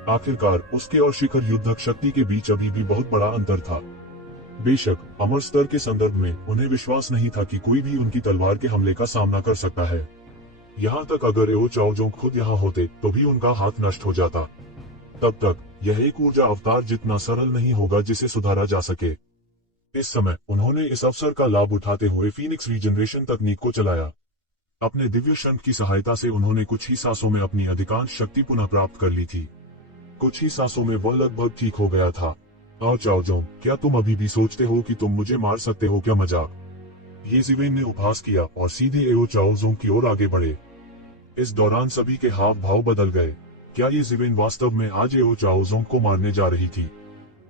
आखिरकार उसके और शिखर युद्धक शक्ति के बीच अभी भी बहुत बड़ा अंतर था। बेशक अमर स्तर के संदर्भ में उन्हें विश्वास नहीं था कि कोई भी उनकी तलवार के हमले का सामना कर सकता है। यहाँ तक अगर एओ चाओजोंग खुद यहाँ होते तो भी उनका हाथ नष्ट हो जाता। तब तक यह एक ऊर्जा अवतार जितना सरल नहीं होगा जिसे सुधारा जा सके। इस समय उन्होंने इस अवसर का लाभ उठाते हुए फीनिक्स रीजनरेशन तकनीक को चलाया। अपने दिव्य शंख की सहायता से उन्होंने कुछ ही सांसों में अपनी अधिकांश शक्ति पुनः प्राप्त कर ली थी। कुछ ही सांसों में वह लगभग ठीक हो गया था। आओ चाओजोंग, क्या तुम अभी भी सोचते हो कि तुम मुझे मार सकते हो? क्या मजाक? ये जिवेन ने उपहास किया और सीधे एओ चाओजोंग की ओर आगे बढ़े। इस दौरान सभी के हाव भाव बदल गए। क्या ये जिवेन वास्तव में आज एओ चाओजोंग को मारने जा रही थी?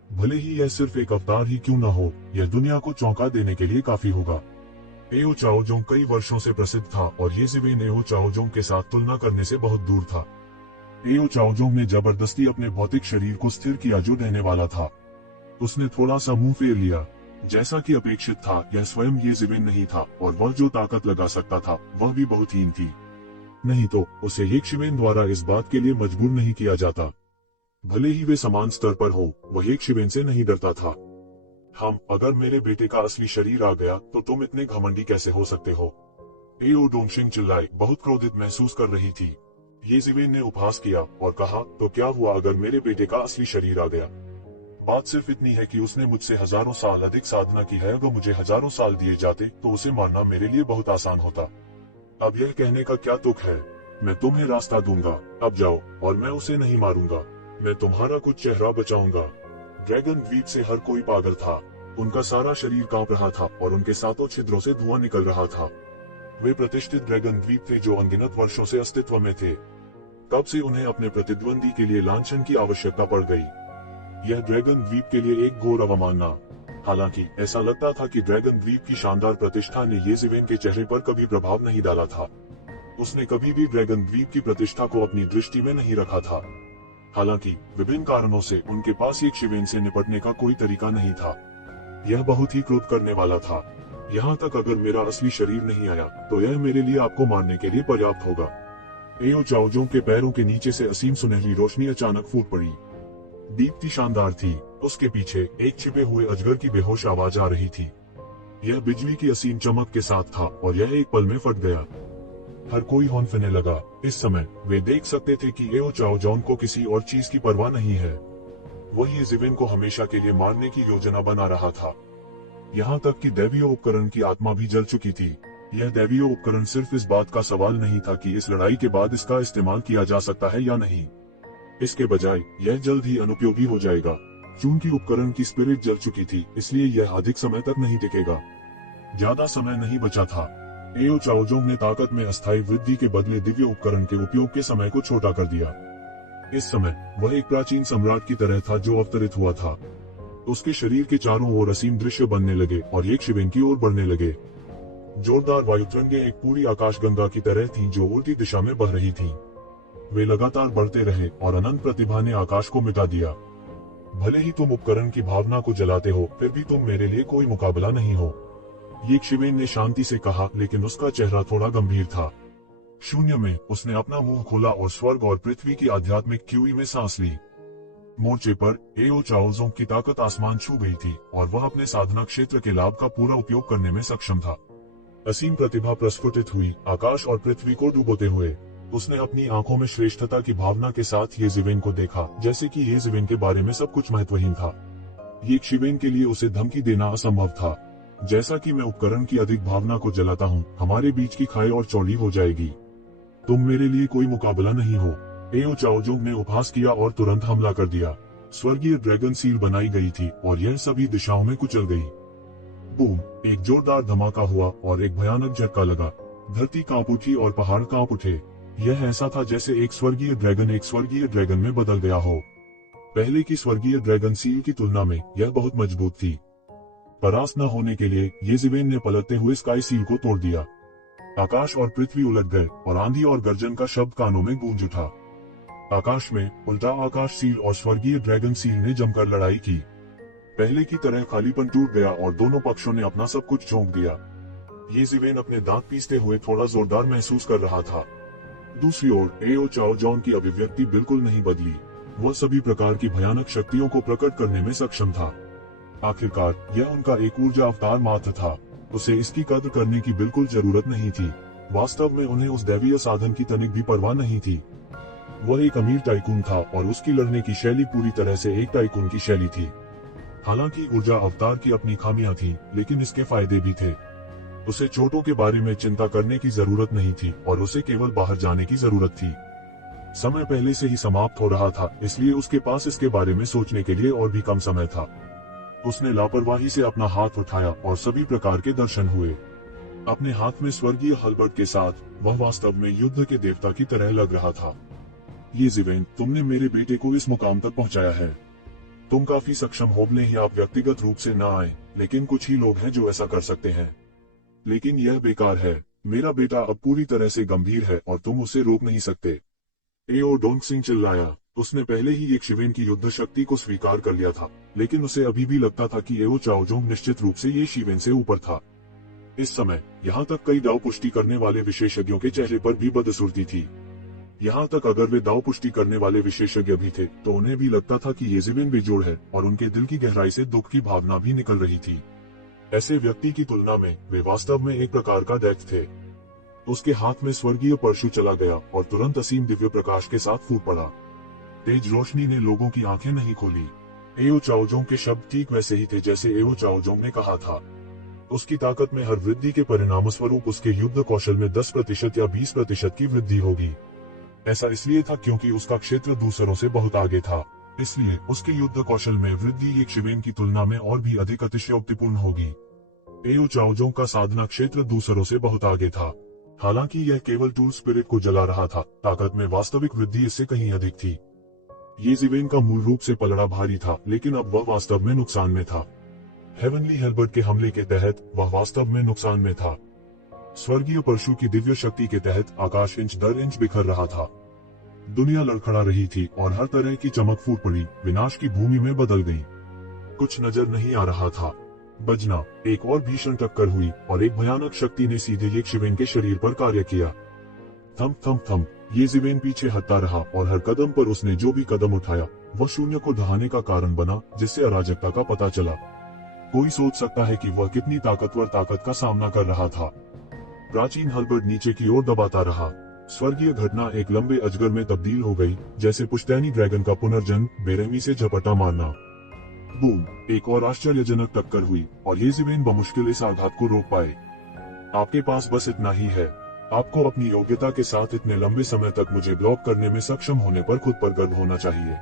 भले ही यह सिर्फ एक अवतार ही क्यों न हो, यह दुनिया को चौंका देने के लिए काफी होगा। एओ चाओजोंग कई वर्षों से प्रसिद्ध था और ये जिवेन एओ चाओजोंग के साथ तुलना करने से बहुत दूर था। एओ चाओजोंग ने जबरदस्ती अपने भौतिक शरीर को स्थिर किया जो रहने वाला था। उसने थोड़ा सा मुंह फेर लिया। जैसा कि अपेक्षित था, यह स्वयं ये जिवेन नहीं था और वह जो ताकत लगा सकता था वह भी बहुत हीन थी। नहीं तो उसे ये शिवेन द्वारा इस बात के लिए मजबूर नहीं किया जाता। भले ही वे समान स्तर पर हो, वह एक शिवेन से नहीं डरता था। अगर मेरे बेटे का असली शरीर आ गया तो तुम इतने घमंडी कैसे हो सकते हो? एओ डोंगशिंग चिल्लाई, बहुत क्रोधित महसूस कर रही थी। ये जिवेन ने उपहास किया और कहा, तो क्या हुआ अगर मेरे बेटे का असली शरीर आ गया? बात सिर्फ इतनी है कि उसने मुझसे हजारों साल अधिक साधना की है। अगर मुझे हजारों साल दिए जाते तो उसे मारना मेरे लिए बहुत आसान होता। अब यह कहने का क्या तुक है? मैं तुम्हें रास्ता दूंगा, अब जाओ, और मैं उसे नहीं मारूंगा। मैं तुम्हारा कुछ चेहरा बचाऊंगा। ड्रैगन द्वीप से हर कोई पागल था। उनका सारा शरीर कांप रहा था और उनके सातों छिद्रों से धुआं निकल रहा था। वे प्रतिष्ठित ड्रैगन द्वीप थे जो अनगिनत वर्षों से अस्तित्व में थे। तब से उन्हें अपने प्रतिद्वंदी के लिए लांछन की आवश्यकता पड़ गई। यह ड्रैगन द्वीप के लिए एक घोर अवमानना। हालांकि ऐसा लगता था कि ड्रैगन द्वीप की शानदार प्रतिष्ठा ने ये जिवेन के चेहरे पर कभी प्रभाव नहीं डाला था। उसने कभी भी ड्रैगन द्वीप की प्रतिष्ठा को अपनी दृष्टि में नहीं रखा था। हालांकि विभिन्न कारणों से उनके पास एक शिवेन से निपटने का कोई तरीका नहीं था। यह बहुत ही क्रोध करने वाला था। यहाँ तक अगर मेरा असली शरीर नहीं आया तो यह मेरे लिए आपको मारने के लिए पर्याप्त होगा। एओ चाओजोंग के पैरों के नीचे से असीम सुनहरी रोशनी अचानक फूट पड़ी। दीप्ति शानदार थी। उसके पीछे एक छिपे हुए अजगर की बेहोश आवाज आ रही थी। यह बिजली की असीम चमक के साथ था और यह एक पल में फट गया। हर कोई हौंफने लगा। इस समय वे देख सकते थे कि एओ चाओजोंग को किसी और चीज की परवाह नहीं है। वह ये जिवेन को हमेशा के लिए मारने की योजना बना रहा था। यहाँ तक कि दैवीय उपकरण की आत्मा भी जल चुकी थी। यह दैवीय उपकरण सिर्फ इस बात का सवाल नहीं था कि इस लड़ाई के बाद इसका इस्तेमाल किया जा सकता है या नहीं। इसके बजाय यह जल्द ही अनुपयोगी हो जाएगा। चूंकि उपकरण की स्पिरिट जल चुकी थी, इसलिए यह अधिक समय तक नहीं टिकेगा। ज्यादा समय नहीं बचा था। एओ चाओजोंग ने ताकत में अस्थायी वृद्धि के बदले दिव्य उपकरण के उपयोग के समय को छोटा कर दिया। इस समय वह एक प्राचीन सम्राट की तरह था जो अवतरित हुआ था। उसके शरीर के चारों ओर असीम दृश्य बनने लगे और एक शिवेन की ओर बढ़ने लगे। जोरदार वायुतरंगे एक पूरी आकाशगंगा की तरह थीं जो उल्टी दिशा में बह रही थीं। वे लगातार बढ़ते रहे और अनंत प्रतिभा ने आकाश को मिटा दिया। भले ही तुम उपकरण की भावना को जलाते हो, फिर भी तुम मेरे लिए कोई मुकाबला नहीं हो। ये शिवेन ने शांति से कहा, लेकिन उसका चेहरा थोड़ा गंभीर था। शून्य में उसने अपना मुंह खोला और स्वर्ग और पृथ्वी की आध्यात्मिक क्यूई में सांस ली। मोर्चे पर एओ चाओजोंग की ताकत आसमान छू गई थी और वह अपने साधना क्षेत्र के लाभ का पूरा उपयोग करने में सक्षम था। असीम प्रतिभा प्रस्फुटित हुई, आकाश और पृथ्वी को डुबोते हुए। उसने अपनी आंखों में श्रेष्ठता की भावना के साथ ये जिवेन को देखा, जैसे कि ये जिवेन के बारे में सब कुछ महत्वहीन था। ये शिवेन के लिए उसे धमकी देना असंभव था। जैसा कि मैं उपकरण की अधिक भावना को जलाता हूँ, हमारे बीच की खाई और चौड़ी हो जाएगी। तुम मेरे लिए कोई मुकाबला नहीं हो। एओ चाओजोंग ने उपहास किया और तुरंत हमला कर दिया। स्वर्गीय ड्रैगन सील बनाई गई थी और यह सभी दिशाओं में कुचल गई। बूम! एक जोरदार धमाका हुआ और एक भयानक झटका लगा। धरती कांप उठी और पहाड़ कांप उठे। यह ऐसा था जैसे एक स्वर्गीय ड्रैगन में बदल गया हो। पहले की स्वर्गीय ड्रैगन सील की तुलना में यह बहुत मजबूत थी। परास्त न होने के लिए ये जिवेन ने पलटते हुए स्काई सील को तोड़ दिया। आकाश और पृथ्वी उलट गए और आंधी और गर्जन का शब्द कानों में गूंज उठा। आकाश में उल्टा आकाश सील और स्वर्गीय ड्रैगन सील ने जमकर लड़ाई की। पहले की तरह खालीपन टूट गया और दोनों पक्षों ने अपना सब कुछ झोंक दिया। ये जिवेन अपने दांत पीसते हुए थोड़ा जोरदार महसूस कर रहा था। दूसरी ओर एओ चाओजोंग की अभिव्यक्ति बिल्कुल नहीं बदली। वह सभी प्रकार की भयानक शक्तियों को प्रकट करने में सक्षम था। आखिरकार यह उनका एक ऊर्जा अवतार मात्र था। उसे इसकी कद्र करने की बिल्कुल जरूरत नहीं थी। वास्तव में उन्हें उस दैवीय साधन की तनिक भी परवाह नहीं थी। वह एक अमीर टाइकून था और उसकी लड़ने की शैली पूरी तरह से एक टाइकून की शैली थी। हालांकि ऊर्जा अवतार की अपनी खामियां थी, लेकिन इसके फायदे भी थे। उसे चोटों के बारे में चिंता करने की जरूरत नहीं थी और उसे केवल बाहर जाने की जरूरत थी। समय पहले से ही समाप्त हो रहा था, इसलिए उसके पास इसके बारे में सोचने के लिए और भी कम समय था। उसने लापरवाही से अपना हाथ उठाया और सभी प्रकार के दर्शन हुए। अपने हाथ में स्वर्गीय हल्बर्ट के साथ वह वास्तव में युद्ध के देवता की तरह लग रहा था। ये ज़िवेन, तुमने मेरे बेटे को इस मुकाम तक पहुंचाया है। तुम काफी सक्षम हो, भले ही आप व्यक्तिगत रूप से ना आए, लेकिन कुछ ही लोग हैं जो ऐसा कर सकते हैं। लेकिन यह बेकार है। मेरा बेटा अब पूरी तरह से गंभीर है और तुम उसे रोक नहीं सकते। एओ डोंग सिंह चिल्लाया। उसने पहले ही एक शिवेन की युद्ध शक्ति को स्वीकार कर लिया था, लेकिन उसे अभी भी लगता था कि एओ चाओजोंग निश्चित रूप से ये शिवेन से ऊपर था। इस समय यहाँ तक कई दाव पुष्टि करने वाले विशेषज्ञों के चेहरे पर भी बदसूरती थी। यहाँ तक अगर वे दाव पुष्टि करने वाले विशेषज्ञ भी थे तो उन्हें भी लगता था कि ये ज़िवेन बेजोड़ है और उनके दिल की गहराई से दुख की भावना भी निकल रही थी। ऐसे व्यक्ति की तुलना में वे वास्तव में एक प्रकार का दैत्य थे। उसके हाथ में स्वर्गीय परशु चला गया और तुरंत असीम दिव्य प्रकाश के साथ फूट पड़ा। तेज रोशनी ने लोगों की आंखें नहीं खोली। एओ चाओजोंग के शब्द ठीक वैसे ही थे जैसे एओ चाओजोंग ने कहा था। उसकी ताकत में हर वृद्धि के परिणाम स्वरूप उसके युद्ध कौशल में 10% या 20% की वृद्धि होगी। ऐसा इसलिए था क्योंकि उसका क्षेत्र दूसरों से बहुत आगे था, इसलिए उसके युद्ध कौशल में वृद्धि एक शिवेन की तुलना में और भी अधिक अतिशयोक्तिपूर्ण होगी। एओ चाओजोंग का साधना क्षेत्र दूसरों से बहुत आगे था। हालांकि यह केवल टूल स्पिरिट को जला रहा था, ताकत में वास्तविक वृद्धि इससे कहीं अधिक थी। ये ज़िवेन का मूल रूप से पलड़ा भारी था, लेकिन अब वह वास्तव में नुकसान में था। हेवनली हेल्बर्ट के हमले के तहत वह वास्तव में नुकसान में था। स्वर्गीय परशु की दिव्य शक्ति के तहत आकाश इंच दर इंच बिखर रहा था। दुनिया लड़खड़ा रही थी और हर तरह की चमक फूट पड़ी, विनाश की भूमि में बदल गई। कुछ नजर नहीं आ रहा था। बजना, एक और भीषण टक्कर हुई और एक भयानक शक्ति ने सीधे एक शिवेन के शरीर पर कार्य किया। थम थम थम, ये ज़िवेन पीछे हटता रहा और हर कदम पर उसने जो भी कदम उठाया वह शून्य को दहाने का कारण बना, जिससे अराजकता का पता चला। कोई सोच सकता है कि वह कितनी ताकतवर ताकत का सामना कर रहा था। प्राचीन हल्बर्ट नीचे की ओर दबाता रहा। स्वर्गीय घटना एक लंबे अजगर में तब्दील हो गई, जैसे पुश्तैनी ड्रैगन का पुनर्जन्म बेरहमी से झपटा मारना। बूम, एक और आश्चर्यजनक टक्कर हुई और ये ज़िवेन बमुश्किल इस आघात को रोक पाए। आपके पास बस इतना ही है। आपको अपनी योग्यता के साथ इतने लंबे समय तक मुझे ब्लॉक करने में सक्षम होने पर खुद पर गर्व होना चाहिए।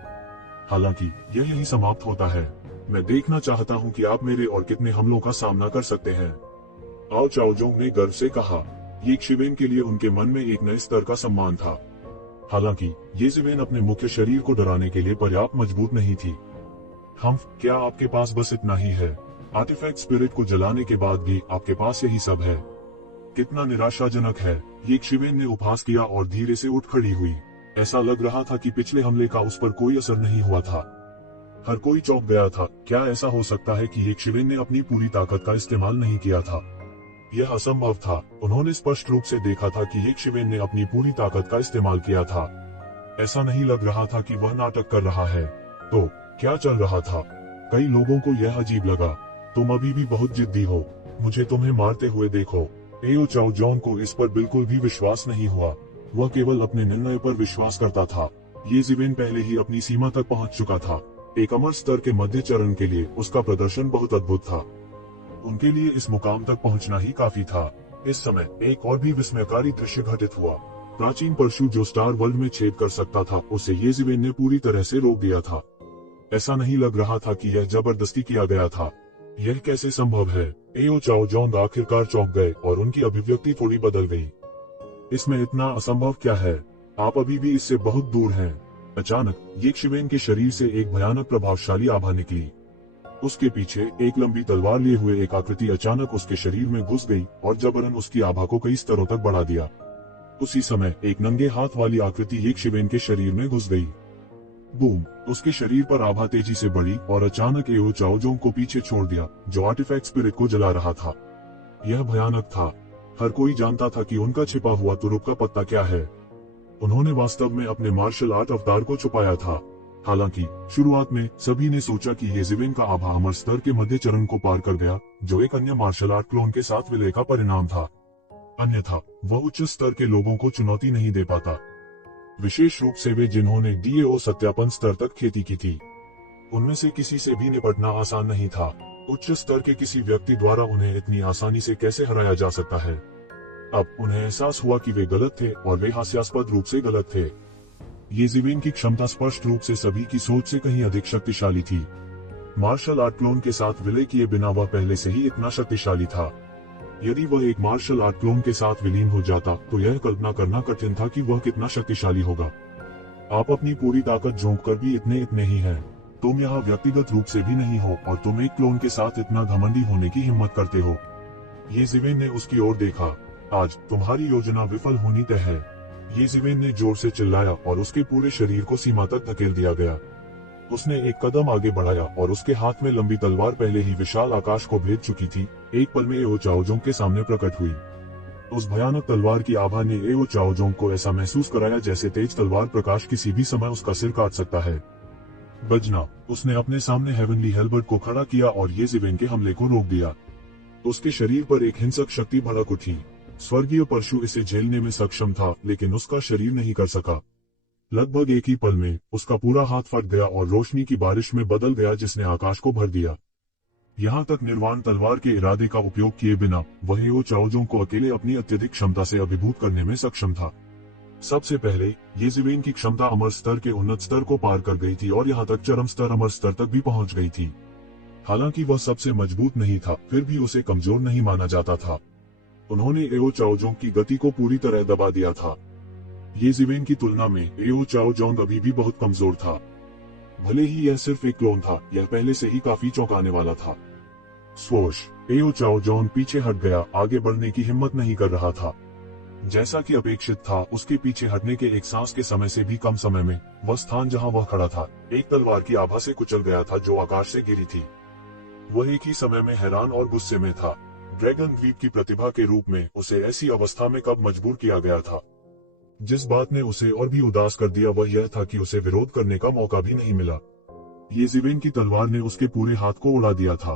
हालांकि यह यही समाप्त होता है। मैं देखना चाहता हूं कि आप मेरे और कितने हमलों का सामना कर सकते हैं। आओ चाओजोंग ने गर्व से कहा। ये शिवेन के लिए उनके मन में एक नए स्तर का सम्मान था। हालांकि ये ज़िवेन अपने मुख्य शरीर को डराने के लिए पर्याप्त मजबूत नहीं थी। क्या आपके पास बस इतना ही है? आर्टिफैक्ट स्पिरिट को जलाने के बाद भी आपके पास यही सब है? कितना निराशाजनक है। ये शिवेन ने उपहास किया और धीरे से उठ खड़ी हुई। ऐसा लग रहा था कि पिछले हमले का उस पर कोई असर नहीं हुआ था। हर कोई चौंक गया था। क्या ऐसा हो सकता है कि एक शिवेन ने अपनी पूरी ताकत का इस्तेमाल नहीं किया था? यह असंभव था। उन्होंने स्पष्ट रूप से देखा था कि एक शिवेन ने अपनी पूरी ताकत का इस्तेमाल किया था। ऐसा नहीं लग रहा था कि वह नाटक कर रहा है। तो क्या चल रहा था? कई लोगों को यह अजीब लगा। तुम अभी भी बहुत जिद्दी हो। मुझे तुम्हें मारते हुए देखो। एओ चाओजोंग को इस पर बिल्कुल भी विश्वास नहीं हुआ। वह केवल अपने निर्णय पर विश्वास करता था। ये ज़िवेन पहले ही अपनी सीमा तक पहुंच चुका था। एक अमर स्तर के मध्य चरण के लिए उसका प्रदर्शन बहुत अद्भुत था। उनके लिए इस मुकाम तक पहुंचना ही काफी था। इस समय एक और भी विस्मयकारी दृश्य घटित हुआ। प्राचीन परशु जो स्टार वर्ल्ड में छेद कर सकता था, उसे ये ज़िवेन ने पूरी तरह से रोक दिया था। ऐसा नहीं लग रहा था कि यह जबरदस्ती किया गया था। यह कैसे संभव है? एओ चाओजोंग आखिरकार चौंक गए और उनकी अभिव्यक्ति थोड़ी बदल गई। इसमें इतना असंभव क्या है? आप अभी भी इससे बहुत दूर हैं। अचानक ये शिवेन के शरीर से एक भयानक प्रभावशाली आभा निकली। उसके पीछे एक लंबी तलवार लिए हुए एक आकृति अचानक उसके शरीर में घुस गई और जबरन उसकी आभा को कई स्तरों तक बढ़ा दिया। उसी समय एक नंगे हाथ वाली आकृति एक शिवेन के शरीर में घुस गई। बूम, उसके शरीर पर आभा तेजी से बढ़ी और अचानक एओ चाओजोंग को पीछे छोड़ दिया, जो आर्टिफैक्ट स्पिरिट को जला रहा था। यह भयानक था। हर कोई जानता था कि उनका छिपा हुआ तुरुप का पत्ता क्या है। उन्होंने वास्तव में अपने मार्शल आर्ट अवतार को छुपाया था। हालांकि शुरुआत में सभी ने सोचा कि ये ज़िवेन का आभा अमर स्तर के मध्य चरण को पार कर गया, जो एक अन्य मार्शल आर्ट क्लोन के साथ विलय का परिणाम था। अन्यथा वह उच्च स्तर के लोगों को चुनौती नहीं दे पाता, विशेष रूप से वे जिन्होंने डीएओ सत्यापन स्तर तक खेती की थी। उनमें से किसी से भी निपटना आसान नहीं था। उच्च स्तर के किसी व्यक्ति द्वारा उन्हें इतनी आसानी से कैसे हराया जा सकता है। अब उन्हें एहसास हुआ कि वे गलत थे और वे हास्यास्पद रूप से गलत थे। येज़ेबेल की क्षमता स्पष्ट रूप से सभी की सोच से कहीं अधिक शक्तिशाली थी। मार्शल आर्ट क्लोन के साथ विलय किए बिना वह पहले से ही इतना शक्तिशाली था। यदि वह एक मार्शल आर्ट क्लोन के साथ विलीन हो जाता तो यह कल्पना करना कठिन था कि वह कितना शक्तिशाली होगा। आप अपनी पूरी ताकत झोंक कर भी इतने ही हैं। तुम यहाँ व्यक्तिगत रूप से भी नहीं हो और तुम एक क्लोन के साथ इतना घमंडी होने की हिम्मत करते हो। येज़ेबेल ने उसकी ओर देखा। आज तुम्हारी योजना विफल होनी तय है। येज़ेबेल ने जोर से चिल्लाया और उसके पूरे शरीर को सीमा तक धकेल दिया गया। उसने एक कदम आगे बढ़ाया और उसके हाथ में लंबी तलवार पहले ही विशाल आकाश को भेद चुकी थी, एक पल में एओ चाओजोंग के सामने प्रकट हुई। उस भयानक तलवार की आभा ने एओ चाओजोंग को ऐसा महसूस कराया जैसे तेज तलवार प्रकाश किसी भी समय उसका सिर काट सकता है। बजना, उसने अपने सामने हेवनली हेलबर्ट को खड़ा किया और येज़ेबेल के हमले को रोक दिया। उसके शरीर पर एक हिंसक शक्ति भड़क उठी। स्वर्गीय परशु इसे झेलने में सक्षम था, लेकिन उसका शरीर नहीं कर सका। लगभग एक ही पल में उसका पूरा हाथ फट गया और रोशनी की बारिश में बदल गया जिसने आकाश को भर दिया। यहाँ तक निर्वाण तलवार के इरादे का उपयोग किए बिना वह एओ चाओजोंग को अकेले अपनी अत्यधिक क्षमता से अभिभूत करने में सक्षम था। सबसे पहले येज़ेबेल की क्षमता अमर स्तर के उन्नत स्तर को पार कर गई थी और यहाँ तक चरम स्तर अमर स्तर तक भी पहुंच गई थी। हालांकि वह सबसे मजबूत नहीं था, फिर भी उसे कमजोर नहीं माना जाता था। उन्होंने एओ चाओजोंग की गति को पूरी तरह दबा दिया था। येज़ेबेल की तुलना में एओ चाओजोंग अभी भी बहुत कमजोर था। भले ही यह सिर्फ एक क्लोन था, यह पहले से ही काफी चौंकाने वाला था। स्वोश, एओ चाओजोंग पीछे हट गया, आगे बढ़ने की हिम्मत नहीं कर रहा था। जैसा कि अपेक्षित था, उसके पीछे हटने के एक सांस के समय से भी कम समय में वह स्थान जहां वह खड़ा था एक तलवार की आभा से कुचल गया था जो आकाश से गिरी थी। वह एक ही समय में हैरान और गुस्से में था। ड्रैगन द्वीप की प्रतिभा के रूप में उसे ऐसी अवस्था में कब मजबूर किया गया था। जिस बात ने उसे और भी उदास कर दिया वह यह था कि उसे विरोध करने का मौका भी नहीं मिला। येज़ेबेल की तलवार ने उसके पूरे हाथ को उड़ा दिया था।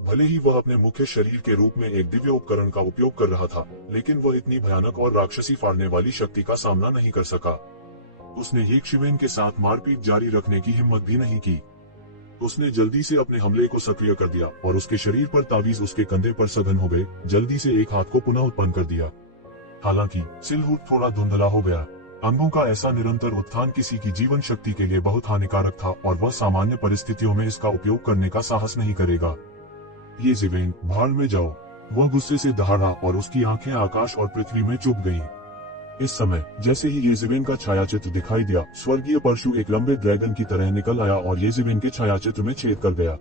भले ही वह अपने मुख्य शरीर के रूप में एक दिव्य उपकरण का उपयोग कर रहा था, लेकिन वह इतनी भयानक और राक्षसी फाड़ने वाली शक्ति का सामना नहीं कर सका। उसने येज़ेबेल के साथ मारपीट जारी रखने की हिम्मत भी नहीं की। उसने जल्दी से अपने हमले को सक्रिय कर दिया और उसके शरीर पर तावीज उसके कंधे पर सघन हो गए। जल्दी से एक हाथ को पुनः उत्पन्न कर दिया। हालांकि सिलहुट थोड़ा धुंधला हो गया। अंगों का ऐसा निरंतर उत्थान किसी की जीवन शक्ति के लिए बहुत हानिकारक था और वह सामान्य परिस्थितियों में इसका उपयोग करने का साहस नहीं करेगा। येज़ेबेल, भाड़ में जाओ। वह गुस्से से दहाड़ा और उसकी आंखें आकाश और पृथ्वी में चुभ गईं। इस समय जैसे ही येज़ेबेल का छायाचित्र दिखाई दिया, स्वर्गीय परशु एक लंबे ड्रैगन की तरह निकल आया और येज़ेबेल के छायाचित्र में छेद कर गया।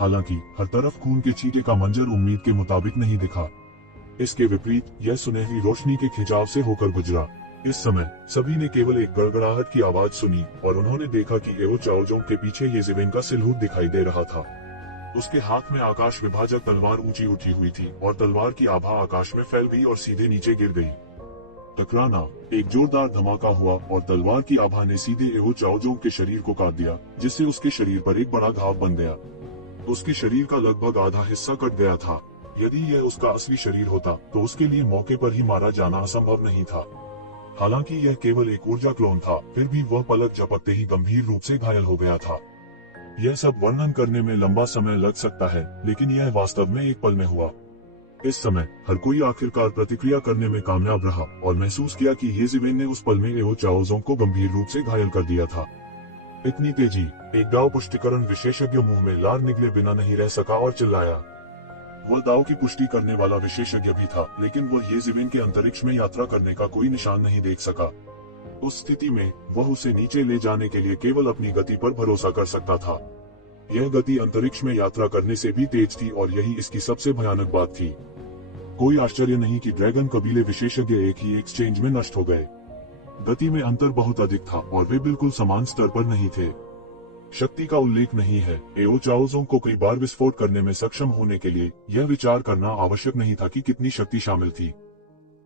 हालांकि हर तरफ खून के छींटे का मंजर उम्मीद के मुताबिक नहीं दिखा। इसके विपरीत यह सुनहरी रोशनी के खिंचाव से होकर गुजरा। इस समय सभी ने केवल एक गड़गड़ाहट की आवाज सुनी और उन्होंने देखा कि एओ चाओजोंग के पीछे येज़ेबेल का सिलहुट दिखाई दे रहा था। उसके हाथ में आकाश विभाजक तलवार ऊंची उठी हुई थी और तलवार की आभा आकाश में फैल गई और सीधे नीचे गिर गई। टकराना, एक जोरदार धमाका हुआ और तलवार की आभा ने सीधे एओ चाओजोंग के शरीर को काट दिया, जिससे उसके शरीर पर एक बड़ा घाव बन गया। उसके शरीर का लगभग आधा हिस्सा कट गया था। यदि यह उसका असली शरीर होता तो उसके लिए मौके पर ही मारा जाना असंभव नहीं था। हालांकि यह केवल एक ऊर्जा क्लोन था, फिर भी वह पलक झपकते ही गंभीर रूप से घायल हो गया था। यह सब वर्णन करने में लंबा समय लग सकता है, लेकिन यह वास्तव में एक पल में हुआ। इस समय हर कोई आखिरकार प्रतिक्रिया करने में कामयाब रहा और महसूस किया कि येज़ेबेल ने उस पल में एओ चाओजोंग को गंभीर रूप से घायल कर दिया था। इतनी तेजी, एक दाव पुष्टिकरण विशेषज्ञ मुंह में लार निकले बिना नहीं रह सका और चिल्लाया। वह दाव की पुष्टि करने वाला विशेषज्ञ भी था, लेकिन वह येज़ेबेल के अंतरिक्ष में यात्रा करने का कोई निशान नहीं देख सका। उस स्थिति में वह उसे नीचे ले जाने के लिए केवल अपनी गति पर भरोसा कर सकता था। यह गति अंतरिक्ष में यात्रा करने से भी तेज थी और यही इसकी सबसे भयानक बात थी। कोई आश्चर्य नहीं कि ड्रैगन कबीले विशेषज्ञ एक ही एक्सचेंज में नष्ट हो गए। गति में अंतर बहुत अधिक था और वे बिल्कुल समान स्तर पर नहीं थे। शक्ति का उल्लेख नहीं है। एओ चाओजोंग को कई बार विस्फोट करने में सक्षम होने के लिए यह विचार करना आवश्यक नहीं था कि कितनी शक्ति शामिल थी।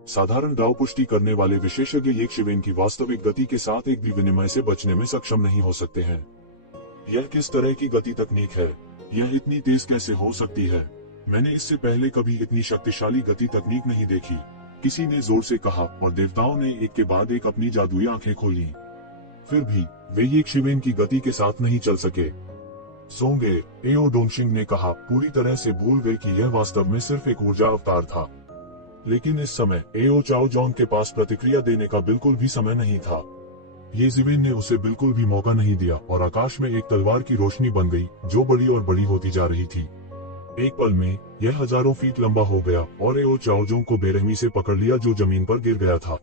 साधारण दाव पुष्टि करने वाले विशेषज्ञ येज़ेबेल की वास्तविक गति के साथ एक भी विनिमय से बचने में सक्षम नहीं हो सकते हैं। यह किस तरह की गति तकनीक है? यह इतनी तेज कैसे हो सकती है? मैंने इससे पहले कभी इतनी शक्तिशाली गति तकनीक नहीं देखी, किसी ने जोर से कहा और देवताओं ने एक के बाद एक अपनी जादुई आंखें खोली। फिर भी वे ये शिवेन की गति के साथ नहीं चल सके। सोंगे, एओ डोंगशिंग ने कहा, पूरी तरह से भूल गए कि यह वास्तव में सिर्फ एक ऊर्जा अवतार था। लेकिन इस समय एओ चाओजोंग के पास प्रतिक्रिया देने का बिल्कुल भी समय नहीं था। ये जिवेन ने उसे बिल्कुल भी मौका नहीं दिया और आकाश में एक तलवार की रोशनी बन गई जो बड़ी और बड़ी होती जा रही थी। एक पल में यह हजारों फीट लंबा हो गया और एओ चाओजोंग को बेरहमी से पकड़ लिया जो जमीन पर गिर गया था।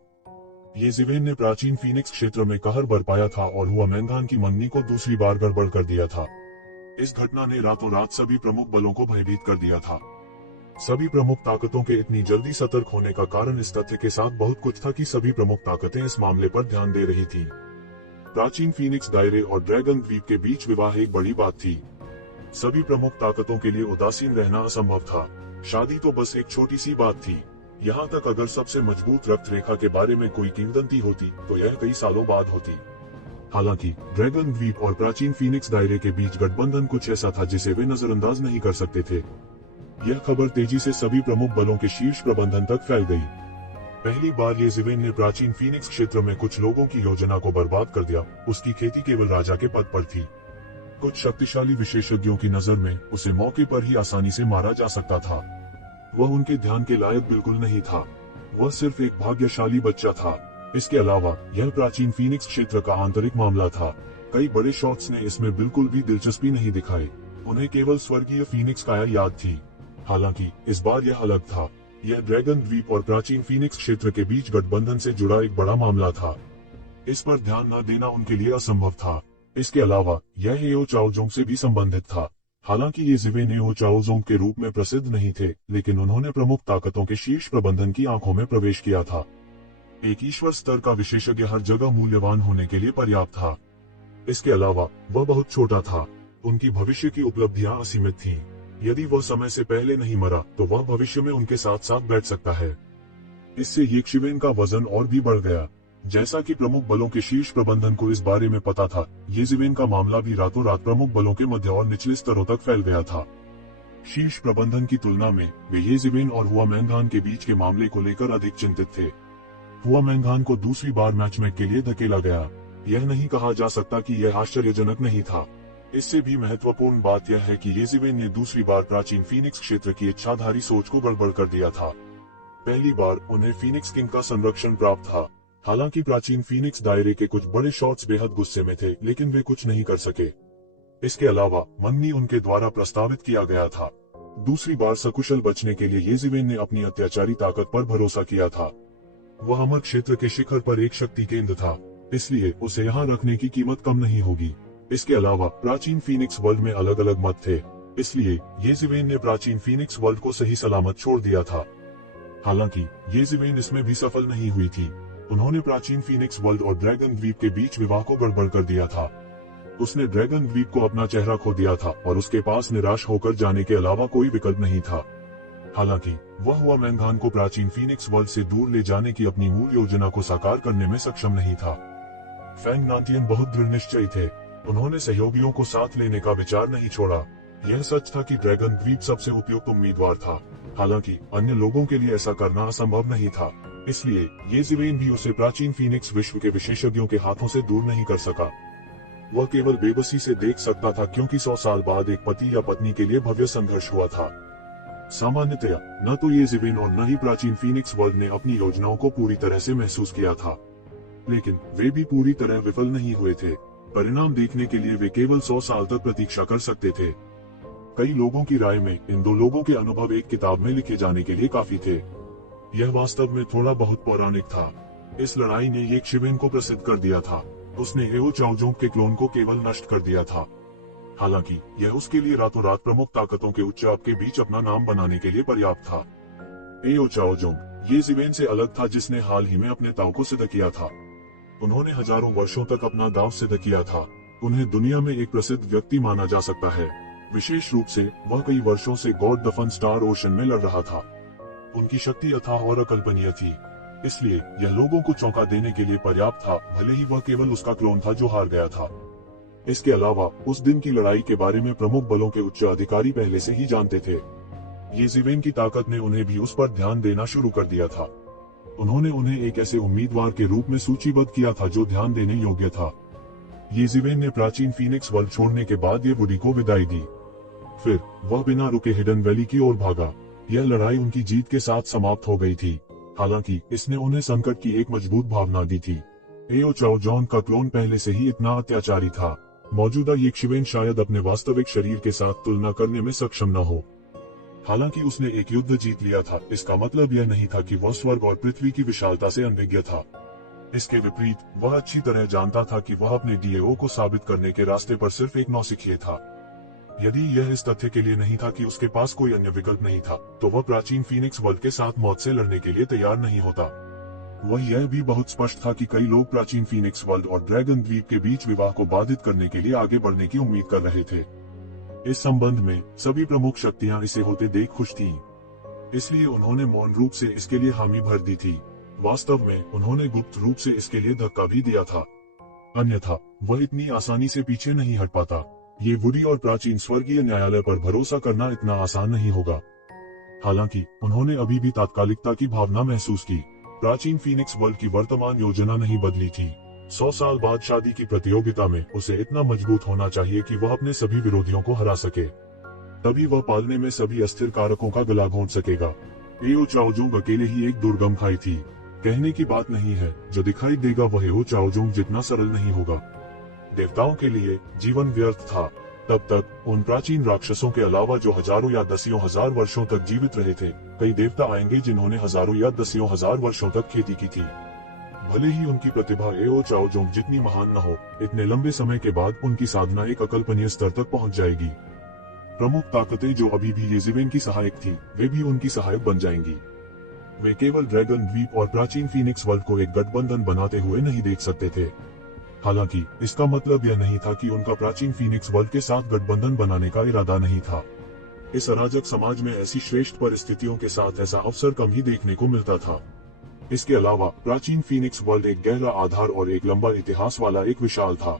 ये जिवेन ने प्राचीन फीनिक्स क्षेत्र में कहर बरपाया था और हुआ मैंगान की मंगनी को दूसरी बार गड़बड़ कर दिया था। इस घटना ने रातों रात सभी प्रमुख बलों को भयभीत कर दिया था। सभी प्रमुख ताकतों के इतनी जल्दी सतर्क होने का कारण इस तथ्य के साथ बहुत कुछ था कि सभी प्रमुख ताकतें इस मामले पर ध्यान दे रही थीं। प्राचीन फीनिक्स दायरे और ड्रैगन द्वीप के बीच विवाह एक बड़ी बात थी। सभी प्रमुख ताकतों के लिए उदासीन रहना असंभव था। शादी तो बस एक छोटी सी बात थी। यहाँ तक अगर सबसे मजबूत रक्त रेखा के बारे में कोई किंवदंती होती तो यह कई सालों बाद होती। हालांकि ड्रैगन द्वीप और प्राचीन फीनिक्स दायरे के बीच गठबंधन कुछ ऐसा था जिसे वे नजरअंदाज नहीं कर सकते थे। यह खबर तेजी से सभी प्रमुख बलों के शीर्ष प्रबंधन तक फैल गई। पहली बार ये जिवेन ने प्राचीन फीनिक्स क्षेत्र में कुछ लोगों की योजना को बर्बाद कर दिया। उसकी खेती केवल राजा के पद पर थी। कुछ शक्तिशाली विशेषज्ञों की नजर में उसे मौके पर ही आसानी से मारा जा सकता था। वह उनके ध्यान के लायक बिल्कुल नहीं था। वह सिर्फ एक भाग्यशाली बच्चा था। इसके अलावा यह प्राचीन फीनिक्स क्षेत्र का आंतरिक मामला था। कई बड़े शॉट्स ने इसमें बिल्कुल भी दिलचस्पी नहीं दिखाई। उन्हें केवल स्वर्गीय फीनिक्स काया याद थी। हालांकि इस बार यह अलग था। यह ड्रैगन द्वीप और प्राचीन फीनिक्स क्षेत्र के बीच गठबंधन से जुड़ा एक बड़ा मामला था। इस पर ध्यान न देना उनके लिए असंभव था। इसके अलावा यह एओ चाओजोंग से भी संबंधित था। हालांकि ये जिवेन एओ चाओजोंग के रूप में प्रसिद्ध नहीं थे, लेकिन उन्होंने प्रमुख ताकतों के शीर्ष प्रबंधन की आंखों में प्रवेश किया था। एक ईश्वर स्तर का विशेषज्ञ हर जगह मूल्यवान होने के लिए पर्याप्त था। इसके अलावा वह बहुत छोटा था। उनकी भविष्य की उपलब्धियां असीमित थीं। यदि वह समय से पहले नहीं मरा तो वह भविष्य में उनके साथ साथ बैठ सकता है। इससे ये शिवेन का वजन और भी बढ़ गया। जैसा कि प्रमुख बलों के शीर्ष प्रबंधन को इस बारे में पता था, ये जिवेन का मामला भी रातों रात प्रमुख बलों के मध्य और निचले स्तरों तक फैल गया था। शीर्ष प्रबंधन की तुलना में वे ये जिवेन और हुआ मैंगान के बीच के मामले को लेकर अधिक चिंतित थे। हुआ मैंगान को दूसरी बार मैच में के लिए धकेला गया। यह नहीं कहा जा सकता कि यह आश्चर्यजनक नहीं था। इससे भी महत्वपूर्ण बात यह है कि ये जिवेन ने दूसरी बार प्राचीन फीनिक्स क्षेत्र की इच्छाधारी सोच को गड़बड़ कर दिया था। पहली बार उन्हें फीनिक्स किंग का संरक्षण प्राप्त था। हालांकि प्राचीन फीनिक्स दायरे के कुछ बड़े शॉट्स बेहद गुस्से में थे, लेकिन वे कुछ नहीं कर सके। इसके अलावा मंगनी उनके द्वारा प्रस्तावित किया गया था। दूसरी बार सकुशल बचने के लिए ये जिवेन ने अपनी अत्याचारी ताकत पर भरोसा किया था। वह अमर क्षेत्र के शिखर पर एक शक्ति केंद्र था, इसलिए उसे यहाँ रखने की कीमत कम नहीं होगी। इसके अलावा प्राचीन फीनिक्स वर्ल्ड में अलग अलग मत थे, इसलिए ये जिवेन ने प्राचीन फीनिक्स वर्ल्ड को सही सलामत छोड़ दिया था। हालांकि ये जिवेन इसमें भी सफल नहीं हुई थी। उन्होंने प्राचीन फीनिक्स वर्ल्ड और ड्रैगन द्वीप के बीच विवाह को गड़बड़ कर दिया था। उसने ड्रैगन द्वीप को अपना चेहरा खो दिया था और उसके पास निराश होकर जाने के अलावा कोई विकल्प नहीं था। हालांकि वह हुआ मैंगान को प्राचीन फीनिक्स वर्ल्ड से दूर ले जाने की अपनी मूल योजना को साकार करने में सक्षम नहीं था। फैंग नाटियन बहुत दृढ़ निश्चयी थे। उन्होंने सहयोगियों को साथ लेने का विचार नहीं छोड़ा। यह सच था कि ड्रैगन द्वीप सबसे उपयुक्त उम्मीदवार था। हालांकि अन्य लोगों के लिए ऐसा करना असंभव नहीं था, इसलिए ये जिवेन भी उसे प्राचीन फीनिक्स विश्व के विशेषज्ञों के हाथों से दूर नहीं कर सका। वह केवल बेबसी से देख सकता था, क्योंकि 100 साल बाद एक पति या पत्नी के लिए भव्य संघर्ष हुआ था। सामान्यतया न तो ये जिवेन और न ही प्राचीन फीनिक्स वर्ल्ड ने अपनी योजनाओं को पूरी तरह से महसूस किया था, लेकिन वे भी पूरी तरह विफल नहीं हुए थे। परिणाम देखने के लिए वे केवल 100 साल तक प्रतीक्षा कर सकते थे। कई लोगों की राय में इन दो लोगों के अनुभव एक किताब में लिखे जाने के लिए काफी थे। यह वास्तव में थोड़ा बहुत पौराणिक था। इस लड़ाई ने ये शिवेन को प्रसिद्ध कर दिया था। उसने एओ चाओजोंग के क्लोन को केवल नष्ट कर दिया था। हालांकि यह उसके लिए रातों रात प्रमुख ताकतों के उच्च के बीच अपना नाम बनाने के लिए पर्याप्त था। एओ चाओजोंग ये जिवेन से अलग था, जिसने हाल ही में अपने ताऊ को सिद्ध किया था। उन्होंने हजारों वर्षों तक अपना दांव सिद्ध किया था। उन्हें दुनिया में एक प्रसिद्ध व्यक्ति माना जा सकता है। विशेष रूप से वह कई वर्षों से god the fun star ocean में लड़ रहा था। उनकी शक्ति अथाह और अकल्पनीय थी, इसलिए यह लोगों को चौंका देने के लिए पर्याप्त था, भले ही वह केवल उसका क्लोन था जो हार गया था। इसके अलावा उस दिन की लड़ाई के बारे में प्रमुख बलों के उच्च अधिकारी पहले से ही जानते थे। येज़िवेन की ताकत ने उन्हें भी उस पर ध्यान देना शुरू कर दिया था। उन्होंने उन्हें एक ऐसे उम्मीदवार के रूप में सूचीबद्ध किया था जो ध्यान देने योग्य था। येज़िवेन ने प्राचीन फीनिक्स वर्ल्ड छोड़ने के बाद ये वुडी को विदाई दी। फिर वह बिना रुके हिडन वैली की ओर भागा। यह लड़ाई उनकी जीत के साथ समाप्त हो गई थी, हालांकि इसने उन्हें संकट की एक मजबूत भावना दी थी। एओ चाओ जॉन का क्लोन पहले से ही इतना अत्याचारी था। मौजूदा येशिवेन शायद अपने वास्तविक शरीर के साथ तुलना करने में सक्षम न हो। हालांकि उसने एक युद्ध जीत लिया था, इसका मतलब यह नहीं था कि वह स्वर्ग और पृथ्वी की विशालता से अनभिज्ञ था। इसके विपरीत वह अच्छी तरह जानता था कि वह अपने डीएओ को साबित करने के रास्ते पर सिर्फ एक नौसिखिए था। यदि यह इस तथ्य के लिए नहीं था कि उसके पास कोई अन्य विकल्प नहीं था, तो वह प्राचीन फीनिक्स वर्ल्ड के साथ मौत से लड़ने के लिए तैयार नहीं होता। वह यह भी बहुत स्पष्ट था कि कई लोग प्राचीन फीनिक्स वर्ल्ड और ड्रैगन द्वीप के बीच विवाह को बाधित करने के लिए आगे बढ़ने की उम्मीद कर रहे थे। इस संबंध में सभी प्रमुख शक्तियां इसे होते देख खुश थीं, इसलिए उन्होंने मौन रूप से इसके लिए हामी भर दी थी। वास्तव में उन्होंने गुप्त रूप से इसके लिए धक्का भी दिया था, अन्यथा वह इतनी आसानी से पीछे नहीं हट पाता। ये वुडी और प्राचीन स्वर्गीय न्यायालय पर भरोसा करना इतना आसान नहीं होगा। हालांकि उन्होंने अभी भी तात्कालिकता की भावना महसूस की। प्राचीन फीनिक्स वर्ल्ड की वर्तमान योजना नहीं बदली थी। 100 साल बाद शादी की प्रतियोगिता में उसे इतना मजबूत होना चाहिए कि वह अपने सभी विरोधियों को हरा सके। तभी वह पालने में सभी अस्थिर कारकों का गला घोंट सकेगा। एओ चाओजोंग अकेले ही एक दुर्गम खाई थी। कहने की बात नहीं है, जो दिखाई देगा वह एओ चाओजोंग जितना सरल नहीं होगा। देवताओं के लिए जीवन व्यर्थ था। तब तक उन प्राचीन राक्षसों के अलावा जो हजारों या दसियों हजार वर्षों तक जीवित रहे थे, कई देवता आएंगे जिन्होंने हजारों या दसियों हजार वर्षों तक खेती की थी। भले ही उनकी प्रतिभा एओ चाओजोंग जितनी महान न हो, इतने लंबे समय के बाद उनकी साधना एक अकल्पनीय स्तर तक पहुंच जाएगी। प्रमुख ताकतें जो अभी भी येज़िवेन की सहायक थी, वे भी उनकी सहायक बन जाएंगी। वे केवल ड्रैगन द्वीप और प्राचीन फीनिक्स वर्ल्ड को एक गठबंधन बनाते हुए नहीं देख सकते थे। हालांकि इसका मतलब यह नहीं था कि उनका प्राचीन फीनिक्स वर्ल्ड के साथ गठबंधन बनाने का इरादा नहीं था। इस अराजक समाज में ऐसी श्रेष्ठ परिस्थितियों के साथ ऐसा अवसर कम ही देखने को मिलता था। इसके अलावा प्राचीन फीनिक्स वर्ल्ड एक गहरा आधार और एक लंबा इतिहास वाला एक विशाल था,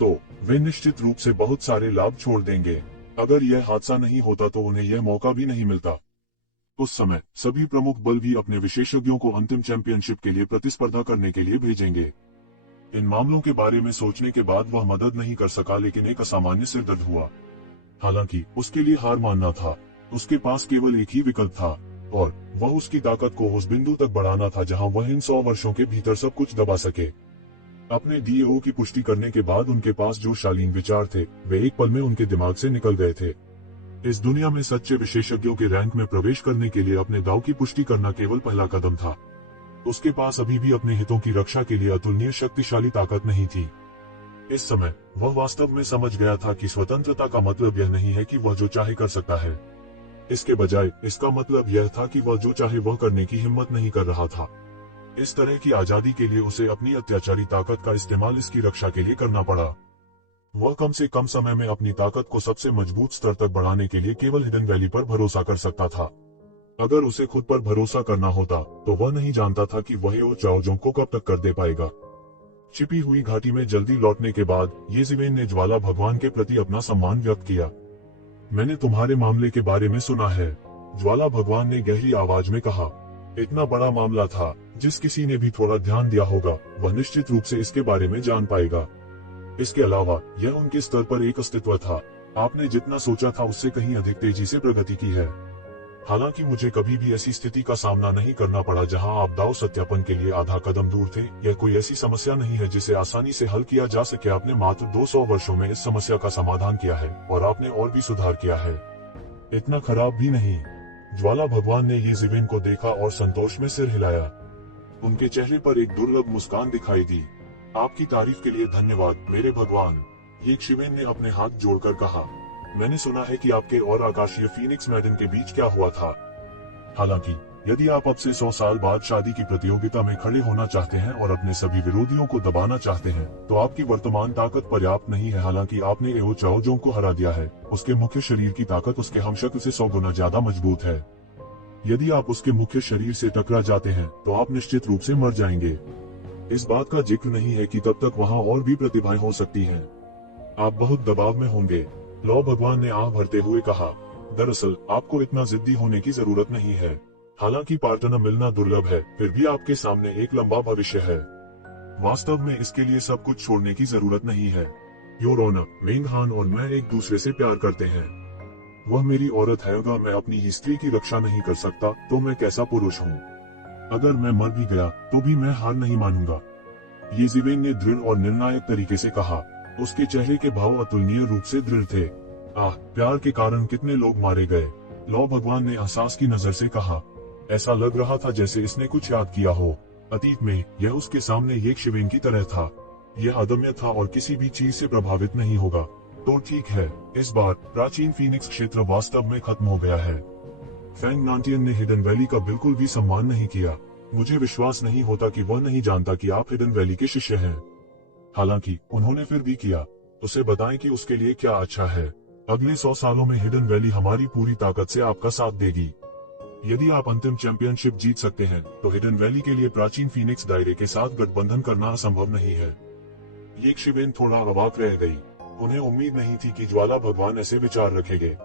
तो वे निश्चित रूप से बहुत सारे लाभ छोड़ देंगे। अगर यह हादसा नहीं होता तो उन्हें यह मौका भी नहीं मिलता। उस समय सभी प्रमुख बल भी अपने विशेषज्ञों को अंतिम चैंपियनशिप के लिए प्रतिस्पर्धा करने के लिए भेजेंगे। इन मामलों के बारे में सोचने के बाद वह मदद नहीं कर सका, लेकिन एक असामान्य सिरदर्द हुआ। हालांकि उसके लिए हार मानना था। उसके पास केवल एक ही विकल्प था, और वह उसकी ताकत को उस बिंदु तक बढ़ाना था जहां वह इन 100 वर्षों के भीतर सब कुछ दबा सके। अपने डीएओ की पुष्टि करने के बाद उनके पास जो शालीन विचार थे, वे एक पल में उनके दिमाग से निकल गए थे। इस दुनिया में सच्चे विशेषज्ञों के रैंक में प्रवेश करने के लिए अपने दाव की पुष्टि करना केवल पहला कदम था। उसके पास अभी भी अपने हितों की रक्षा के लिए अतुलनीय शक्तिशाली ताकत नहीं थी। इस समय वह वास्तव में समझ गया था कि स्वतंत्रता का मतलब यह नहीं है कि वह जो चाहे कर सकता है। इसके बजाय इसका मतलब यह था कि वह जो चाहे वह करने की हिम्मत नहीं कर रहा था। इस तरह की आजादी के लिए उसे अपनी अत्याचारी ताकत का इस्तेमाल इसकी रक्षा के लिए करना पड़ा। वह कम से कम समय में अपनी ताकत को सबसे मजबूत स्तर तक बढ़ाने के लिए केवल हिडन वैली पर भरोसा कर सकता था। अगर उसे खुद पर भरोसा करना होता तो वह नहीं जानता था कि वह एओ चाओजोंग को कब तक कर दे पाएगा। छिपी हुई घाटी में जल्दी लौटने के बाद येज़िवेन ने ज्वाला भगवान के प्रति अपना सम्मान व्यक्त किया। मैंने तुम्हारे मामले के बारे में सुना है, ज्वाला भगवान ने गहरी आवाज में कहा। इतना बड़ा मामला था, जिस किसी ने भी थोड़ा ध्यान दिया होगा वह निश्चित रूप से इसके बारे में जान पाएगा। इसके अलावा यह उनके स्तर पर एक अस्तित्व था। आपने जितना सोचा था उससे कहीं अधिक तेजी से प्रगति की है। हालांकि मुझे कभी भी ऐसी स्थिति का सामना नहीं करना पड़ा जहां आप दाव सत्यापन के लिए आधा कदम दूर थे। यह कोई ऐसी समस्या नहीं है जिसे आसानी से हल किया जा सके। आपने मात्र 200 वर्षों में इस समस्या का समाधान किया है, और आपने और भी सुधार किया है। इतना खराब भी नहीं। ज्वाला भगवान ने येज़िवेन को देखा और संतोष में सिर हिलाया। उनके चेहरे पर एक दुर्लभ मुस्कान दिखाई दी। आपकी तारीफ के लिए धन्यवाद मेरे भगवान, येशिवेन ने अपने हाथ जोड़कर कहा। मैंने सुना है कि आपके और आकाशीय फीनिक्स मैडन के बीच क्या हुआ था। हालांकि यदि आप अब से 100 साल बाद शादी की प्रतियोगिता में खड़े होना चाहते हैं और अपने सभी विरोधियों को दबाना चाहते हैं, तो आपकी वर्तमान ताकत पर्याप्त नहीं है। हालांकि आपने एओ चाओजोंग को हरा दिया है, उसके मुख्य शरीर की ताकत उसके हमशक्ल से 100 गुना ज्यादा मजबूत है। यदि आप उसके मुख्य शरीर से टकरा जाते हैं तो आप निश्चित रूप से मर जाएंगे। इस बात का जिक्र नहीं है कि तब तक वहाँ और भी प्रतिभाएं हो सकती हैं। आप बहुत दबाव में होंगे, लौ भगवान ने आह भरते हुए कहा। दरअसल आपको इतना जिद्दी होने की जरूरत नहीं है। हालांकि पार्टनर मिलना दुर्लभ है, फिर भी आपके सामने एक लंबा भविष्य है। वास्तव में इसके लिए सब कुछ छोड़ने की जरूरत नहीं है। योर ऑनर, वेंग हान और मैं एक दूसरे से प्यार करते हैं। वह मेरी औरत है। अगर मैं अपनी स्त्री की रक्षा नहीं कर सकता तो मैं कैसा पुरुष हूँ। अगर मैं मर भी गया तो भी मैं हार नहीं मानूंगा। येज़ेबेल ने दृढ़ और निर्णायक तरीके से कहा। उसके चेहरे के भाव अतुलनीय रूप से दृढ़ थे। प्यार के कारण कितने लोग मारे गए। लौ भगवान ने एहसास की नजर से कहा। ऐसा लग रहा था जैसे इसने कुछ याद किया हो। अतीत में यह उसके सामने एक शिवेन की तरह था। यह अदम्य था और किसी भी चीज से प्रभावित नहीं होगा। तो ठीक है, इस बार प्राचीन फीनिक्स क्षेत्र वास्तव में खत्म हो गया है। फैंग नांटियन ने हिडन वैली का बिल्कुल भी सम्मान नहीं किया। मुझे विश्वास नहीं होता कि वह नहीं जानता कि आप हिडन वैली के शिष्य हैं। हालांकि उन्होंने फिर भी किया। उसे बताएं कि उसके लिए क्या अच्छा है। अगले 100 सालों में हिडन वैली हमारी पूरी ताकत से आपका साथ देगी। यदि आप अंतिम चैंपियनशिप जीत सकते हैं तो हिडन वैली के लिए प्राचीन फीनिक्स दायरे के साथ गठबंधन करना असंभव नहीं है। ये शिवेन थोड़ा अवाक रह गई। उन्हें उम्मीद नहीं थी कि ज्वाला भगवान ऐसे विचार रखेंगे।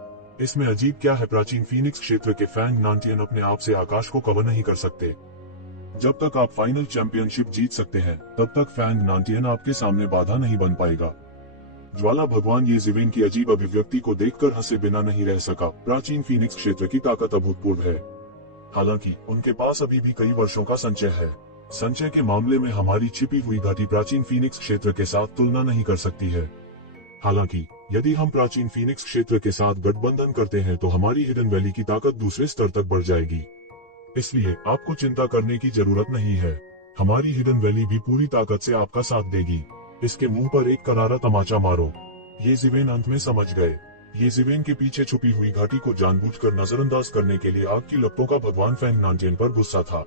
इसमें अजीब क्या है, प्राचीन फीनिक्स क्षेत्र के फैंग नांटियन अपने आप से आकाश को कवर नहीं कर सकते। जब तक आप फाइनल चैंपियनशिप जीत सकते हैं तब तक फैंग नांटियन आपके सामने बाधा नहीं बन पाएगा। ज्वाला भगवान येज़ेबेल की अजीब अभिव्यक्ति को देखकर हंसे बिना नहीं रह सका। प्राचीन फीनिक्स क्षेत्र की ताकत अभूतपूर्व है। हालांकि उनके पास अभी भी कई वर्षों का संचय है। संचय के मामले में हमारी छिपी हुई घाटी प्राचीन फीनिक्स क्षेत्र के साथ तुलना नहीं कर सकती है। हालांकि यदि हम प्राचीन फीनिक्स क्षेत्र के साथ गठबंधन करते हैं तो हमारी हिडन वैली की ताकत दूसरे स्तर तक बढ़ जाएगी। इसलिए आपको चिंता करने की जरूरत नहीं है। हमारी हिडन वैली भी पूरी ताकत से आपका साथ देगी। इसके मुंह पर एक करारा तमाचा मारो। येज़ेबेल अंत में समझ गए। येज़ेबेल के पीछे छुपी हुई घाटी को जानबूझकर नजरअंदाज करने के लिए आग की लपटों का भगवान फैंग नांटियन पर गुस्सा था।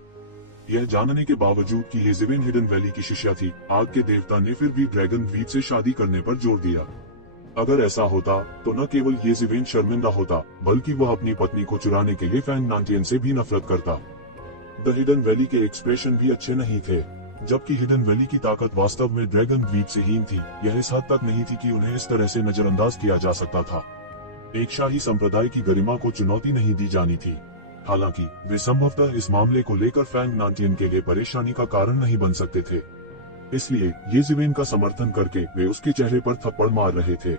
यह जानने के बावजूद कि येज़ेबेल हिडन वैली की शिष्या थी, आग के देवता ने फिर भी ड्रैगन द्वीप से शादी करने पर जोर दिया। अगर ऐसा होता तो न केवल येज़ेबेल शर्मिंदा होता बल्कि वह अपनी पत्नी को चुराने के लिए फैंग नांटियन से भी नफरत करता। द हिडन वैली के एक्सप्रेशन भी अच्छे नहीं थे। जबकि हिडन वैली की ताकत वास्तव में ड्रैगन द्वीप से हीन थी, यह इस हद तक नहीं थी कि उन्हें इस तरह से नजरअंदाज किया जा सकता था। एक शाही संप्रदाय की गरिमा को चुनौती नहीं दी जानी थी। हालांकि वे संभवतः इस मामले को लेकर फैंग नांटियन के लिए परेशानी का कारण नहीं बन सकते थे। इसलिए येज़ेबेल का समर्थन करके वे उसके चेहरे पर थप्पड़ मार रहे थे।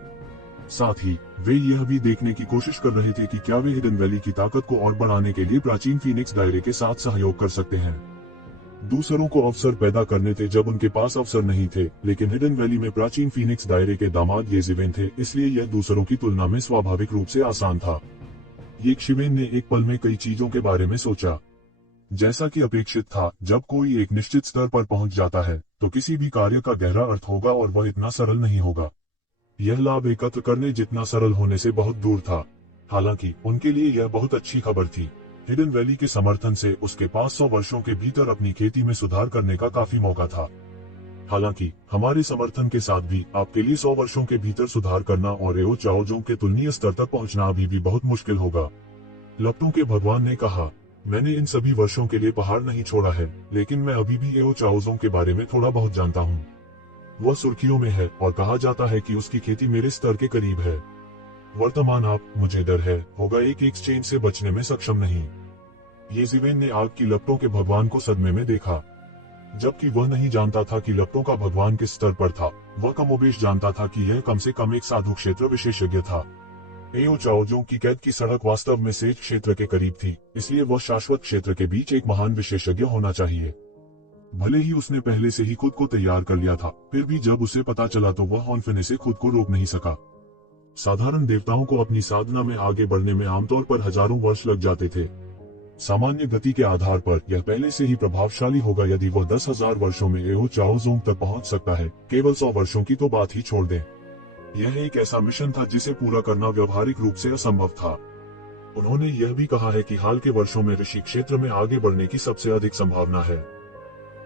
साथ ही वे यह भी देखने की कोशिश कर रहे थे कि क्या वे हिडन वैली की ताकत को और बढ़ाने के लिए प्राचीन फीनिक्स दायरे के साथ सहयोग कर सकते हैं। दूसरों को अवसर पैदा करने थे जब उनके पास अवसर नहीं थे, लेकिन हिडन वैली में प्राचीन फीनिक्स दायरे के दामाद येज़ेबेल थे, इसलिए यह दूसरों की तुलना में स्वाभाविक रूप से आसान था। येज़ेबेल ने एक पल में कई चीजों के बारे में सोचा। जैसा कि अपेक्षित था, जब कोई एक निश्चित स्तर पर पहुंच जाता है तो किसी भी कार्य का गहरा अर्थ होगा और वह इतना सरल नहीं होगा। यह लाभ एकत्र करने जितना सरल होने से बहुत दूर था। हालांकि उनके लिए यह बहुत अच्छी खबर थी। हिडन वैली के समर्थन से उसके पास 100 वर्षों के भीतर अपनी खेती में सुधार करने का काफी मौका था। हालांकि हमारे समर्थन के साथ भी आपके लिए 100 वर्षों के भीतर सुधार करना और एओ चाओजोंग के तुलनीय स्तर तक पहुंचना अभी भी बहुत मुश्किल होगा। लपटों के भगवान ने कहा, मैंने इन सभी वर्षों के लिए पहाड़ नहीं छोड़ा है, लेकिन मैं अभी भी एओ चाओजोंग के बारे में थोड़ा बहुत जानता हूँ। वह सुर्खियों में है और कहा जाता है कि उसकी खेती मेरे स्तर के करीब है। वर्तमान आप, मुझे डर है, होगा एक एक्सचेंज से बचने में सक्षम नहीं। येज़ेबेल ने आग की लपटों के भगवान को सदमे में देखा। जबकि वह नहीं जानता था कि लपटों का भगवान किस स्तर पर था, वह कमोबेश जानता था कि यह कम से कम एक साधु क्षेत्र विशेषज्ञ था। एओ चाओजोंग की कैद की सड़क वास्तव में सेज क्षेत्र के करीब थी, इसलिए वह शाश्वत क्षेत्र के बीच एक महान विशेषज्ञ होना चाहिए। भले ही उसने पहले से ही खुद को तैयार कर लिया था, फिर भी जब उसे पता चला तो वह हौंफने से खुद को रोक नहीं सका। साधारण देवताओं को अपनी साधना में आगे बढ़ने में आमतौर पर हजारों वर्ष लग जाते थे। सामान्य गति के आधार पर यह पहले से ही प्रभावशाली होगा यदि वह 10,000 वर्षों में एओ चाओजोंग तक पहुंच सकता है। केवल 100 वर्षों की तो बात ही छोड़ दें। यह एक ऐसा मिशन था जिसे पूरा करना व्यवहारिक रूप से असंभव था। उन्होंने यह भी कहा है कि हाल के वर्षों में ऋषि क्षेत्र में आगे बढ़ने की सबसे अधिक संभावना है।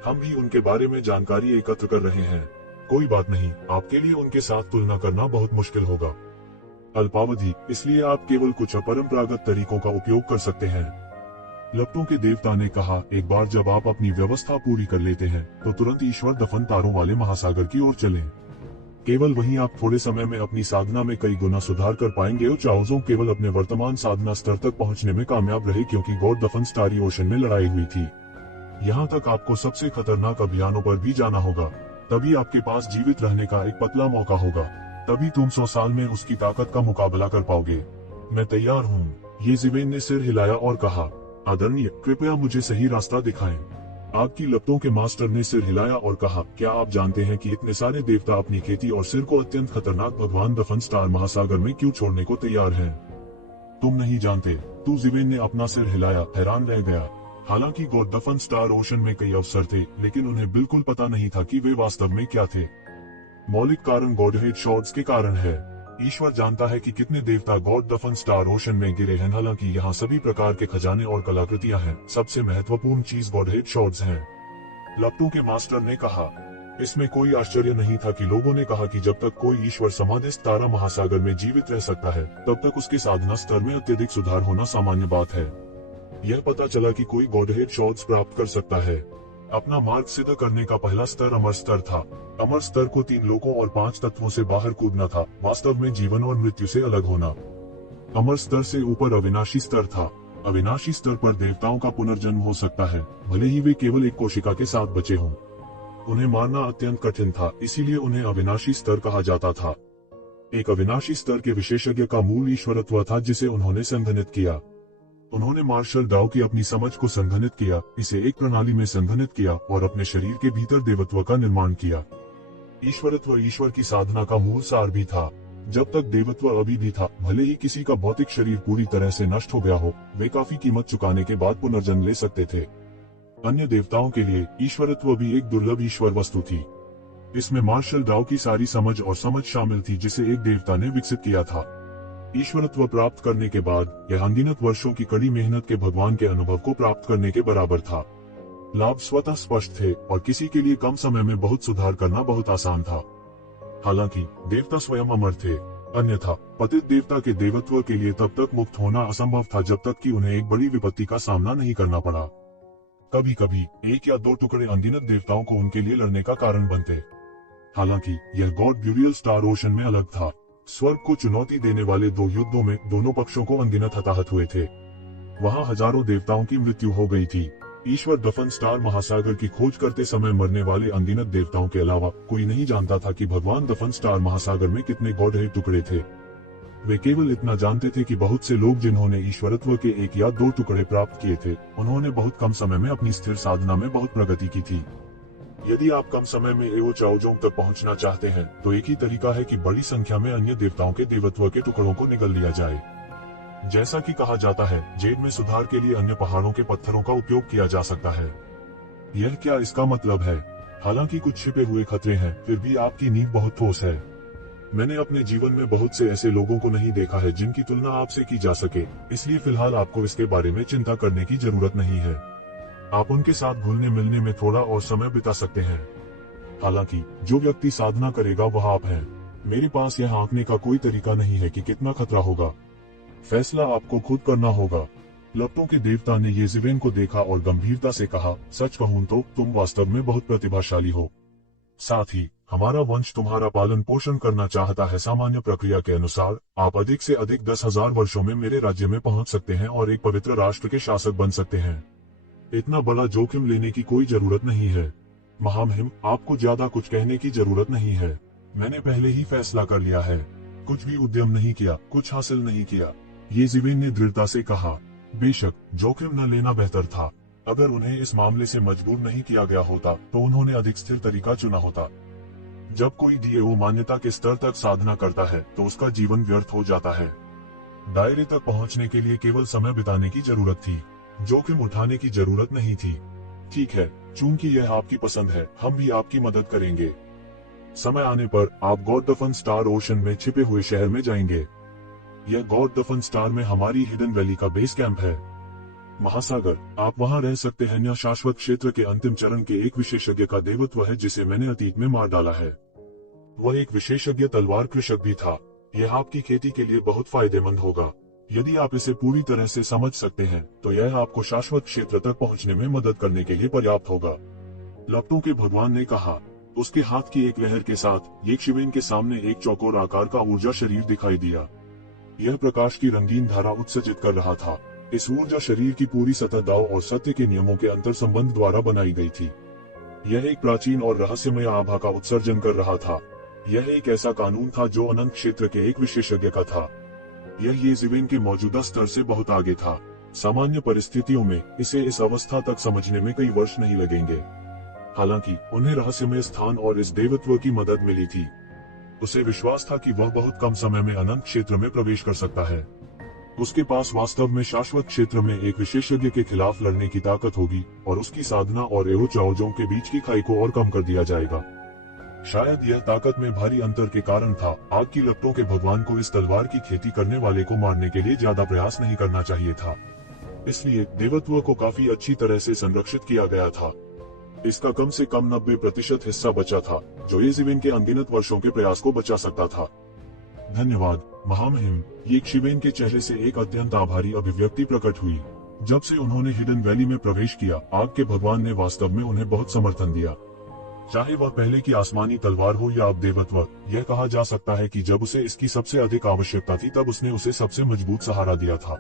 हम भी उनके बारे में जानकारी एकत्र कर रहे हैं। कोई बात नहीं, आपके लिए उनके साथ तुलना करना बहुत मुश्किल होगा। अल्पावधि, इसलिए आप केवल कुछ अपरंपरागत तरीकों का उपयोग कर सकते हैं। लपटों के देवता ने कहा, एक बार जब आप अपनी व्यवस्था पूरी कर लेते हैं तो तुरंत ईश्वर दफन तारों वाले महासागर की ओर चलें। केवल वहीं आप थोड़े समय में अपनी साधना में कई गुना सुधार कर पाएंगे। और चाओज़ोंग केवल अपने वर्तमान साधना स्तर तक पहुंचने में कामयाब रहे क्योंकि god the fun starry ocean में लड़ाई हुई थी। यहाँ तक आपको सबसे खतरनाक अभियानों पर भी जाना होगा, तभी आपके पास जीवित रहने का एक पतला मौका होगा, तभी तुम 100 साल में उसकी ताकत का मुकाबला कर पाओगे। मैं तैयार हूँ, ये ज़िवेन ने सिर हिलाया और कहा। आदरणीय, कृपया मुझे सही रास्ता दिखाएं। आग की लपटों के मास्टर ने सिर हिलाया और कहा, क्या आप जानते हैं कि इतने सारे देवता अपनी खेती और सिर को अत्यंत खतरनाक भगवान द फन स्टार महासागर में क्यों छोड़ने को तैयार हैं? तुम नहीं जानते। तू ज़िवेन ने अपना सिर हिलाया, हैरान रह गया। हालांकि god the fun star ocean में कई अवसर थे, लेकिन उन्हें बिल्कुल पता नहीं था कि वे वास्तव में क्या थे। मौलिक कारण गॉडहेड शॉर्ट्स के कारण है। ईश्वर जानता है कि कितने देवता god the fun star ocean में गिरे हैं। हालांकि यहाँ सभी प्रकार के खजाने और कलाकृतियां हैं, सबसे महत्वपूर्ण चीज गॉडहेड शॉर्ट्स हैं। लपटों के मास्टर ने कहा। इसमें कोई आश्चर्य नहीं था कि लोगों ने कहा कि जब तक कोई ईश्वर समाधिस्थ तारा महासागर में जीवित रह सकता है, तब तक उसके साधना स्तर में अत्यधिक सुधार होना सामान्य बात है। यह पता चला कि कोई गॉडहेड शॉर्ट्स प्राप्त कर सकता है। अपना मार्ग सिद्ध करने का पहला स्तर अमर स्तर था। अमर स्तर को 3 लोकों और 5 तत्वों से बाहर कूदना था, वास्तव में जीवन और मृत्यु से अलग होना। अमर स्तर से ऊपर अविनाशी स्तर था। अविनाशी स्तर पर देवताओं का पुनर्जन्म हो सकता है, भले ही वे केवल एक कोशिका के साथ बचे हों। उन्हें मारना अत्यंत कठिन था, इसीलिए उन्हें अविनाशी स्तर कहा जाता था। एक अविनाशी स्तर के विशेषज्ञ का मूल ईश्वरत्व था जिसे उन्होंने संघनित किया। उन्होंने मार्शल डाउ की अपनी समझ को संघनित किया, इसे एक प्रणाली में संघनित किया और अपने शरीर के भीतर देवत्व का निर्माण किया। ईश्वरत्व ईश्वर की साधना का मूल सार भी था। जब तक देवत्व अभी भी था, भले ही किसी का भौतिक शरीर पूरी तरह से नष्ट हो गया हो, वे काफी कीमत चुकाने के बाद पुनर्जन्म ले सकते थे। अन्य देवताओं के लिए ईश्वरत्व भी एक दुर्लभ ईश्वर वस्तु थी। इसमें मार्शल डाउ की सारी समझ और समझ शामिल थी जिसे एक देवता ने विकसित किया था। ईश्वरत्व प्राप्त करने के बाद यह अनगिनत वर्षों की कड़ी मेहनत के भगवान के अनुभव को प्राप्त करने के बराबर था। लाभ स्वतः स्पष्ट थे और किसी के लिए कम समय में बहुत सुधार करना बहुत आसान था। हालांकि देवता स्वयं अमर थे, अन्यथा पतित देवता के देवत्व के लिए तब तक मुक्त होना असंभव था जब तक कि उन्हें एक बड़ी विपत्ति का सामना नहीं करना पड़ा। कभी कभी 1 या 2 टुकड़े अनगिनत देवताओं को उनके लिए लड़ने का कारण बनते। हालांकि यह गॉड ब्यूरियल स्टार ओशन में अलग था। स्वर्ग को चुनौती देने वाले 2 युद्धों में दोनों पक्षों को अनगिनत हताहत हुए थे। वहां हजारों देवताओं की मृत्यु हो गई थी। ईश्वर द फन स्टार महासागर की खोज करते समय मरने वाले अनगिनत देवताओं के अलावा कोई नहीं जानता था कि भगवान द फन स्टार महासागर में कितने गॉडहेड टुकड़े थे। वे केवल इतना जानते थे कि बहुत से लोग जिन्होंने ईश्वरत्व के 1 या 2 टुकड़े प्राप्त किए थे, उन्होंने बहुत कम समय में अपनी स्थिर साधना में बहुत प्रगति की थी। यदि आप कम समय में एओ चाओजोंग तक पहुंचना चाहते हैं, तो एक ही तरीका है कि बड़ी संख्या में अन्य देवताओं के देवत्व के टुकड़ों को निगल लिया जाए। जैसा कि कहा जाता है, जेड में सुधार के लिए अन्य पहाड़ों के पत्थरों का उपयोग किया जा सकता है। यह क्या इसका मतलब है? हालांकि कुछ छिपे हुए खतरे हैं, फिर भी आपकी नींव बहुत ठोस है। मैंने अपने जीवन में बहुत से ऐसे लोगों को नहीं देखा है जिनकी तुलना आपसे की जा सके, इसलिए फिलहाल आपको इसके बारे में चिंता करने की जरूरत नहीं है। आप उनके साथ घुलने मिलने में थोड़ा और समय बिता सकते हैं। हालांकि जो व्यक्ति साधना करेगा वह आप हैं। मेरे पास यह आंकने का कोई तरीका नहीं है कि कितना खतरा होगा। फैसला आपको खुद करना होगा। लपटों के देवता ने ये ज़िवेन को देखा और गंभीरता से कहा, सच कहूं तो तुम वास्तव में बहुत प्रतिभाशाली हो। साथ ही हमारा वंश तुम्हारा पालन पोषण करना चाहता है। सामान्य प्रक्रिया के अनुसार आप अधिक से अधिक 10,000 वर्षों में मेरे राज्य में पहुंच सकते हैं और एक पवित्र राष्ट्र के शासक बन सकते हैं। इतना बड़ा जोखिम लेने की कोई जरूरत नहीं है। महामहिम, आपको ज्यादा कुछ कहने की जरूरत नहीं है। मैंने पहले ही फैसला कर लिया है। कुछ भी उद्यम नहीं किया, कुछ हासिल नहीं किया, ये ज़िवेन ने दृढ़ता से कहा। बेशक जोखिम न लेना बेहतर था। अगर उन्हें इस मामले से मजबूर नहीं किया गया होता तो उन्होंने अधिक स्थिर तरीका चुना होता। जब कोई डीएओ मान्यता के स्तर तक साधना करता है तो उसका जीवन व्यर्थ हो जाता है। दायरे तक पहुंचने के लिए केवल समय बिताने की जरूरत थी, जोखिम उठाने की जरूरत नहीं थी। ठीक है, चूंकि यह आपकी पसंद है, हम भी आपकी मदद करेंगे। समय आने पर आप god the fun star ocean में छिपे हुए शहर में जाएंगे। यह गॉड द फन स्टार में हमारी हिडन वैली का बेस कैंप है। महासागर, आप वहां रह सकते हैं। यह शाश्वत क्षेत्र के अंतिम चरण के एक विशेषज्ञ का देवत्व है जिसे मैंने अतीत में मार डाला है। वह एक विशेषज्ञ तलवार कृषक भी था। यह आपकी खेती के लिए बहुत फायदेमंद होगा। यदि आप इसे पूरी तरह से समझ सकते हैं तो यह आपको शाश्वत क्षेत्र तक पहुंचने में मदद करने के लिए पर्याप्त होगा। लपटों के भगवान ने कहा, उसके हाथ की एक लहर के साथ यक्षिवेन के सामने एक चौकोर आकार का ऊर्जा शरीर दिखाई दिया। यह प्रकाश की रंगीन धारा उत्सर्जित कर रहा था। इस ऊर्जा शरीर की पूरी सतह दाव और सत्य के नियमों के अंतर संबंध द्वारा बनाई गई थी। यह एक प्राचीन और रहस्यमय आभा का उत्सर्जन कर रहा था। यह एक ऐसा कानून था जो अनंत क्षेत्र के एक विशेषज्ञ का था। यह येजिवेन के मौजूदा स्तर से बहुत आगे था। सामान्य परिस्थितियों में इसे इस अवस्था तक समझने में कई वर्ष नहीं लगेंगे। हालांकि उन्हें रहस्यमय स्थान और इस देवत्व की मदद मिली थी। उसे विश्वास था कि वह बहुत कम समय में अनंत क्षेत्र में प्रवेश कर सकता है। उसके पास वास्तव में शाश्वत क्षेत्र में एक विशेषज्ञ के खिलाफ लड़ने की ताकत होगी और उसकी साधना और एवोचाओजों के बीच की खाई को और कम कर दिया जाएगा। शायद यह ताकत में भारी अंतर के कारण था। आग की लपटों के भगवान को इस तलवार की खेती करने वाले को मारने के लिए ज्यादा प्रयास नहीं करना चाहिए था। इसलिए देवत्व को काफी अच्छी तरह से संरक्षित किया गया था। इसका कम से कम 90% हिस्सा बचा था, जो येजिवेन के अनगिनत वर्षों के प्रयास को बचा सकता था। धन्यवाद महामहिम। यक्षिवेन के चेहरे से एक अत्यंत आभारी अभिव्यक्ति प्रकट हुई। जब से उन्होंने हिडन वैली में प्रवेश किया, आग के भगवान ने वास्तव में उन्हें बहुत समर्थन दिया। चाहे वह पहले की आसमानी तलवार हो या अब देवत्व, यह कहा जा सकता है कि जब उसे इसकी सबसे अधिक आवश्यकता थी तब उसने उसे सबसे मजबूत सहारा दिया था।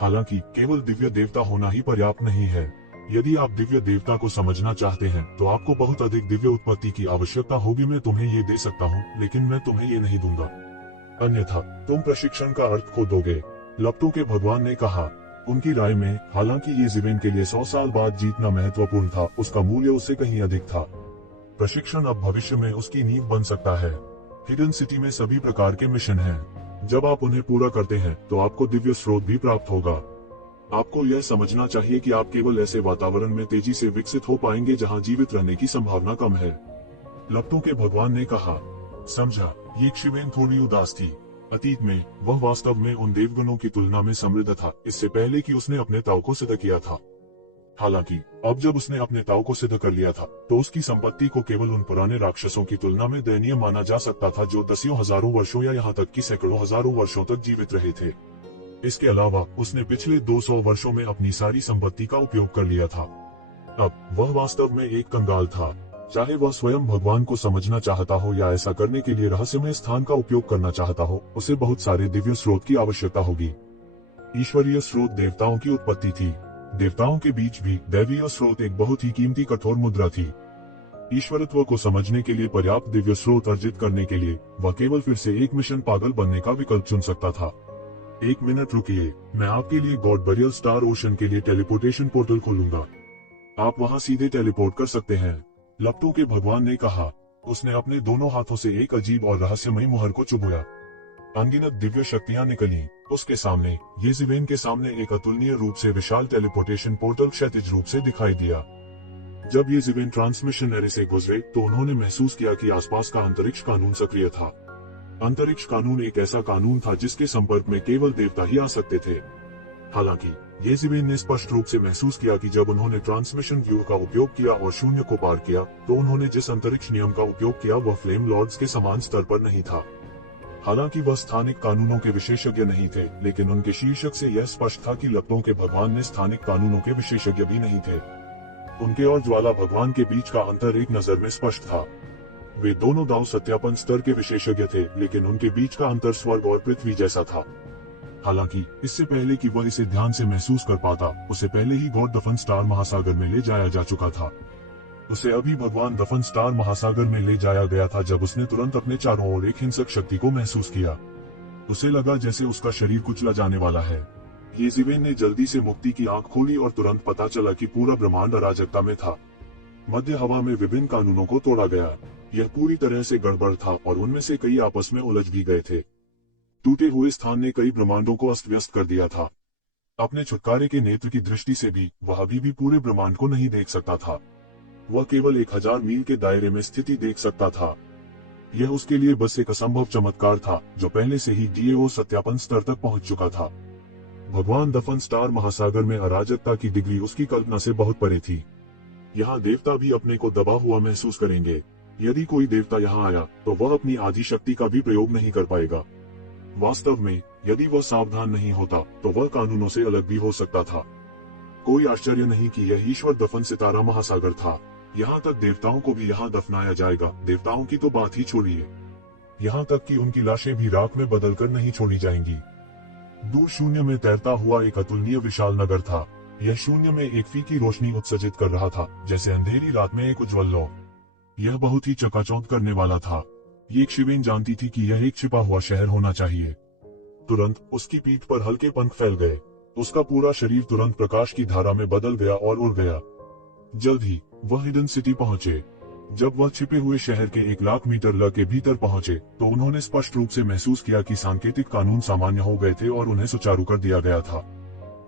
हालांकि केवल दिव्य देवता होना ही पर्याप्त नहीं है। यदि आप दिव्य देवता को समझना चाहते हैं तो आपको बहुत अधिक दिव्य उत्पत्ति की आवश्यकता होगी। मैं तुम्हें ये दे सकता हूँ, लेकिन मैं तुम्हें ये नहीं दूंगा, अन्यथा तुम प्रशिक्षण का अर्थ खो दोगे। लपटों के भगवान ने कहा। उनकी राय में, हालांकि येजिवेन के लिए 100 साल बाद जीतना महत्वपूर्ण था, उसका मूल्य उससे कहीं अधिक था। प्रशिक्षण अब भविष्य में उसकी नींव बन सकता है। हिडन सिटी में सभी प्रकार के मिशन हैं। जब आप उन्हें पूरा करते हैं तो आपको दिव्य स्रोत भी प्राप्त होगा। आपको यह समझना चाहिए कि आप केवल ऐसे वातावरण में तेजी से विकसित हो पाएंगे जहां जीवित रहने की संभावना कम है। लपटों के भगवान ने कहा। समझा। यक्षिवेन थोड़ी उदास थी। अतीत में वह वास्तव में उन देवगणों की तुलना में समृद्ध था, इससे पहले कि उसने अपने ताव को सिद्ध किया था। हालांकि अब जब उसने अपने ताव को सिद्ध कर लिया था तो उसकी संपत्ति को केवल उन पुराने राक्षसों की तुलना में दयनीय माना जा सकता था जो दसियों हजारों वर्षों या यहाँ तक कि सैकड़ों हजारों वर्षों तक जीवित रहे थे। इसके अलावा उसने पिछले 200 वर्षों में अपनी सारी संपत्ति का उपयोग कर लिया था। अब वह वास्तव में एक कंगाल था। चाहे वह स्वयं भगवान को समझना चाहता हो या ऐसा करने के लिए रहस्यमय स्थान का उपयोग करना चाहता हो, उसे बहुत सारे दिव्य स्रोत की आवश्यकता होगी। ईश्वरीय स्रोत देवताओं की उत्पत्ति थी। देवताओं के बीच भी दैवीय स्रोत एक बहुत ही कीमती कठोर मुद्रा थी। ईश्वरत्व को समझने के लिए पर्याप्त दिव्य स्रोत अर्जित करने के लिए वह केवल फिर से एक मिशन पागल बनने का विकल्प चुन सकता था। एक मिनट रुकिए, मैं आपके लिए गॉड बरियल स्टार ओशन के लिए टेलीपोर्टेशन पोर्टल खोलूंगा। आप वहां सीधे टेलीपोर्ट कर सकते हैं, लपटों के भगवान ने कहा। उसने अपने दोनों हाथों से एक अजीब और रहस्यमयी मुहर को चुभोया। अनगिनत दिव्य शक्तियां निकली। उसके सामने, येजिवेन के सामने एक अतुलनीय रूप से विशाल टेलीपोर्टेशन पोर्टल क्षैतिज रूप से दिखाई दिया। जब येजिवेन ट्रांसमिशन एरे से गुजरे तो उन्होंने महसूस किया कि आसपास का अंतरिक्ष कानून सक्रिय था। अंतरिक्ष कानून एक ऐसा कानून था जिसके संपर्क में केवल देवता ही आ सकते थे। हालांकि येजिवेन ने स्पष्ट रूप से महसूस किया कि जब उन्होंने ट्रांसमिशन व्यू का उपयोग किया और शून्य को पार किया तो उन्होंने जिस अंतरिक्ष नियम का उपयोग किया वह फ्लेम लॉर्ड्स के समान स्तर पर नहीं था। हालांकि वह स्थानिक कानूनों के विशेषज्ञ नहीं थे, लेकिन उनके शीर्षक से यह स्पष्ट था कि लपटों के भगवान ने स्थानिक कानूनों के विशेषज्ञ भी नहीं थे। उनके और ज्वाला भगवान के बीच का अंतर एक नजर में स्पष्ट था। वे दोनों दाव सत्यापन स्तर के विशेषज्ञ थे, लेकिन उनके बीच का अंतर स्वर्ग और पृथ्वी जैसा था। हालांकि इससे पहले कि वह इसे ध्यान से महसूस कर पाता, उसे पहले ही गॉड दफन स्टार महासागर में ले जाया जा चुका था। उसे अभी भगवान दफन स्टार महासागर में ले जाया गया था जब उसने तुरंत अपने चारों ओर एक हिंसक शक्ति को महसूस किया। उसे लगा जैसे उसका शरीर कुचला जाने वाला है। येजिवेन ने जल्दी से मुक्ति की आंख खोली और तुरंत पता चला कि पूरा ब्रह्मांड अराजकता में था। मध्य हवा में विभिन्न कानूनों को तोड़ा गया। यह पूरी तरह से गड़बड़ था और उनमें से कई आपस में उलझ भी गए थे। टूटे हुए स्थान ने कई ब्रह्मांडों को अस्त व्यस्त कर दिया था। अपने छुटकारे के नेत्र की दृष्टि से भी वह अभी भी पूरे ब्रह्मांड को नहीं देख सकता था। वह केवल 1000 मील के दायरे में स्थिति देख सकता था। यह उसके लिए बस एक असंभव चमत्कार था जो पहले से ही डीएओ सत्यापन स्तर तक पहुंच चुका था। भगवान दफन स्टार महासागर में अराजकता की डिग्री उसकी कल्पना से बहुत परे थी। यहाँ देवता भी अपने को दबा हुआ महसूस करेंगे। यदि कोई देवता यहाँ आया तो वह अपनी आधी शक्ति का भी प्रयोग नहीं कर पाएगा। वास्तव में यदि वह सावधान नहीं होता तो वह कानूनों से अलग भी हो सकता था। कोई आश्चर्य नहीं कि यह ईश्वर दफन सितारा महासागर था। यहाँ तक देवताओं को भी यहाँ दफनाया जाएगा। देवताओं की तो बात ही छोड़िए, यहाँ तक कि उनकी लाशें भी राख में बदलकर नहीं छोड़ी जाएंगी। दूर शून्य में तैरता हुआ एक अतुलनीय विशाल नगर था। यह शून्य में एक फीकी रोशनी उत्सर्जित कर रहा था, जैसे अंधेरी रात में एक उज्ज्वल लौ। यह बहुत ही चकाचौंध करने वाला था। ये शिवेन जानती थी कि यह एक छिपा हुआ शहर होना चाहिए। तुरंत उसकी पीठ पर हल्के पंख फैल गए। उसका पूरा शरीर तुरंत प्रकाश की धारा में बदल गया और उड़ गया। जल्द ही वह हिडन सिटी पहुंचे। जब वह छिपे हुए शहर के 1,00,000 मीटर ल के भीतर पहुंचे तो उन्होंने स्पष्ट रूप से महसूस किया कि सांकेतिक कानून सामान्य हो गए थे और उन्हें सुचारू कर दिया गया था।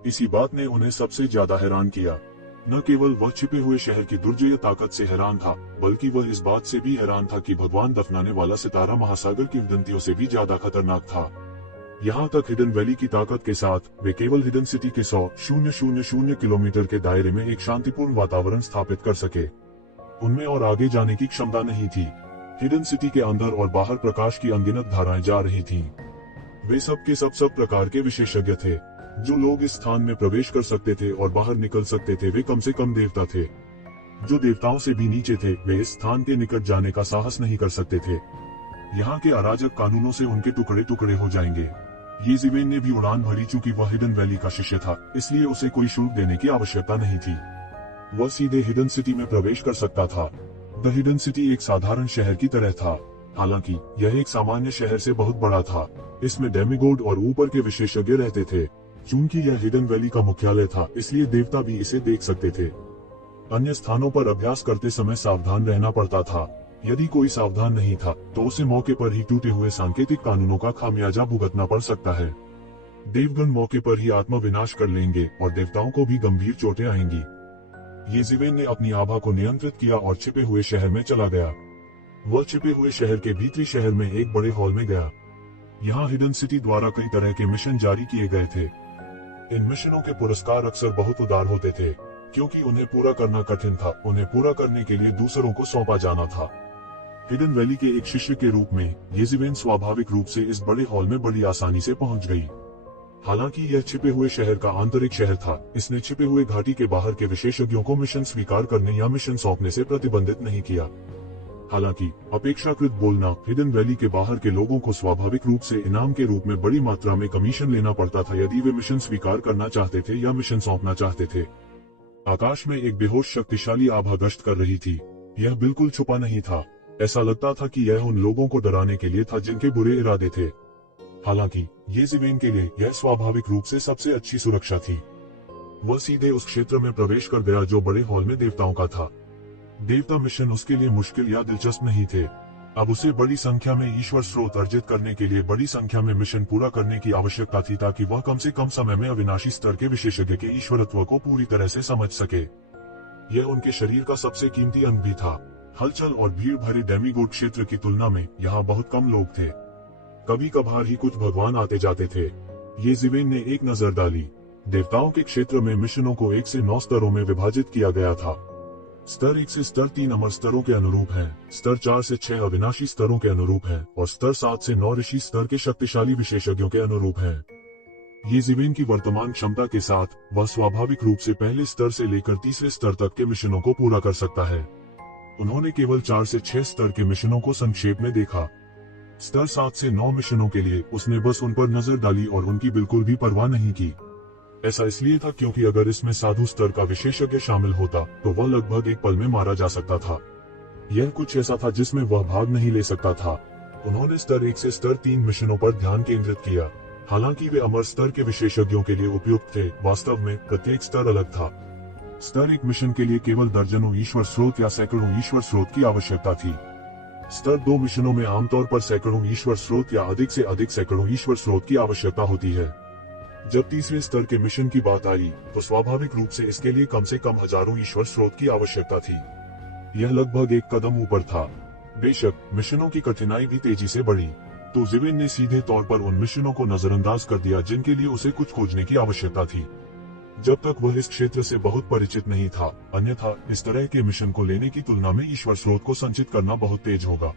इसी बात ने उन्हें सबसे ज्यादा हैरान किया। न केवल वह छिपे हुए शहर की दुर्जय ताकत से हैरान था, बल्कि वह इस बात से भी हैरान था कि भगवान दफनाने वाला सितारा महासागर की विदंतियों से भी ज्यादा खतरनाक था। यहाँ तक हिडन वैली की ताकत के साथ वे केवल हिडन सिटी के 100,000 किलोमीटर के दायरे में एक शांतिपूर्ण वातावरण स्थापित कर सके। उनमें और आगे जाने की क्षमता नहीं थी। हिडन सिटी के अंदर और बाहर प्रकाश की अनगिनत धाराएं जा रही थीं। वे सब के सब प्रकार के विशेषज्ञ थे। जो लोग इस स्थान में प्रवेश कर सकते थे और बाहर निकल सकते थे वे कम से कम देवता थे। जो देवताओं से भी नीचे थे वे इस स्थान के निकट जाने का साहस नहीं कर सकते थे। यहाँ के अराजक कानूनों से उनके टुकड़े टुकड़े हो जाएंगे। येज़िवेन ने भी उड़ान भरी। चूंकि वह हिडन वैली का शिष्य था, इसलिए उसे कोई शुल्क देने की आवश्यकता नहीं थी। वह सीधे हिडन सिटी में प्रवेश कर सकता था। द हिडन सिटी एक साधारण शहर की तरह था, हालांकि यह एक सामान्य शहर से बहुत बड़ा था। इसमें डेमिगोड और ऊपर के विशेषज्ञ रहते थे। चूंकि यह हिडन वैली का मुख्यालय था, इसलिए देवता भी इसे देख सकते थे। अन्य स्थानों पर अभ्यास करते समय सावधान रहना पड़ता था। यदि कोई सावधान नहीं था तो उसे मौके पर ही टूटे हुए सांकेतिक कानूनों का खामियाजा भुगतना पड़ सकता है। देवगण मौके पर ही आत्मविनाश कर लेंगे और देवताओं को भी गंभीर चोटें आएंगी। येज़िवेन ने अपनी आभा को नियंत्रित किया और छिपे हुए शहर में चला गया। वह छिपे हुए शहर के भीतरी शहर में एक बड़े हॉल में गया। यहाँ हिडन सिटी द्वारा कई तरह के मिशन जारी किए गए थे। इन मिशनों के पुरस्कार अक्सर बहुत उदार होते थे, क्योंकि उन्हें पूरा करना कठिन था। उन्हें पूरा करने के लिए दूसरों को सौंपा जाना था। हिडन वैली के एक शिष्य के रूप में येज़िवेन स्वाभाविक रूप से इस बड़े हॉल में बड़ी आसानी से पहुंच गई। हालांकि यह छिपे हुए शहर का आंतरिक शहर था, इसने छिपे हुए घाटी के बाहर के विशेषज्ञों को मिशन स्वीकार करने या मिशन सौंपने से प्रतिबंधित नहीं किया। हालांकि अपेक्षाकृत बोलना, हिडन वैली के बाहर के लोगों को स्वाभाविक रूप से इनाम के रूप में बड़ी मात्रा में कमीशन लेना पड़ता था यदि वे मिशन स्वीकार करना चाहते थे या मिशन सौंपना चाहते थे। आकाश में एक बेहोश शक्तिशाली आभा गश्त कर रही थी। यह बिल्कुल छुपा नहीं था। ऐसा लगता था कि यह उन लोगों को डराने के लिए था जिनके बुरे इरादे थे। हालांकि येज़िवेन के लिए यह स्वाभाविक रूप से सबसे अच्छी सुरक्षा थी। वह सीधे उस क्षेत्र में प्रवेश कर गया जो बड़े हॉल में देवताओं का था। देवता मिशन उसके लिए मुश्किल या दिलचस्प नहीं थे। अब उसे बड़ी संख्या में ईश्वर स्रोत अर्जित करने के लिए बड़ी संख्या में मिशन पूरा करने की आवश्यकता थी, ताकि वह कम से कम समय में अविनाशी स्तर के विशेषज्ञ के ईश्वरत्व को पूरी तरह से समझ सके। यह उनके शरीर का सबसे कीमती अंग भी था। हलचल और भीड़ भरे डेमिगोड क्षेत्र की तुलना में यहाँ बहुत कम लोग थे। कभी कभार ही कुछ भगवान आते जाते थे। येज़िवेन ने एक नजर डाली। देवताओं के क्षेत्र में मिशनों को 1 से 9 स्तरों में विभाजित किया गया था। स्तर 1 से स्तर 3 अमर स्तरों के अनुरूप हैं, स्तर 4 से 6 अविनाशी स्तरों के अनुरूप हैं और स्तर 7 से 9 ऋषि स्तर के शक्तिशाली विशेषज्ञों के अनुरूप हैं। येज़िवेन की वर्तमान क्षमता के साथ वह स्वाभाविक रूप से पहले स्तर से लेकर तीसरे स्तर तक के मिशनों को पूरा कर सकता है। उन्होंने केवल 4 से 6 स्तर के मिशनों को संक्षेप में देखा। स्तर 7 से 9 मिशनों के लिए उसने बस उन पर नजर डाली और उनकी बिल्कुल भी परवाह नहीं की। ऐसा इसलिए था क्योंकि अगर इसमें साधु स्तर का विशेषज्ञ शामिल होता तो वह लगभग एक पल में मारा जा सकता था। यह कुछ ऐसा था जिसमें वह भाग नहीं ले सकता था। उन्होंने स्तर 1 से स्तर 3 मिशनों पर ध्यान केंद्रित किया। हालांकि वे अमर स्तर के विशेषज्ञों के लिए उपयुक्त थे, वास्तव में प्रत्येक स्तर अलग था। स्तर 1 मिशन के लिए केवल दर्जनों ईश्वर स्रोत या सैकड़ों ईश्वर स्रोत की आवश्यकता थी। स्तर 2 मिशनों में आमतौर पर सैकड़ों ईश्वर स्रोत या अधिक से अधिक सैकड़ों ईश्वर स्रोत की आवश्यकता होती है। जब तीसरे स्तर के मिशन की बात आई तो स्वाभाविक रूप से इसके लिए कम से कम हजारों ईश्वर स्रोत की आवश्यकता थी। यह लगभग एक कदम ऊपर था। बेशक मिशनों की कठिनाई भी तेजी से बढ़ी, तो ज़िवेन ने सीधे तौर पर उन मिशनों को नजरअंदाज कर दिया जिनके लिए उसे कुछ खोजने की आवश्यकता थी। जब तक वह इस क्षेत्र से बहुत परिचित नहीं था, अन्यथा इस तरह के मिशन को लेने की तुलना में ईश्वर स्रोत को संचित करना बहुत तेज होगा।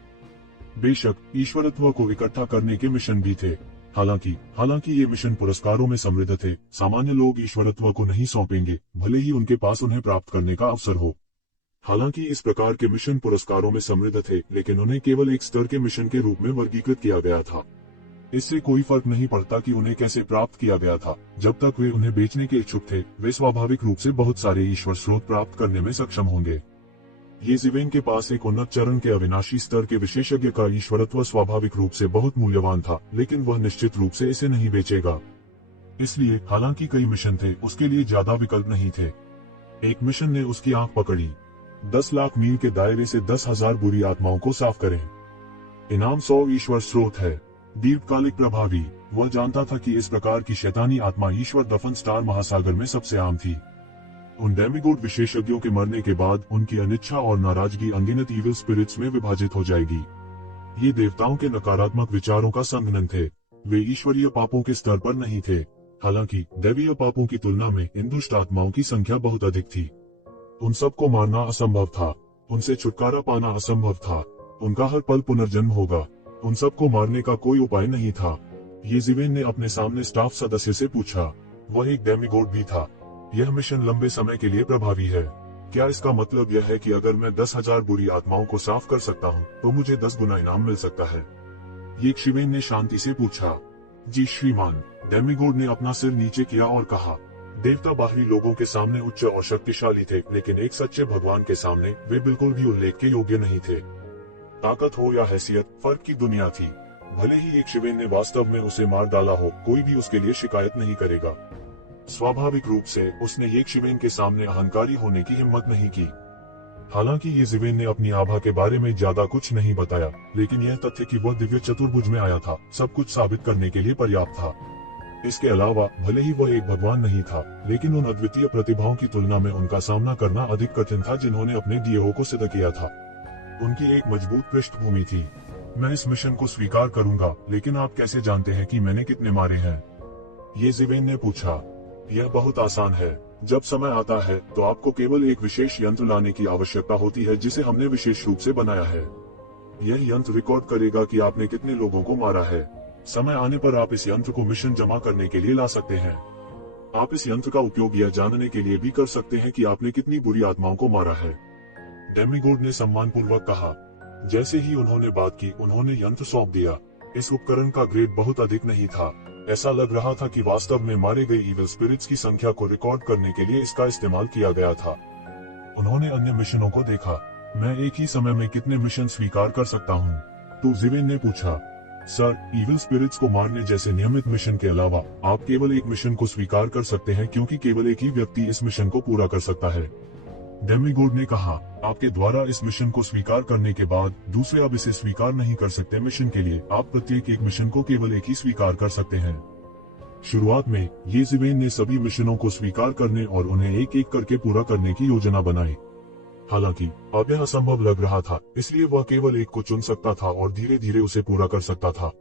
बेशक ईश्वरत्व को इकट्ठा करने के मिशन भी थे। हालांकि ये मिशन पुरस्कारों में समृद्ध थे। सामान्य लोग ईश्वरत्व को नहीं सौंपेंगे, भले ही उनके पास उन्हें प्राप्त करने का अवसर हो। हालांकि इस प्रकार के मिशन पुरस्कारों में समृद्ध थे, लेकिन उन्हें केवल एक स्तर के मिशन के रूप में वर्गीकृत किया गया था। इससे कोई फर्क नहीं पड़ता कि उन्हें कैसे प्राप्त किया गया था। जब तक वे उन्हें बेचने के इच्छुक थे, वे स्वाभाविक रूप से बहुत सारे ईश्वर स्रोत प्राप्त करने में सक्षम होंगे। ये जीवेन के पास एक उन्नत चरण के अविनाशी स्तर के विशेषज्ञ का ईश्वरत्व स्वाभाविक रूप से बहुत मूल्यवान था, लेकिन वह निश्चित रूप से इसे नहीं बेचेगा। इसलिए हालांकि कई मिशन थे, उसके लिए ज्यादा विकल्प नहीं थे। एक मिशन ने उसकी आंख पकड़ी। 10 लाख मील के दायरे से 10,000 बुरी आत्माओं को साफ करें। इनाम 100 ईश्वर स्रोत है। दीर्घकालिक प्रभावी। वह जानता था कि इस प्रकार की शैतानी आत्मा ईश्वर दफन स्टार महासागर में सबसे आम थी। उन डेमिगोड विशेषज्ञों के मरने के बाद उनकी अनिच्छा और नाराजगी अनगिनत इविल स्पिरिट्स में विभाजित हो जाएगी। ये देवताओं के नकारात्मक विचारों का संघनन थे। वे ईश्वरीय पापों के स्तर पर नहीं थे। हालांकि दैवीय पापों की तुलना में इन दुष्ट आत्माओं की संख्या बहुत अधिक थी। उन सबको मारना असंभव था। उनसे छुटकारा पाना असंभव था। उनका हर पल पुनर्जन्म होगा। उन सबको मारने का कोई उपाय नहीं था। ये जीवेन ने अपने सामने स्टाफ सदस्य से पूछा। वह एक डेमिगोड भी था। यह मिशन लंबे समय के लिए प्रभावी है। क्या इसका मतलब यह है कि अगर मैं 10,000 बुरी आत्माओं को साफ कर सकता हूँ, तो मुझे 10 गुना इनाम मिल सकता है? ये शिवेन ने शांति से पूछा। जी श्रीमान, डेमिगोड ने अपना सिर नीचे किया और कहा। देवता बाहरी लोगों के सामने उच्च और शक्तिशाली थे, लेकिन एक सच्चे भगवान के सामने वे बिल्कुल भी उल्लेख के योग्य नहीं थे। ताकत हो या हैसियत, फर्क की दुनिया थी। भले ही एक शिवेन ने वास्तव में उसे मार डाला हो, कोई भी उसके लिए शिकायत नहीं करेगा। स्वाभाविक रूप से उसने एक शिवेन के सामने अहंकारी होने की हिम्मत नहीं की। हालांकि ये जीवेन ने अपनी आभा के बारे में ज्यादा कुछ नहीं बताया, लेकिन यह तथ्य कि वह दिव्य चतुर्भुज में आया था, सब कुछ साबित करने के लिए पर्याप्त था। इसके अलावा भले ही वह एक भगवान नहीं था, लेकिन उन अद्वितीय प्रतिभाओं की तुलना में उनका सामना करना अधिक कठिन था जिन्होंने अपने डीओ को सिद्ध किया था। उनकी एक मजबूत पृष्ठभूमि थी। मैं इस मिशन को स्वीकार करूंगा, लेकिन आप कैसे जानते हैं कि मैंने कितने मारे हैं? ये जीवेन ने पूछा। यह बहुत आसान है। जब समय आता है तो आपको केवल एक विशेष यंत्र लाने की आवश्यकता होती है, जिसे हमने विशेष रूप से बनाया है। यह यंत्र रिकॉर्ड करेगा कि आपने कितने लोगों को मारा है। समय आने पर आप इस यंत्र को मिशन जमा करने के लिए ला सकते हैं। आप इस यंत्र का उपयोग यह जानने के लिए भी कर सकते हैं कि आपने कितनी बुरी आत्माओं को मारा है। डेमिगोड ने सम्मानपूर्वक कहा। जैसे ही उन्होंने बात की, उन्होंने यंत्र सौंप दिया। इस उपकरण का ग्रेड बहुत अधिक नहीं था। ऐसा लग रहा था कि वास्तव में मारे गए इविल स्पिरिट्स की संख्या को रिकॉर्ड करने के लिए इसका इस्तेमाल किया गया था। उन्होंने अन्य मिशनों को देखा। मैं एक ही समय में कितने मिशन स्वीकार कर सकता हूँ? तो जीवेन ने पूछा। सर, इविल स्पिरिट्स को मारने जैसे नियमित मिशन के अलावा आप केवल एक मिशन को स्वीकार कर सकते हैं, क्योंकि केवल एक ही व्यक्ति इस मिशन को पूरा कर सकता है। डेमिगोड ने कहा। आपके द्वारा इस मिशन को स्वीकार करने के बाद दूसरे अब इसे स्वीकार नहीं कर सकते। मिशन के लिए आप प्रत्येक एक मिशन को केवल एक ही स्वीकार कर सकते हैं। शुरुआत में ये जीवेन ने सभी मिशनों को स्वीकार करने और उन्हें एक एक करके पूरा करने की योजना बनाई। हालांकि अब यह असंभव लग रहा था, इसलिए वह केवल एक को चुन सकता था और धीरे धीरे उसे पूरा कर सकता था।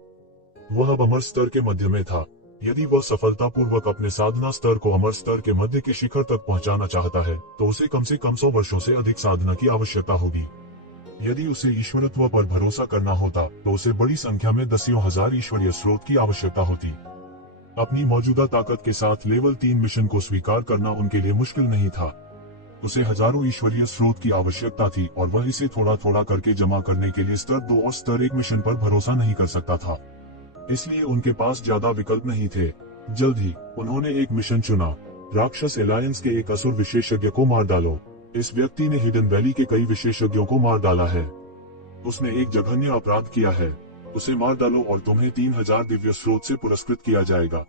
वह अब अमर स्तर के मध्य में था। यदि वह सफलतापूर्वक अपने साधना स्तर को अमर स्तर के मध्य के शिखर तक पहुंचाना चाहता है, तो उसे कम से कम 100 वर्षों से अधिक साधना की आवश्यकता होगी। यदि उसे ईश्वरत्व पर भरोसा करना होता, तो उसे बड़ी संख्या में दसियों हजार ईश्वरीय स्रोत की आवश्यकता होती। अपनी मौजूदा ताकत के साथ लेवल 3 मिशन को स्वीकार करना उनके लिए मुश्किल नहीं था। उसे हजारों ईश्वरीय स्रोत की आवश्यकता थी और वह इसे थोड़ा थोड़ा करके जमा करने के लिए स्तर 2 और स्तर 1 मिशन पर भरोसा नहीं कर सकता था। इसलिए उनके पास ज्यादा विकल्प नहीं थे। जल्द ही उन्होंने एक मिशन चुना। राक्षस एलायंस के एक असुर विशेषज्ञ को मार डालो। इस व्यक्ति ने हिडन वैली के कई विशेषज्ञों को मार डाला है। उसने एक जघन्य अपराध किया है। उसे मार डालो और तुम्हें 3000 दिव्य स्रोत से पुरस्कृत किया जाएगा।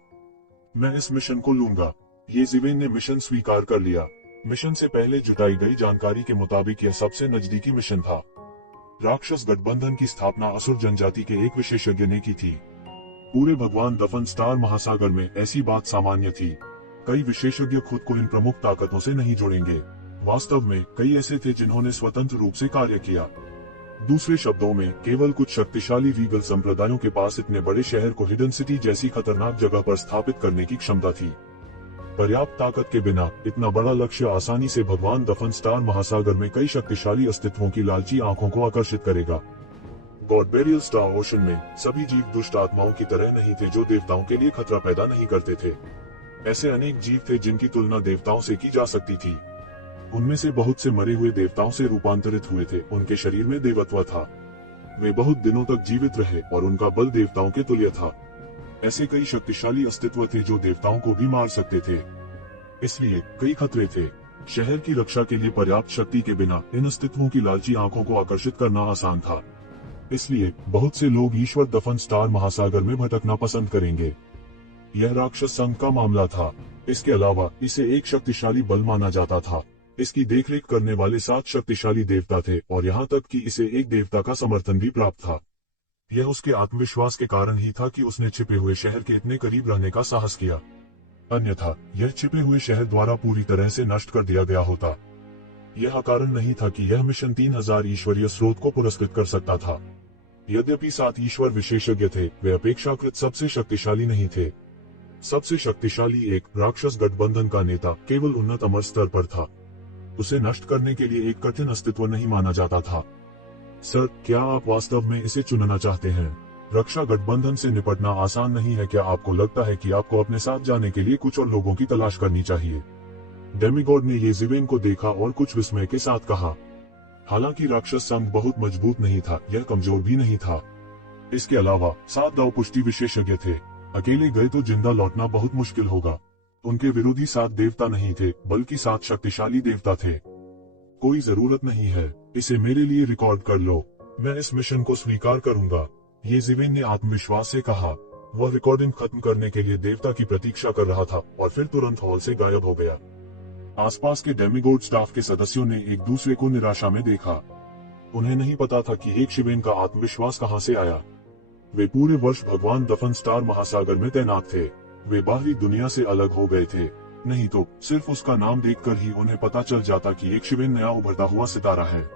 मैं इस मिशन को लूंगा। ये जीवेन ने मिशन स्वीकार कर लिया। मिशन से पहले जुटाई गई जानकारी के मुताबिक यह सबसे नजदीकी मिशन था। राक्षस गठबंधन की स्थापना असुर जनजाति के एक विशेषज्ञ ने की थी। पूरे भगवान दफन स्टार महासागर में ऐसी बात सामान्य थी। कई विशेषज्ञ खुद को इन प्रमुख ताकतों से नहीं जोड़ेंगे। वास्तव में कई ऐसे थे जिन्होंने स्वतंत्र रूप से कार्य किया। दूसरे शब्दों में, केवल कुछ शक्तिशाली वीगल संप्रदायों के पास इतने बड़े शहर को हिडन सिटी जैसी खतरनाक जगह पर स्थापित करने की क्षमता थी। पर्याप्त ताकत के बिना इतना बड़ा लक्ष्य आसानी से भगवान दफन स्टार महासागर में कई शक्तिशाली अस्तित्वों की लालची आंखों को आकर्षित करेगा। गॉड बेरियल स्टार ओशन में सभी जीव दुष्ट आत्माओं की तरह नहीं थे जो देवताओं के लिए खतरा पैदा नहीं करते थे। ऐसे अनेक जीव थे जिनकी तुलना देवताओं से की जा सकती थी। उनमें से बहुत से मरे हुए देवताओं से रूपांतरित हुए थे। उनके शरीर में देवत्व था। वे बहुत दिनों तक जीवित रहे और उनका बल देवताओं के तुल्य था। ऐसे कई शक्तिशाली अस्तित्व थे जो देवताओं को भी मार सकते थे। इसलिए कई खतरे थे। शहर की रक्षा के लिए पर्याप्त शक्ति के बिना इन अस्तित्वों की लालची आंखों को आकर्षित करना आसान था। इसलिए बहुत से लोग ईश्वर दफन स्टार महासागर में भटकना पसंद करेंगे। यह राक्षस संघ का मामला था। इसके अलावा इसे एक शक्तिशाली बल माना जाता था। इसकी देखरेख करने वाले 7 शक्तिशाली देवता थे और यहाँ तक कि इसे एक देवता का समर्थन भी प्राप्त था। यह उसके आत्मविश्वास के कारण ही था कि उसने छिपे हुए शहर के इतने करीब रहने का साहस किया। अन्यथा यह छिपे हुए शहर द्वारा पूरी तरह से नष्ट कर दिया गया होता। यह कारण नहीं था कि यह मिशन 3000 ईश्वरीय स्रोत को पुरस्कृत कर सकता था। यद्यपि 7 ईश्वर विशेषज्ञ थे, वे अपेक्षाकृत सबसे शक्तिशाली नहीं थे। सबसे शक्तिशाली एक राक्षस गठबंधन का नेता केवल उन्नत अमर स्तर पर था। उसे नष्ट करने के लिए एक कठिन अस्तित्व नहीं माना जाता था। सर, क्या आप वास्तव में इसे चुनना चाहते हैं? रक्षा गठबंधन से निपटना आसान नहीं है। क्या आपको लगता है कि आपको अपने साथ जाने के लिए कुछ और लोगों की तलाश करनी चाहिए? डेमिगॉड ने येज़िवेन को देखा और कुछ विस्मय के साथ कहा। हालांकि राक्षस संघ बहुत मजबूत नहीं था, यह कमजोर भी नहीं था। इसके अलावा 7 दाव पुष्टि विशेषज्ञ थे। अकेले गए तो जिंदा लौटना बहुत मुश्किल होगा। उनके विरोधी 7 देवता नहीं थे, बल्कि 7 शक्तिशाली देवता थे। कोई जरूरत नहीं है, इसे मेरे लिए रिकॉर्ड कर लो। मैं इस मिशन को स्वीकार करूंगा, येज़िवेन ने आत्मविश्वास से कहा। वह रिकॉर्डिंग खत्म करने के लिए देवता की प्रतीक्षा कर रहा था और फिर तुरंत हॉल से गायब हो गया। आसपास के डेमिगॉड स्टाफ के सदस्यों ने एक दूसरे को निराशा में देखा। उन्हें नहीं पता था कि येज़िवेन का आत्मविश्वास कहां से आया। वे पूरे वर्ष भगवान दफन स्टार महासागर में तैनात थे। वे बाहरी दुनिया से अलग हो गए थे। नहीं तो सिर्फ उसका नाम देखकर ही उन्हें पता चल जाता कि येज़िवेन नया उभरता हुआ सितारा है।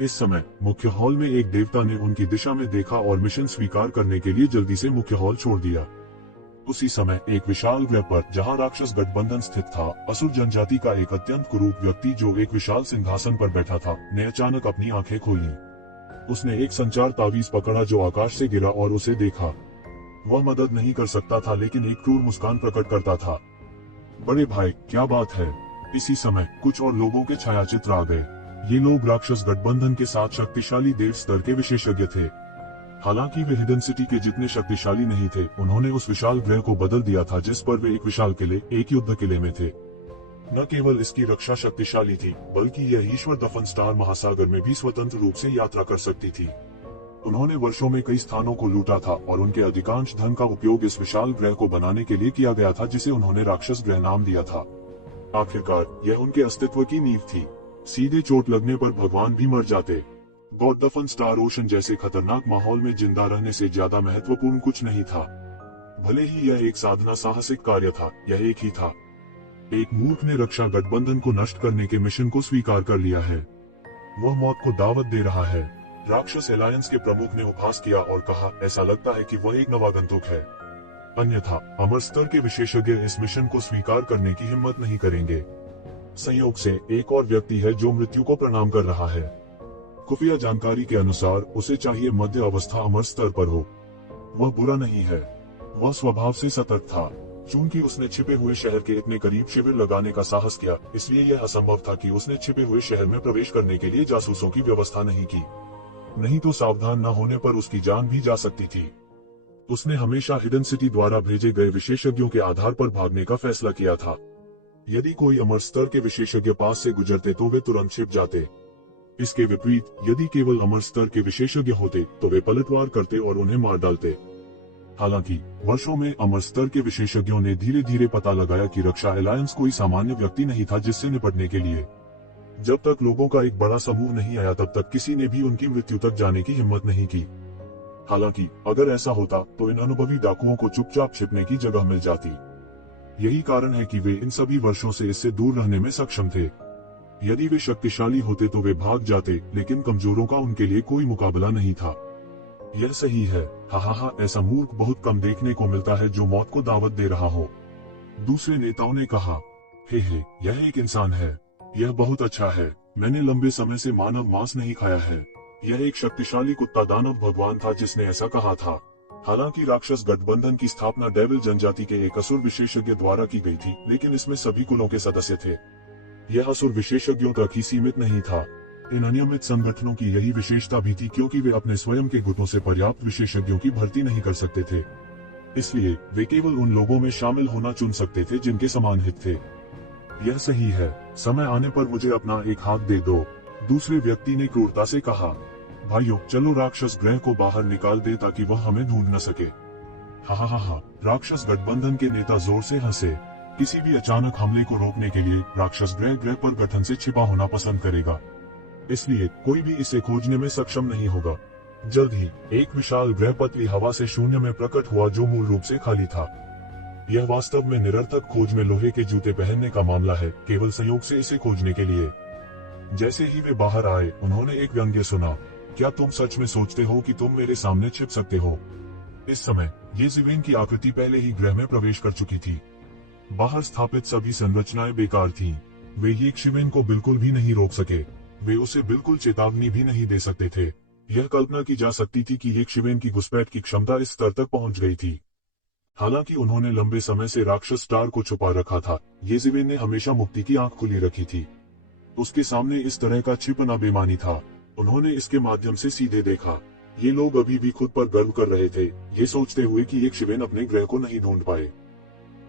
इस समय मुख्य हॉल में एक देवता ने उनकी दिशा में देखा और मिशन स्वीकार करने के लिए जल्दी से मुख्य हॉल छोड़ दिया। उसी समय एक विशाल ग्रह पर, जहां राक्षस गठबंधन स्थित था, असुर जनजाति का एक अत्यंत कुरूप व्यक्ति जो एक विशाल सिंहासन पर बैठा था, ने अचानक अपनी आंखें खोली। उसने एक संचार तावीज पकड़ा जो आकाश से गिरा और उसे देखा। वह मदद नहीं कर सकता था, लेकिन एक क्रूर मुस्कान प्रकट करता था। बड़े भाई, क्या बात है? इसी समय कुछ और लोगों के छायाचित्र आ गए। ये लोग राक्षस गठबंधन के 7 शक्तिशाली देव स्तर के विशेषज्ञ थे। हालांकि वे हिडन सिटी के जितने शक्तिशाली नहीं थे, उन्होंने उस विशाल ग्रह को बदल दिया था जिस पर वे एक विशाल किले, एक युद्ध किले में थे। न केवल इसकी रक्षा शक्तिशाली थी, बल्कि यह ईश्वर दफन स्टार महासागर में भी स्वतंत्र रूप से यात्रा कर सकती थी। उन्होंने वर्षों में कई स्थानों को लूटा था और उनके अधिकांश धन का उपयोग इस विशाल ग्रह को बनाने के लिए किया गया था, जिसे उन्होंने राक्षस ग्रह नाम दिया था। आखिरकार यह उनके अस्तित्व की नींव थी। सीधे चोट लगने पर भगवान भी मर जाते। गॉड दफन स्टार ओशन जैसे खतरनाक माहौल में जिंदा रहने से ज्यादा महत्वपूर्ण कुछ नहीं था। भले ही यह एक साधना साहसिक कार्य था, यह एक ही था। एक मूर्ख ने रक्षा गठबंधन को नष्ट करने के मिशन को स्वीकार कर लिया है। वह मौत को दावत दे रहा है। राक्षस एलायंस के प्रमुख ने उपहास किया और कहा, ऐसा लगता है कि वह एक नवागंतुक है। अन्यथा अमर स्तर के विशेषज्ञ इस मिशन को स्वीकार करने की हिम्मत नहीं करेंगे। संयोग से एक और व्यक्ति है जो मृत्यु को प्रणाम कर रहा है। खुफिया जानकारी के अनुसार उसे चाहिए मध्य अवस्था अमर स्तर पर हो। वह बुरा नहीं है, वह स्वभाव से सतर्क था। चूंकि उसने छिपे हुए शहर के इतने करीब शिविर लगाने का साहस किया, इसलिए यह असंभव था कि उसने छिपे हुए शहर में प्रवेश करने के लिए जासूसों की व्यवस्था नहीं की। नहीं तो सावधान न होने पर उसकी जान भी जा सकती थी। उसने हमेशा हिडन सिटी द्वारा भेजे गए विशेषज्ञों के आधार पर भागने का फैसला किया था। यदि कोई अमर स्तर के विशेषज्ञ पास से गुजरते तो वे तुरंत छिप जाते। इसके विपरीत यदि केवल अमर स्तर के विशेषज्ञ होते तो वे पलटवार करते और उन्हें मार डालते। हालांकि वर्षों में अमर स्तर के विशेषज्ञों ने धीरे धीरे पता लगाया कि रक्षा एलायंस कोई सामान्य व्यक्ति नहीं था जिससे निपटने के लिए जब तक लोगों का एक बड़ा समूह नहीं आया तब तक किसी ने भी उनकी मृत्यु तक जाने की हिम्मत नहीं की। हालांकि अगर ऐसा होता तो इन अनुभवी डाकुओं को चुपचाप छिपने की जगह मिल जाती। यही कारण है कि वे इन सभी वर्षों से इससे दूर रहने में सक्षम थे। यदि वे शक्तिशाली होते तो वे भाग जाते, लेकिन कमजोरों का उनके लिए कोई मुकाबला नहीं था। यह सही है। हा, ऐसा मूर्ख बहुत कम देखने को मिलता है जो मौत को दावत दे रहा हो। दूसरे नेताओं ने कहा, हे, यह एक इंसान है। यह बहुत अच्छा है। मैंने लंबे समय से मानव मांस नहीं खाया है। यह एक शक्तिशाली कुत्ता दानव भगवान था जिसने ऐसा कहा था। हालांकि राक्षस गठबंधन की स्थापना डेविल जनजाति के एक असुर विशेषज्ञ द्वारा की गई थी, लेकिन इसमें सभी कुलों के सदस्य थे। यह असुर विशेषज्ञों तक ही सीमित नहीं था। इन अनियमित संगठनों की यही विशेषता भी थी, क्योंकि वे अपने स्वयं के गुटों से पर्याप्त विशेषज्ञों की भर्ती नहीं कर सकते थे। इसलिए वे केवल उन लोगों में शामिल होना चुन सकते थे जिनके समान हित थे। यह सही है, समय आने पर मुझे अपना एक हाथ दे दो, दूसरे व्यक्ति ने क्रूरता से कहा। भाइयों, चलो राक्षस ग्रह को बाहर निकाल दे ताकि वह हमें ढूंढ न सके। हा, राक्षस गठबंधन के नेता जोर से हंसे। किसी भी अचानक हमले को रोकने के लिए राक्षस ग्रह पर गठन से छिपा होना पसंद करेगा, इसलिए कोई भी इसे खोजने में सक्षम नहीं होगा। जल्द ही एक विशाल ग्रह पतली हवा से शून्य में प्रकट हुआ, जो मूल रूप से खाली था। यह वास्तव में निरर्थक खोज में लोहे के जूते पहनने का मामला है, केवल संयोग से इसे खोजने के लिए। जैसे ही वे बाहर आए, उन्होंने एक व्यंग्य सुना। क्या तुम सच में सोचते हो कि तुम मेरे सामने छिप सकते हो? इस समय येज़िवेन की आकृति पहले ही ग्रह में प्रवेश कर चुकी थी। बाहर स्थापित सभी संरचनाएं बेकार थीं। वे येज़िवेन को बिल्कुल भी नहीं रोक सके। वे उसे बिल्कुल चेतावनी भी नहीं दे सकते थे। यह कल्पना की जा सकती थी कि येज़िवेन की घुसपैठ की क्षमता इस स्तर तक पहुंच गई थी। हालांकि उन्होंने लंबे समय से राक्षस स्टार को छुपा रखा था, येज़िवेन ने हमेशा मुक्ति की आंख खुली रखी थी। उसके सामने इस तरह का छिपना बेमानी था। उन्होंने इसके माध्यम से सीधे देखा। ये लोग अभी भी खुद पर गर्व कर रहे थे, ये सोचते हुए कि येज़िवेन अपने ग्रह को नहीं ढूंढ पाए।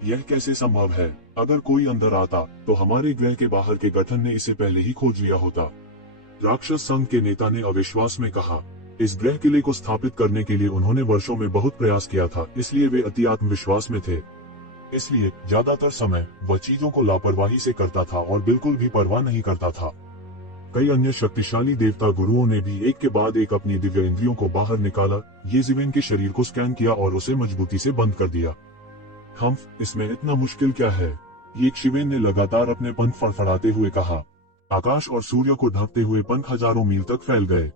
यह कैसे संभव है? अगर कोई अंदर आता तो हमारे ग्रह के बाहर के गठन ने इसे पहले ही खोज लिया होता। राक्षस संघ के नेता ने अविश्वास में कहा। इस ग्रह किले को स्थापित करने के लिए उन्होंने वर्षों में बहुत प्रयास किया था, इसलिए वे अति आत्मविश्वास में थे। इसलिए ज्यादातर समय वह चीजों को लापरवाही से करता था और बिल्कुल भी परवाह नहीं करता था। कई अन्य शक्तिशाली देवता गुरुओं ने भी एक के बाद एक अपनी दिव्य इंद्रियों को बाहर निकाला, येज़िवेन के शरीर को स्कैन किया और उसे मजबूती से बंद कर दिया। इसमें इतना मुश्किल क्या है? येज़िवेन ने लगातार अपने पंख फड़फड़ाते हुए कहा। आकाश और सूर्य को ढकते हुए पंख हजारों मील तक फैल गए।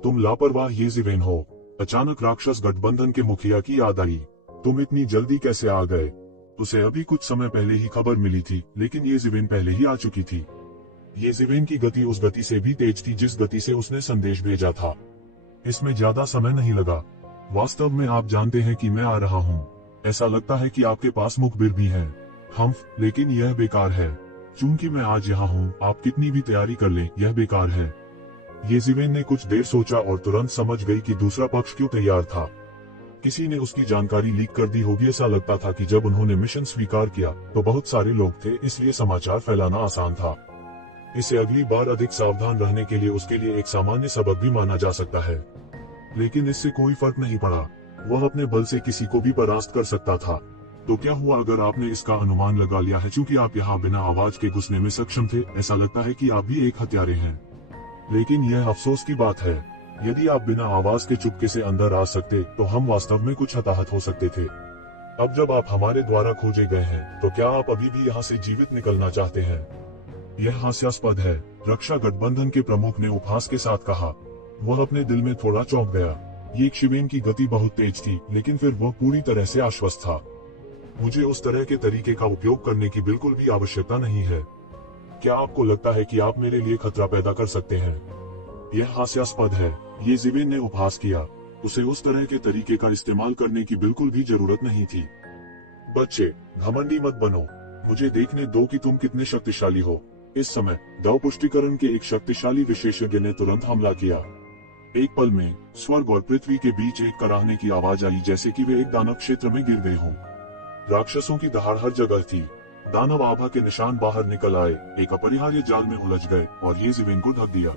तुम लापरवाह येज़िवेन हो। अचानक राक्षस गठबंधन के मुखिया की याद आई। तुम इतनी जल्दी कैसे आ गए? उसे अभी कुछ समय पहले ही खबर मिली थी, लेकिन येज़िवेन पहले ही आ चुकी थी। येज़िवेन की गति उस गति से भी तेज थी जिस गति से उसने संदेश भेजा था। इसमें ज्यादा समय नहीं लगा। वास्तव में आप जानते हैं कि मैं आ रहा हूँ। ऐसा लगता है कि आपके पास मुखबिर भी है, लेकिन यह बेकार है। चूंकि मैं आज यहाँ हूँ, आप कितनी भी तैयारी कर लें, यह बेकार है। येज़िवेन ने कुछ देर सोचा और तुरंत समझ गई कि दूसरा पक्ष क्यों तैयार था। किसी ने उसकी जानकारी लीक कर दी होगी। ऐसा लगता था कि जब उन्होंने मिशन स्वीकार किया तो बहुत सारे लोग थे, इसलिए समाचार फैलाना आसान था। इसे अगली बार अधिक सावधान रहने के लिए उसके लिए एक सामान्य सबक भी माना जा सकता है। लेकिन इससे कोई फर्क नहीं पड़ा। वह अपने बल से किसी को भी परास्त कर सकता था। तो क्या हुआ अगर आपने इसका अनुमान लगा लिया है? चूंकि आप यहाँ बिना आवाज के घुसने में सक्षम थे, ऐसा लगता है कि आप भी एक हत्यारे हैं। लेकिन यह अफसोस की बात है। यदि आप बिना आवाज के चुपके से अंदर आ सकते तो हम वास्तव में कुछ हताहत हो सकते थे। अब जब आप हमारे द्वारा खोजे गए हैं, तो क्या आप अभी भी यहाँ से जीवित निकलना चाहते हैं? यह हास्यास्पद है, रक्षा गठबंधन के प्रमुख ने उपहास के साथ कहा। वह अपने दिल में थोड़ा चौंक गया। येज़िवेन की गति बहुत तेज थी, लेकिन फिर वह पूरी तरह से आश्वस्त था। मुझे उस तरह के तरीके का उपयोग करने की बिल्कुल भी आवश्यकता नहीं है। क्या आपको लगता है कि आप मेरे लिए खतरा पैदा कर सकते हैं? यह हास्यास्पद है, येज़िवेन ने उपहास किया। उसे उस तरह के तरीके का इस्तेमाल करने की बिल्कुल भी जरूरत नहीं थी। बच्चे, घमंडी मत बनो। मुझे देखने दो कि तुम कितने शक्तिशाली हो। इस समय दव पुष्टिकरण के एक शक्तिशाली विशेषज्ञ ने तुरंत हमला किया। एक पल में स्वर्ग और पृथ्वी के बीच एक कराहने की आवाज आई, जैसे कि वे एक दानव क्षेत्र में गिर गए हों। राक्षसों की दहाड़ हर जगह थी। दानव आभा के निशान बाहर निकल आए, एक अपरिहार्य जाल में उलझ गए और येज़िवेन को ढक दिया।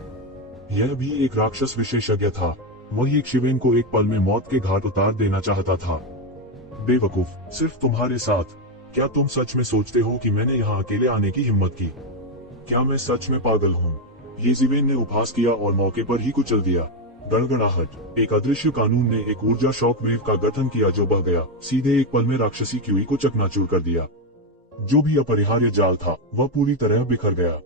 यह भी एक राक्षस विशेषज्ञ था। वह येज़िवेन को एक पल में मौत के घाट उतार देना चाहता था। बेवकूफ, सिर्फ तुम्हारे साथ। क्या तुम सच में सोचते हो कि मैंने यहाँ अकेले आने की हिम्मत की? क्या मैं सच में पागल हूँ? येज़िवेन ने उपहास किया और मौके पर ही कुचल दिया। गड़गड़ाहट। एक अदृश्य कानून ने एक ऊर्जा शॉक वेव का गठन किया जो बह गया, सीधे एक पल में राक्षसी क्यूई को चकनाचूर कर दिया। जो भी अपरिहार्य जाल था, वह पूरी तरह बिखर गया।